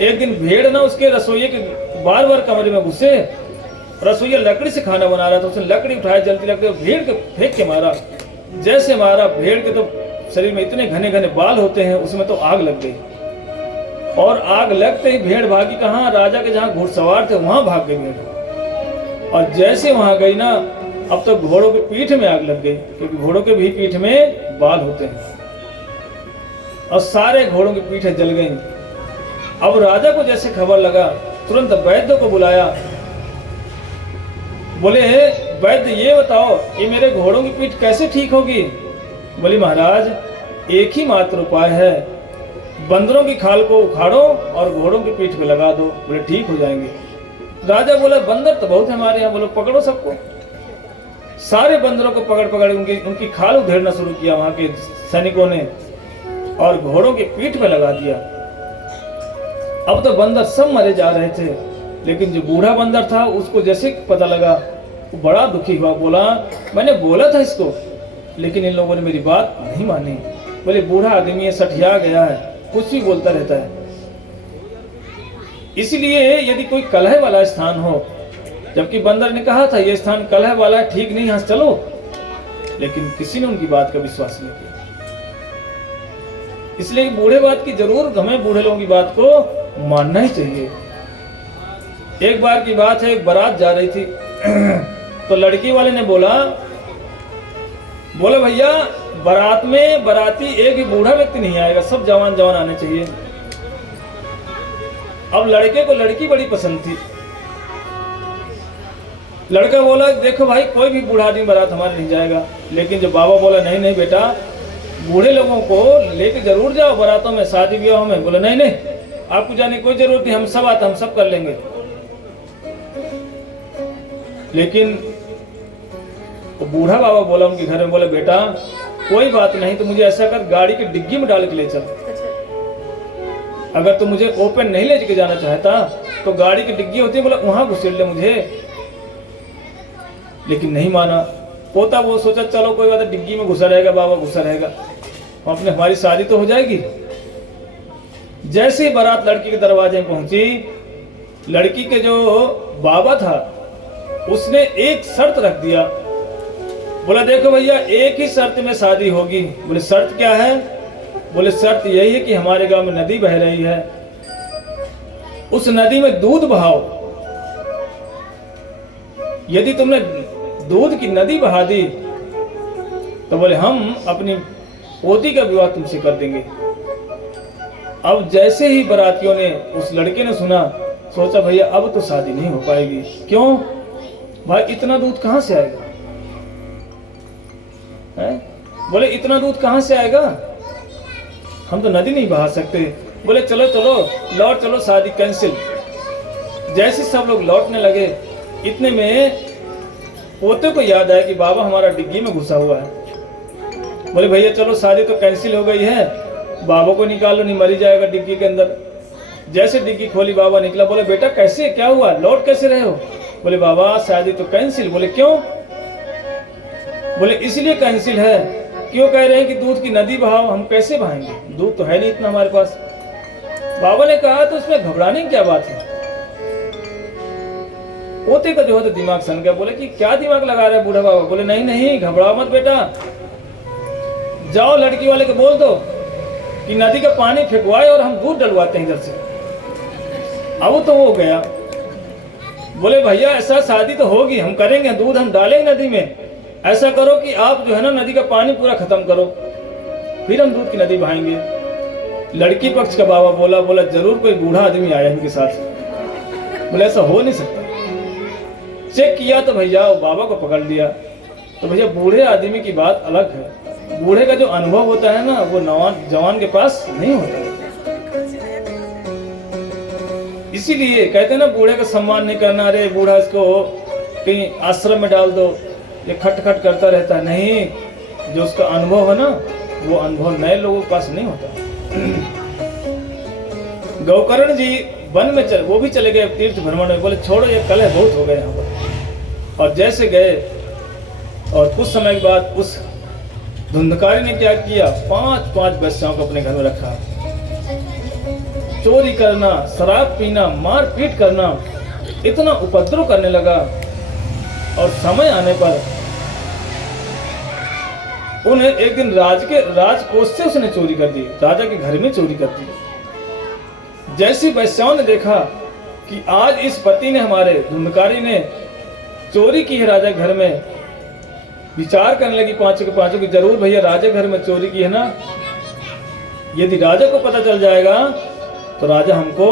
एक दिन भेड़ ना उसके रसोइये के बार बार कमरे में घुसे। रसोइया लकड़ी से खाना बना रहा था, उसने लकड़ी उठाई, जलती लकड़ी भेड़ के फेंक के मारा। जैसे मारा, भेड़ के तो शरीर में इतने घने घने बाल होते हैं, उसमें तो आग लग गई। और आग लगते ही भेड़ भागी कहाँ? राजा के जहाँ घुड़सवार थे वहां भाग गई भेड़। और जैसे वहां गई ना, अब तो घोड़ों के पीठ में आग लग गई, क्योंकि घोड़ों के भी पीठ में बाल होते हैं, और सारे घोड़ों की पीठें जल गईं। अब राजा को जैसे खबर लगा, तुरंत वैद्य को बुलाया। बोले वैद्य ये बताओ, ये मेरे घोड़ों की पीठ कैसे ठीक होगी? बोले महाराज एक ही मात्र उपाय है, बंदरों की खाल को उखाड़ो और घोड़ों की पीठ पे लगा दो, बोले ठीक हो जाएंगे। राजा बोला बंदर तो बहुत है हमारे यहाँ, बोलो पकड़ो सबको। सारे बंदरों को पकड़ पकड़ उनकी खाल उधेड़ना शुरू किया वहां के सैनिकों ने, और घोड़ों की पीठ पे लगा दिया। अब तो बंदर सब मरे जा रहे थे, लेकिन जो बूढ़ा बंदर था उसको जैसे पता लगा, वो बड़ा दुखी हुआ। बोला मैंने बोला था इसको, लेकिन इन लोगों ने मेरी बात नहीं मानी। बोले बूढ़ा आदमी है, सठिया गया है, कुछ भी बोलता रहता है। इसलिए यदि कोई कलह वाला स्थान हो, जबकि बंदर ने कहा था ये स्थान कलह वाला है, ठीक नहीं, यहाँ से चलो, लेकिन किसी ने उनकी बात का विश्वास नहीं किया। इसलिए बूढ़े बात की जरूर हमें बूढ़े लोगों की बात को मानना ही चाहिए। एक बार की बात है, एक बारात जा रही थी तो लड़की वाले ने बोला भैया बारात में बाराती एक भी बूढ़ा व्यक्ति नहीं आएगा, सब जवान जवान आने चाहिए। अब लड़के को लड़की बड़ी पसंद थी। लड़का बोला देखो भाई कोई भी बूढ़ा आदमी बारात हमारे नहीं जाएगा, लेकिन जब बाबा बोला नहीं नहीं बेटा, बूढ़े लोगों को लेके जरूर जाओ बारातों में, शादी ब्याह में। बोला नहीं नहीं आपको जाने की कोई जरूरत नहीं, हम सब आते, हम सब कर लेंगे। लेकिन तो बूढ़ा बाबा बोला उनके घर में, बोले बेटा कोई बात नहीं, तो मुझे ऐसा कर गाड़ी की डिग्गी में डाल के ले चल। अगर तू मुझे ओपन नहीं ले के जाना चाहता तो गाड़ी की डिग्गी होती है, बोला वहां घुसेड़ ले मुझे। लेकिन नहीं माना पोता। वो सोचा चलो कोई बात, डिग्गी में घुसा रहेगा, बाबा घुसा रहेगा, अपने हमारी शादी तो हो जाएगी। जैसे ही बारात लड़की के दरवाजे में पहुंची, लड़की के जो बाबा था उसने एक शर्त रख दिया। बोला देखो भैया एक ही शर्त में शादी होगी। बोले शर्त क्या है? बोले शर्त यही है कि हमारे गांव में नदी बह रही है, उस नदी में दूध बहाओ। यदि तुमने दूध की नदी बहा दी तो बोले हम अपनी पोती का विवाह तुमसे कर देंगे। अब जैसे ही बारातियों ने, उस लड़के ने सुना, सोचा भैया अब तो शादी नहीं हो पाएगी। क्यों भाई, इतना दूध कहां से आएगा? है? बोले इतना दूध कहां से आएगा, हम तो नदी नहीं बहा सकते। बोले चलो चलो लौट चलो, शादी कैंसिल। जैसे सब लोग लौटने लगे, इतने में पोते को याद आया कि बाबा हमारा डिग्गी में घुसा हुआ है। बोले भैया चलो शादी तो कैंसिल हो गई है, बाबा को निकालो, नहीं मरी जाएगा डिग्गी के अंदर। जैसे डिग्गी खोली बाबा निकला। बोले बेटा कैसे, क्या हुआ, लौट कैसे रहे हो? बोले बाबा शादी तो कैंसिल। बोले क्यों? बोले इसलिए कैंसिल है, क्यों कह रहे हैं कि दूध की नदी बहाओ, हम कैसे बहाएंगे, दूध तो है नहीं इतना हमारे पास। बाबा ने कहा तो उसमें घबराने की क्या बात है। पोते का जो है तो दिमाग सन गया। बोले कि क्या दिमाग लगा रहे हैं बूढ़ा बाबा? बोले नहीं नहीं घबराओ मत बेटा, जाओ लड़की वाले को बोल दो कि नदी का पानी फेंकवाए और हम दूध डलवाते हैं इधर से। अब तो वो गया, बोले भैया ऐसा शादी तो होगी, हम करेंगे, दूध हम डालेंगे नदी में, ऐसा करो कि आप जो है ना नदी का पानी पूरा खत्म करो, फिर हम दूध की नदी बहाएंगे। लड़की पक्ष का बाबा बोला जरूर कोई बूढ़ा आदमी आया इनके साथ। बोले ऐसा हो नहीं सकता। चेक किया तो भैया वो बाबा को पकड़ लिया। तो भैया बूढ़े आदमी की बात अलग है, बूढ़े का जो अनुभव होता है ना वो जवान के पास नहीं होता है। इसीलिए कहते हैं ना बूढ़े का सम्मान नहीं करना, अरे बूढ़ा इसको कहीं आश्रम में डाल दो, ये खटखट करता रहता है। नहीं, जो उसका अनुभव है ना वो अनुभव नए लोगों के पास नहीं होता। गौकर्ण जी वन में वो भी चले गए तीर्थ भ्रमण में। बोले छोड़ो ये कलह बहुत हो गए यहाँ पर। और जैसे गए और कुछ समय के बाद उस धुंधकारी ने क्या किया, 5 वेश्याओं को अपने घर में रखा। चोरी करना, शराब पीना, मारपीट करना, इतना उपद्रव करने लगा। और समय आने पर उन्हें एक दिन राजकोष से उसने चोरी कर दी, राजा के घर में चोरी कर दी। जैसी वेश्याओं ने देखा कि आज इस पति ने, हमारे धुंधकारी ने चोरी की है राजा घर में, विचार करने लगी पांचों की, जरूर भैया राजा घर में चोरी की है ना, यदि राजा को पता चल जाएगा तो राजा हमको,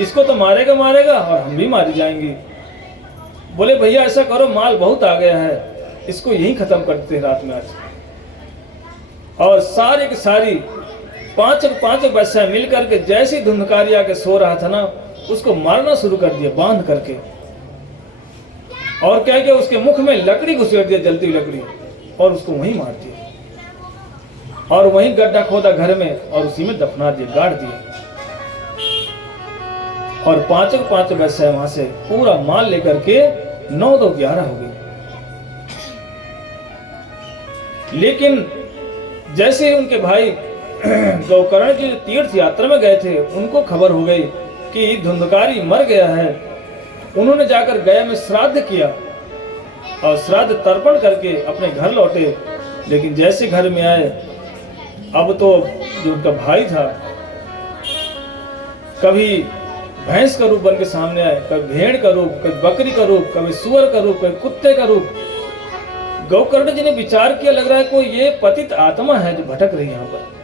इसको तो मारेगा और हम भी मारी जाएंगे। बोले भैया ऐसा करो, माल बहुत आ गया है, इसको यही खत्म करते हैं रात में आज। और सारी की सारी पांचों वेश्याएं मिल करके जैसी धुंधकारी आके सो रहा था ना, उसको मारना शुरू कर दिया बांध करके। और क्या किया, उसके मुख में लकड़ी घुसेड़ दिया, जलती लकड़ी, और उसको वहीं मार दिया। और वहीं गड्ढा खोदा घर में और उसी में दफना दिया, गाड़ दिया। और पांचों वेश्याएं वहां से पूरा माल लेकर के 9 2 11 हो गई। लेकिन जैसे ही उनके भाई गौकर्ण जी तीर्थ यात्रा में गए थे, उनको खबर हो गई कि धुंधकारी मर गया है। उन्होंने जाकर गया में श्राद्ध किया और श्राद्ध तर्पण करके अपने घर लौटे। लेकिन जैसे घर में आए, अब तो जो उनका भाई था, कभी भैंस का रूप बन के सामने आए, कभी भेड़ का रूप, कभी बकरी का रूप, कभी सुअर का रूप, कभी कुत्ते का रूप। गौकर्ण जी ने विचार किया, लग रहा है कोई ये पतित आत्मा है जो भटक रही है यहाँ पर।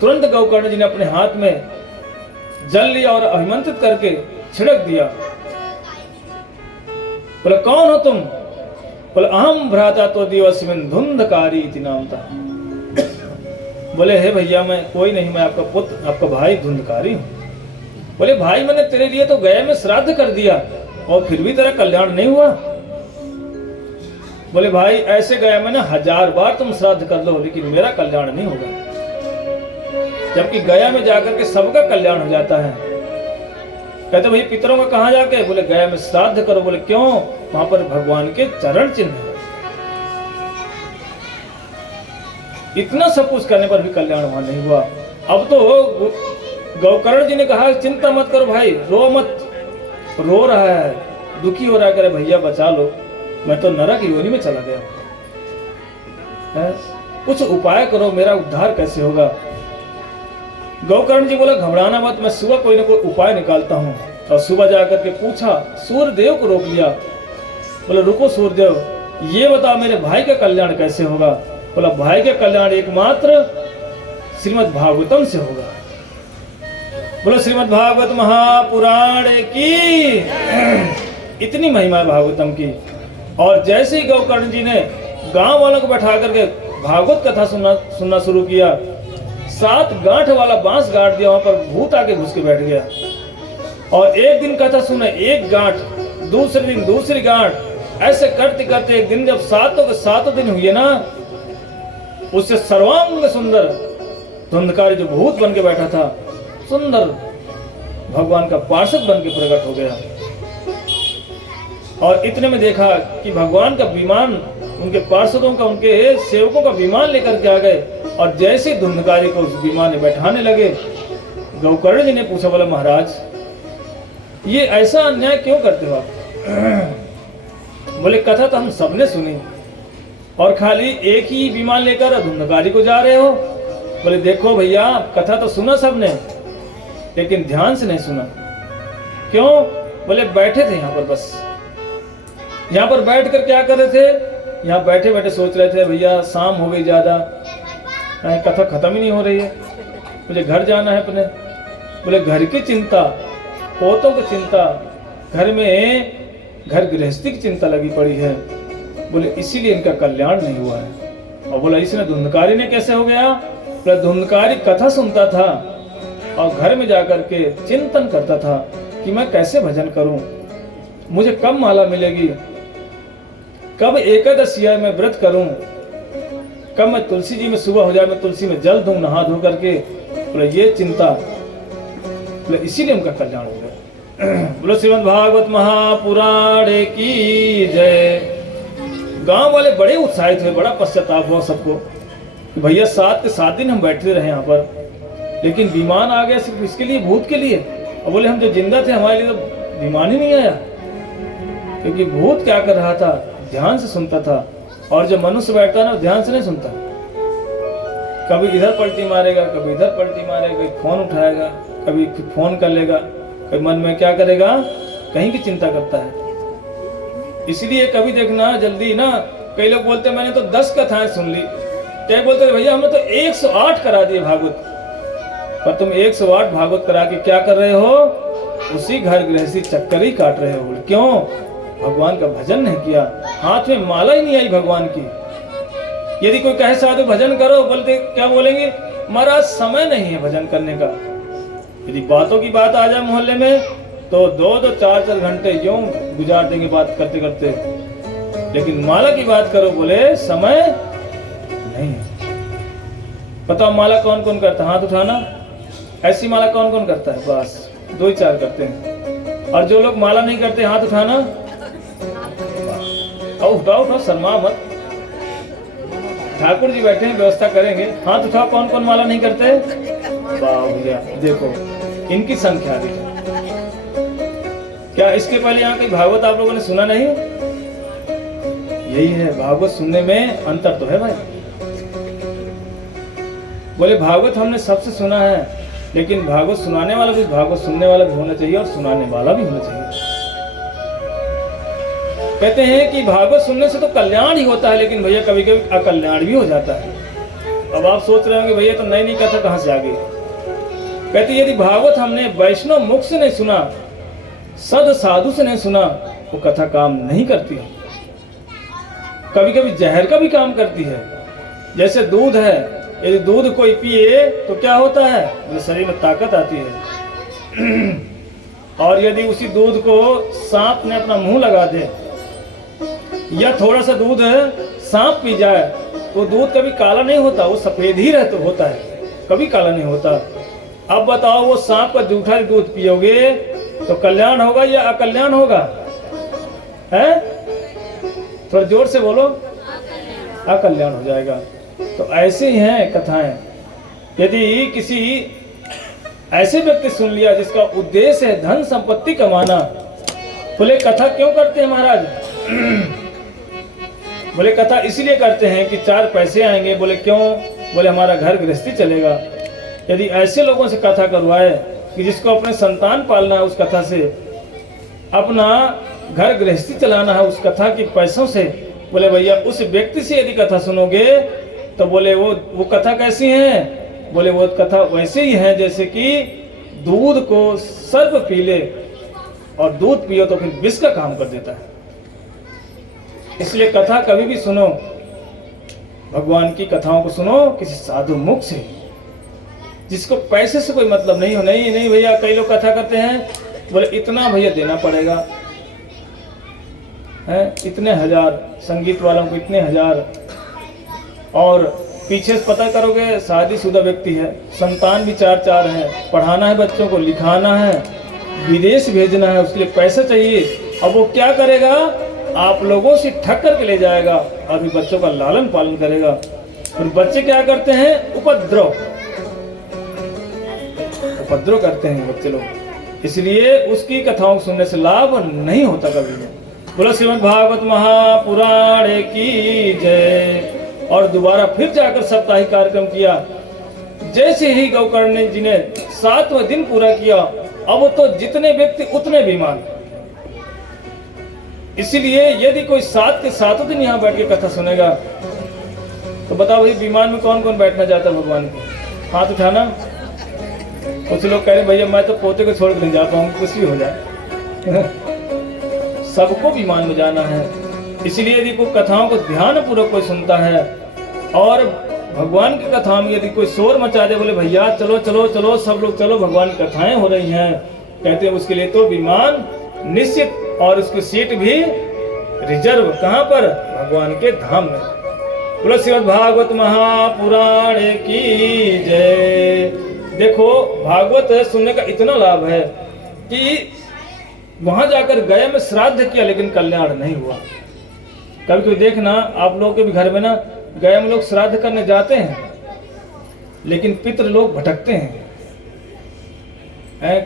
तुरंत गौकर्ण जी ने अपने हाथ में जल लिया और अभिमंत्रित करके छिड़क दिया। बोले कौन हो तुम? बोले अहम भ्राता तो दिवस्मिन धुंधकारी इति नाम था। बोले हे भैया मैं कोई नहीं, मैं आपका पुत्र, आपका भाई धुंधकारी हूं। बोले भाई मैंने तेरे लिए तो गया में श्राद्ध कर दिया और फिर भी तेरा कल्याण नहीं हुआ। बोले भाई ऐसे गया मैंने 1000 बार तुम श्राद्ध कर लो, लेकिन मेरा कल्याण नहीं होगा। जबकि गया में जाकर के सबका कल्याण हो जाता है। कहते भाई पितरों का कहाँ जाके? बोले गया में श्राद्ध करो। बोले क्यों? वहां पर भगवान के चरण चिन्ह है। इतना सब कुछ करने पर भी कल्याण वहां नहीं हुआ। अब तो गौकर्ण जी ने कहा चिंता मत करो भाई, रो मत, रो रहा है, दुखी हो रहा है, करे भैया बचा लो, मैं तो नरक योनि में चला गया है, कुछ उपाय करो, मेरा उद्धार कैसे होगा? गौकर्ण जी बोला घबराना मत, मैं सुबह कोई ना कोई उपाय निकालता हूँ। और सुबह जाकर के पूछा, सूर्यदेव को रोक लिया। बोला रुको सूर्यदेव, ये बताओ मेरे भाई का कल्याण कैसे होगा? बोला भाई का कल्याण एकमात्र श्रीमद् भागवतम से होगा। बोलो श्रीमद् भागवत महापुराण की इतनी महिमा है भागवतम की। और जैसे ही गौकर्ण जी ने गांव वालों को बैठा करके भागवत कथा सुनना शुरू किया, 7 गांठ वाला बांस गाड़ दिया, वहां पर भूत आके घुस के बैठ गया। और एक दिन कथा सुने, 1 गांठ, दूसरे दिन दूसरी गांठ, ऐसे करते करते एक दिन जब 7 दिन हुए ना, उससे सर्वांग सुंदर धुंधकारी जो भूत बन के बैठा था, सुंदर भगवान का पार्षद बन के प्रकट हो गया। और इतने में देखा कि भगवान का विमान, उनके पार्षदों का, उनके सेवकों का विमान लेकर के आ गए। और जैसे धुंधकारी को उस विमान में बैठाने लगे, गौकर्ण जी ने पूछा, बोला महाराज ये ऐसा अन्याय क्यों करते हो आप? बोले कथा तो हम सबने सुनी, और खाली एक ही विमान लेकर धुंधकारी को जा रहे हो। बोले देखो भैया, कथा तो सुना सबने, लेकिन ध्यान से नहीं सुना। क्यों? बोले बैठे थे यहाँ पर, बस यहाँ पर बैठ कर क्या कर रहे थे? यहाँ बैठे बैठे सोच रहे थे भैया शाम हो गई ज्यादा, कथा खत्म ही नहीं हो रही है, मुझे घर जाना है अपने। बोले घर की चिंता, पोतों की चिंता, घर में घर गृहस्थी की चिंता लगी पड़ी है। बोले इसीलिए इनका कल्याण नहीं हुआ है। और बोला इसने धुंधकारी ने कैसे हो गया? बोला धुंधकारी कथा सुनता था और घर में जाकर के चिंतन करता था कि मैं कैसे भजन करूं, मुझे कब माला मिलेगी, कब एकादशी में व्रत करूं, कब मैं तुलसी जी में सुबह हो जाए मैं तुलसी में जल दूं नहा धो करके। बोले ये चिंता, बोले इसीलिए उनका कल्याण हो गया। बोलो श्रीमद् भागवत महापुराण की जय। गांव वाले बड़े उत्साहित हुए, बड़ा पश्चाताप हुआ सबको कि भैया 7 के 7 दिन हम बैठते रहे यहाँ पर, लेकिन विमान आ गया सिर्फ इसके लिए, भूत के लिए। और बोले हम जो जिंदा थे हमारे लिए तो विमान ही नहीं आया, क्योंकि भूत क्या कर रहा था? ध्यान से सुनता था। और जो मनुष्य बैठता है ना, ध्यान से नहीं सुनता, कभी इधर पलटी मारेगा, कभी इधर पलटी मारेगा, कभी फोन उठाएगा, कभी फोन कर लेगा, कभी मन में क्या करेगा, कहीं की चिंता करता है। इसलिए कभी देखना जल्दी ना, कई लोग बोलते मैंने तो 10 कथाएं सुन ली, क्या बोलते भैया हमने तो 108 करा दिए भागवत। पर तुम 108 भागवत करा के क्या कर रहे हो? उसी घर गृहस्थी चक्कर ही काट रहे हो। क्यों? भगवान का भजन नहीं किया, हाथ में माला ही नहीं आई भगवान की। यदि कोई कहे साधु भजन करो, बोलते क्या बोलेंगे? महाराज समय नहीं है भजन करने का। यदि बातों की बात आ जाए मोहल्ले में तो 2-2, 4-4 घंटे यूं गुजार देंगे बात करते करते, लेकिन माला की बात करो, बोले समय नहीं। बताओ माला कौन कौन करता है? हाथ उठाना। ऐसी माला कौन कौन करता है? बस 2-4 करते हैं। और जो लोग माला नहीं करते हाथ उठाना। उठाओ, शर्मा मत, ठाकुर जी बैठे हैं, व्यवस्था करेंगे। हाथ उठाओ, कौन कौन माला नहीं करते? वाह भैया देखो इनकी संख्या देखो। क्या इसके पहले यहाँ की भागवत आप लोगों ने सुना नहीं? यही है, भागवत सुनने में अंतर तो है भाई। बोले भागवत हमने सबसे सुना है, लेकिन भागवत सुनाने वाला भी, भागवत सुनने वाला भी होना चाहिए और सुनाने वाला भी होना चाहिए। कहते हैं कि भागवत सुनने से तो कल्याण ही होता है, लेकिन भैया कभी कभी अकल्याण भी हो जाता है। अब आप सोच रहे होंगे भैया तो नई नई कथा कहाँ से आ गई? कहते यदि भागवत हमने वैष्णव मुख से नहीं सुना, सद साधु से नहीं सुना, वो कथा काम नहीं करती है। कभी कभी जहर का भी काम करती है। जैसे दूध है, यदि दूध कोई पिए तो क्या होता है? तो शरीर में ताकत आती है। और यदि उसी दूध को सांप ने अपना मुंह लगा दे, या थोड़ा सा दूध सांप पी जाए, तो दूध कभी काला नहीं होता, वो सफेद ही रहता होता है, कभी काला नहीं होता। अब बताओ वो सांप का जूठा दूध पियोगे तो कल्याण होगा या अकल्याण होगा? है? थोड़ा जोर से बोलो। अकल्याण हो जाएगा। तो ऐसे ही हैं कथाएं। यदि किसी ऐसे व्यक्ति सुन लिया जिसका उद्देश्य है धन संपत्ति कमाना, बोले कथा क्यों करते हैं महाराज? बोले कथा इसलिए करते हैं कि 4 पैसे आएंगे। बोले क्यों? बोले हमारा घर गृहस्थी चलेगा। यदि ऐसे लोगों से कथा करवाए कि जिसको अपने संतान पालना है, उस कथा से अपना घर गृहस्थी चलाना है, उस कथा के पैसों से, बोले भैया उस व्यक्ति से यदि कथा सुनोगे तो बोले वो कथा कैसी है? बोले वो कथा वैसे ही है जैसे कि दूध को सर्प पी ले, और दूध पियो तो फिर विष का काम कर देता है। इसलिए कथा कभी भी सुनो, भगवान की कथाओं को सुनो किसी साधु मुख से, जिसको पैसे से कोई मतलब नहीं हो। नहीं भैया, कई लोग कथा करते हैं, बोले इतना भैया देना पड़ेगा, है इतने हजार, संगीत वालों को इतने हजार, और पीछे से पता करोगे शादीशुदा व्यक्ति है, संतान भी 4-4 है, पढ़ाना है बच्चों को, लिखाना है, विदेश भेजना है, उसके लिए पैसा चाहिए। अब वो क्या करेगा? आप लोगों से ठग करके ले जाएगा, अभी बच्चों का लालन पालन करेगा। और बच्चे क्या करते हैं? उपद्रव करते हैं बच्चे लोग। इसलिए उसकी कथाओं सुनने से लाभ नहीं होता कभी भी। बोलो श्रीमद् भागवत महापुराण की जय। और दोबारा फिर जाकर साप्ताहिक कार्यक्रम किया। जैसे ही गोकर्ण जी ने 7वां दिन पूरा किया, अब तो जितने व्यक्ति उतने विमान। इसलिए यदि कोई 7 के 7 दिन यहाँ बैठ के कथा सुनेगा तो बताओ भाई विमान में कौन कौन बैठना चाहता है भगवान के? हाथ उठाना। कुछ लोग कह रहे भैया मैं तो पोते को छोड़ कर नहीं जा पाऊंगा, कुछ भी हो जाए। सबको विमान में जाना है। इसलिए यदि कोई कथाओं को ध्यान पूर्वक कोई सुनता है और भगवान की कथा में यदि कोई शोर मचा दे, बोले भैया चलो चलो चलो सब लोग चलो, भगवान की कथाएं हो रही हैं, कहते हैं उसके लिए तो विमान निश्चित और उसकी सीट भी रिजर्व। कहाँ पर? भगवान के धाम में। बोलो श्रीमद् भागवत महापुराण की जय। देखो भागवत सुनने का इतना लाभ है कि वहां जाकर गया में श्राद्ध किया लेकिन कल्याण नहीं हुआ। कभी कोई देखना आप लोगों के भी घर में ना, गया में लोग श्राद्ध करने जाते हैं लेकिन पितृ लोग भटकते हैं।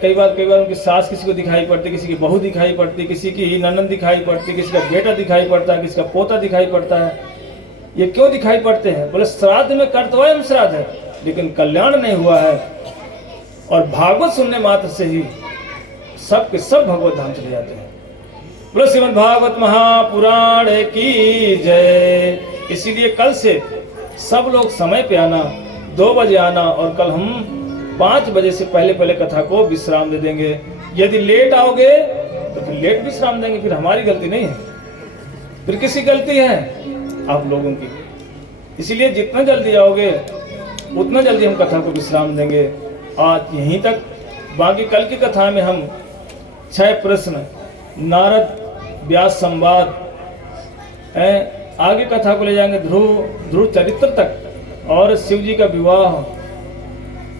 कई बार उनकी सास किसी को दिखाई पड़ती, किसी की बहू दिखाई पड़ती, किसी की ननद दिखाई पड़ती, किसी का बेटा दिखाई पड़ता है, किसी का पोता दिखाई पड़ता है। ये क्यों दिखाई पड़ते हैं? बोले श्राद्ध में कर तो हम श्राद्ध है लेकिन कल्याण नहीं हुआ है। और भागवत सुनने मात्र से ही सब के सब भगवत धाम चले जाते हैं। बोलो श्रीमद् भागवत महापुराण की जय। इसीलिए कल से सब लोग समय पे आना, 2 बजे आना, और कल हम 5 बजे से पहले पहले कथा को विश्राम दे देंगे। यदि लेट आओगे तो फिर लेट विश्राम देंगे, फिर हमारी गलती नहीं है, फिर किसी गलती है? आप लोगों की। इसीलिए जितना जल्दी आओगे उतना जल्दी हम कथा को विश्राम देंगे। आज यहीं तक। बाकी कल की कथा में हम 6 प्रश्न, नारद व्यास संवाद, आगे कथा को ले जाएंगे ध्रुव चरित्र तक, और शिव जी का विवाह,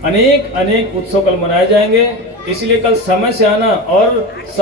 अनेक उत्सव कल मनाए जाएंगे। इसलिए कल समय से आना और सब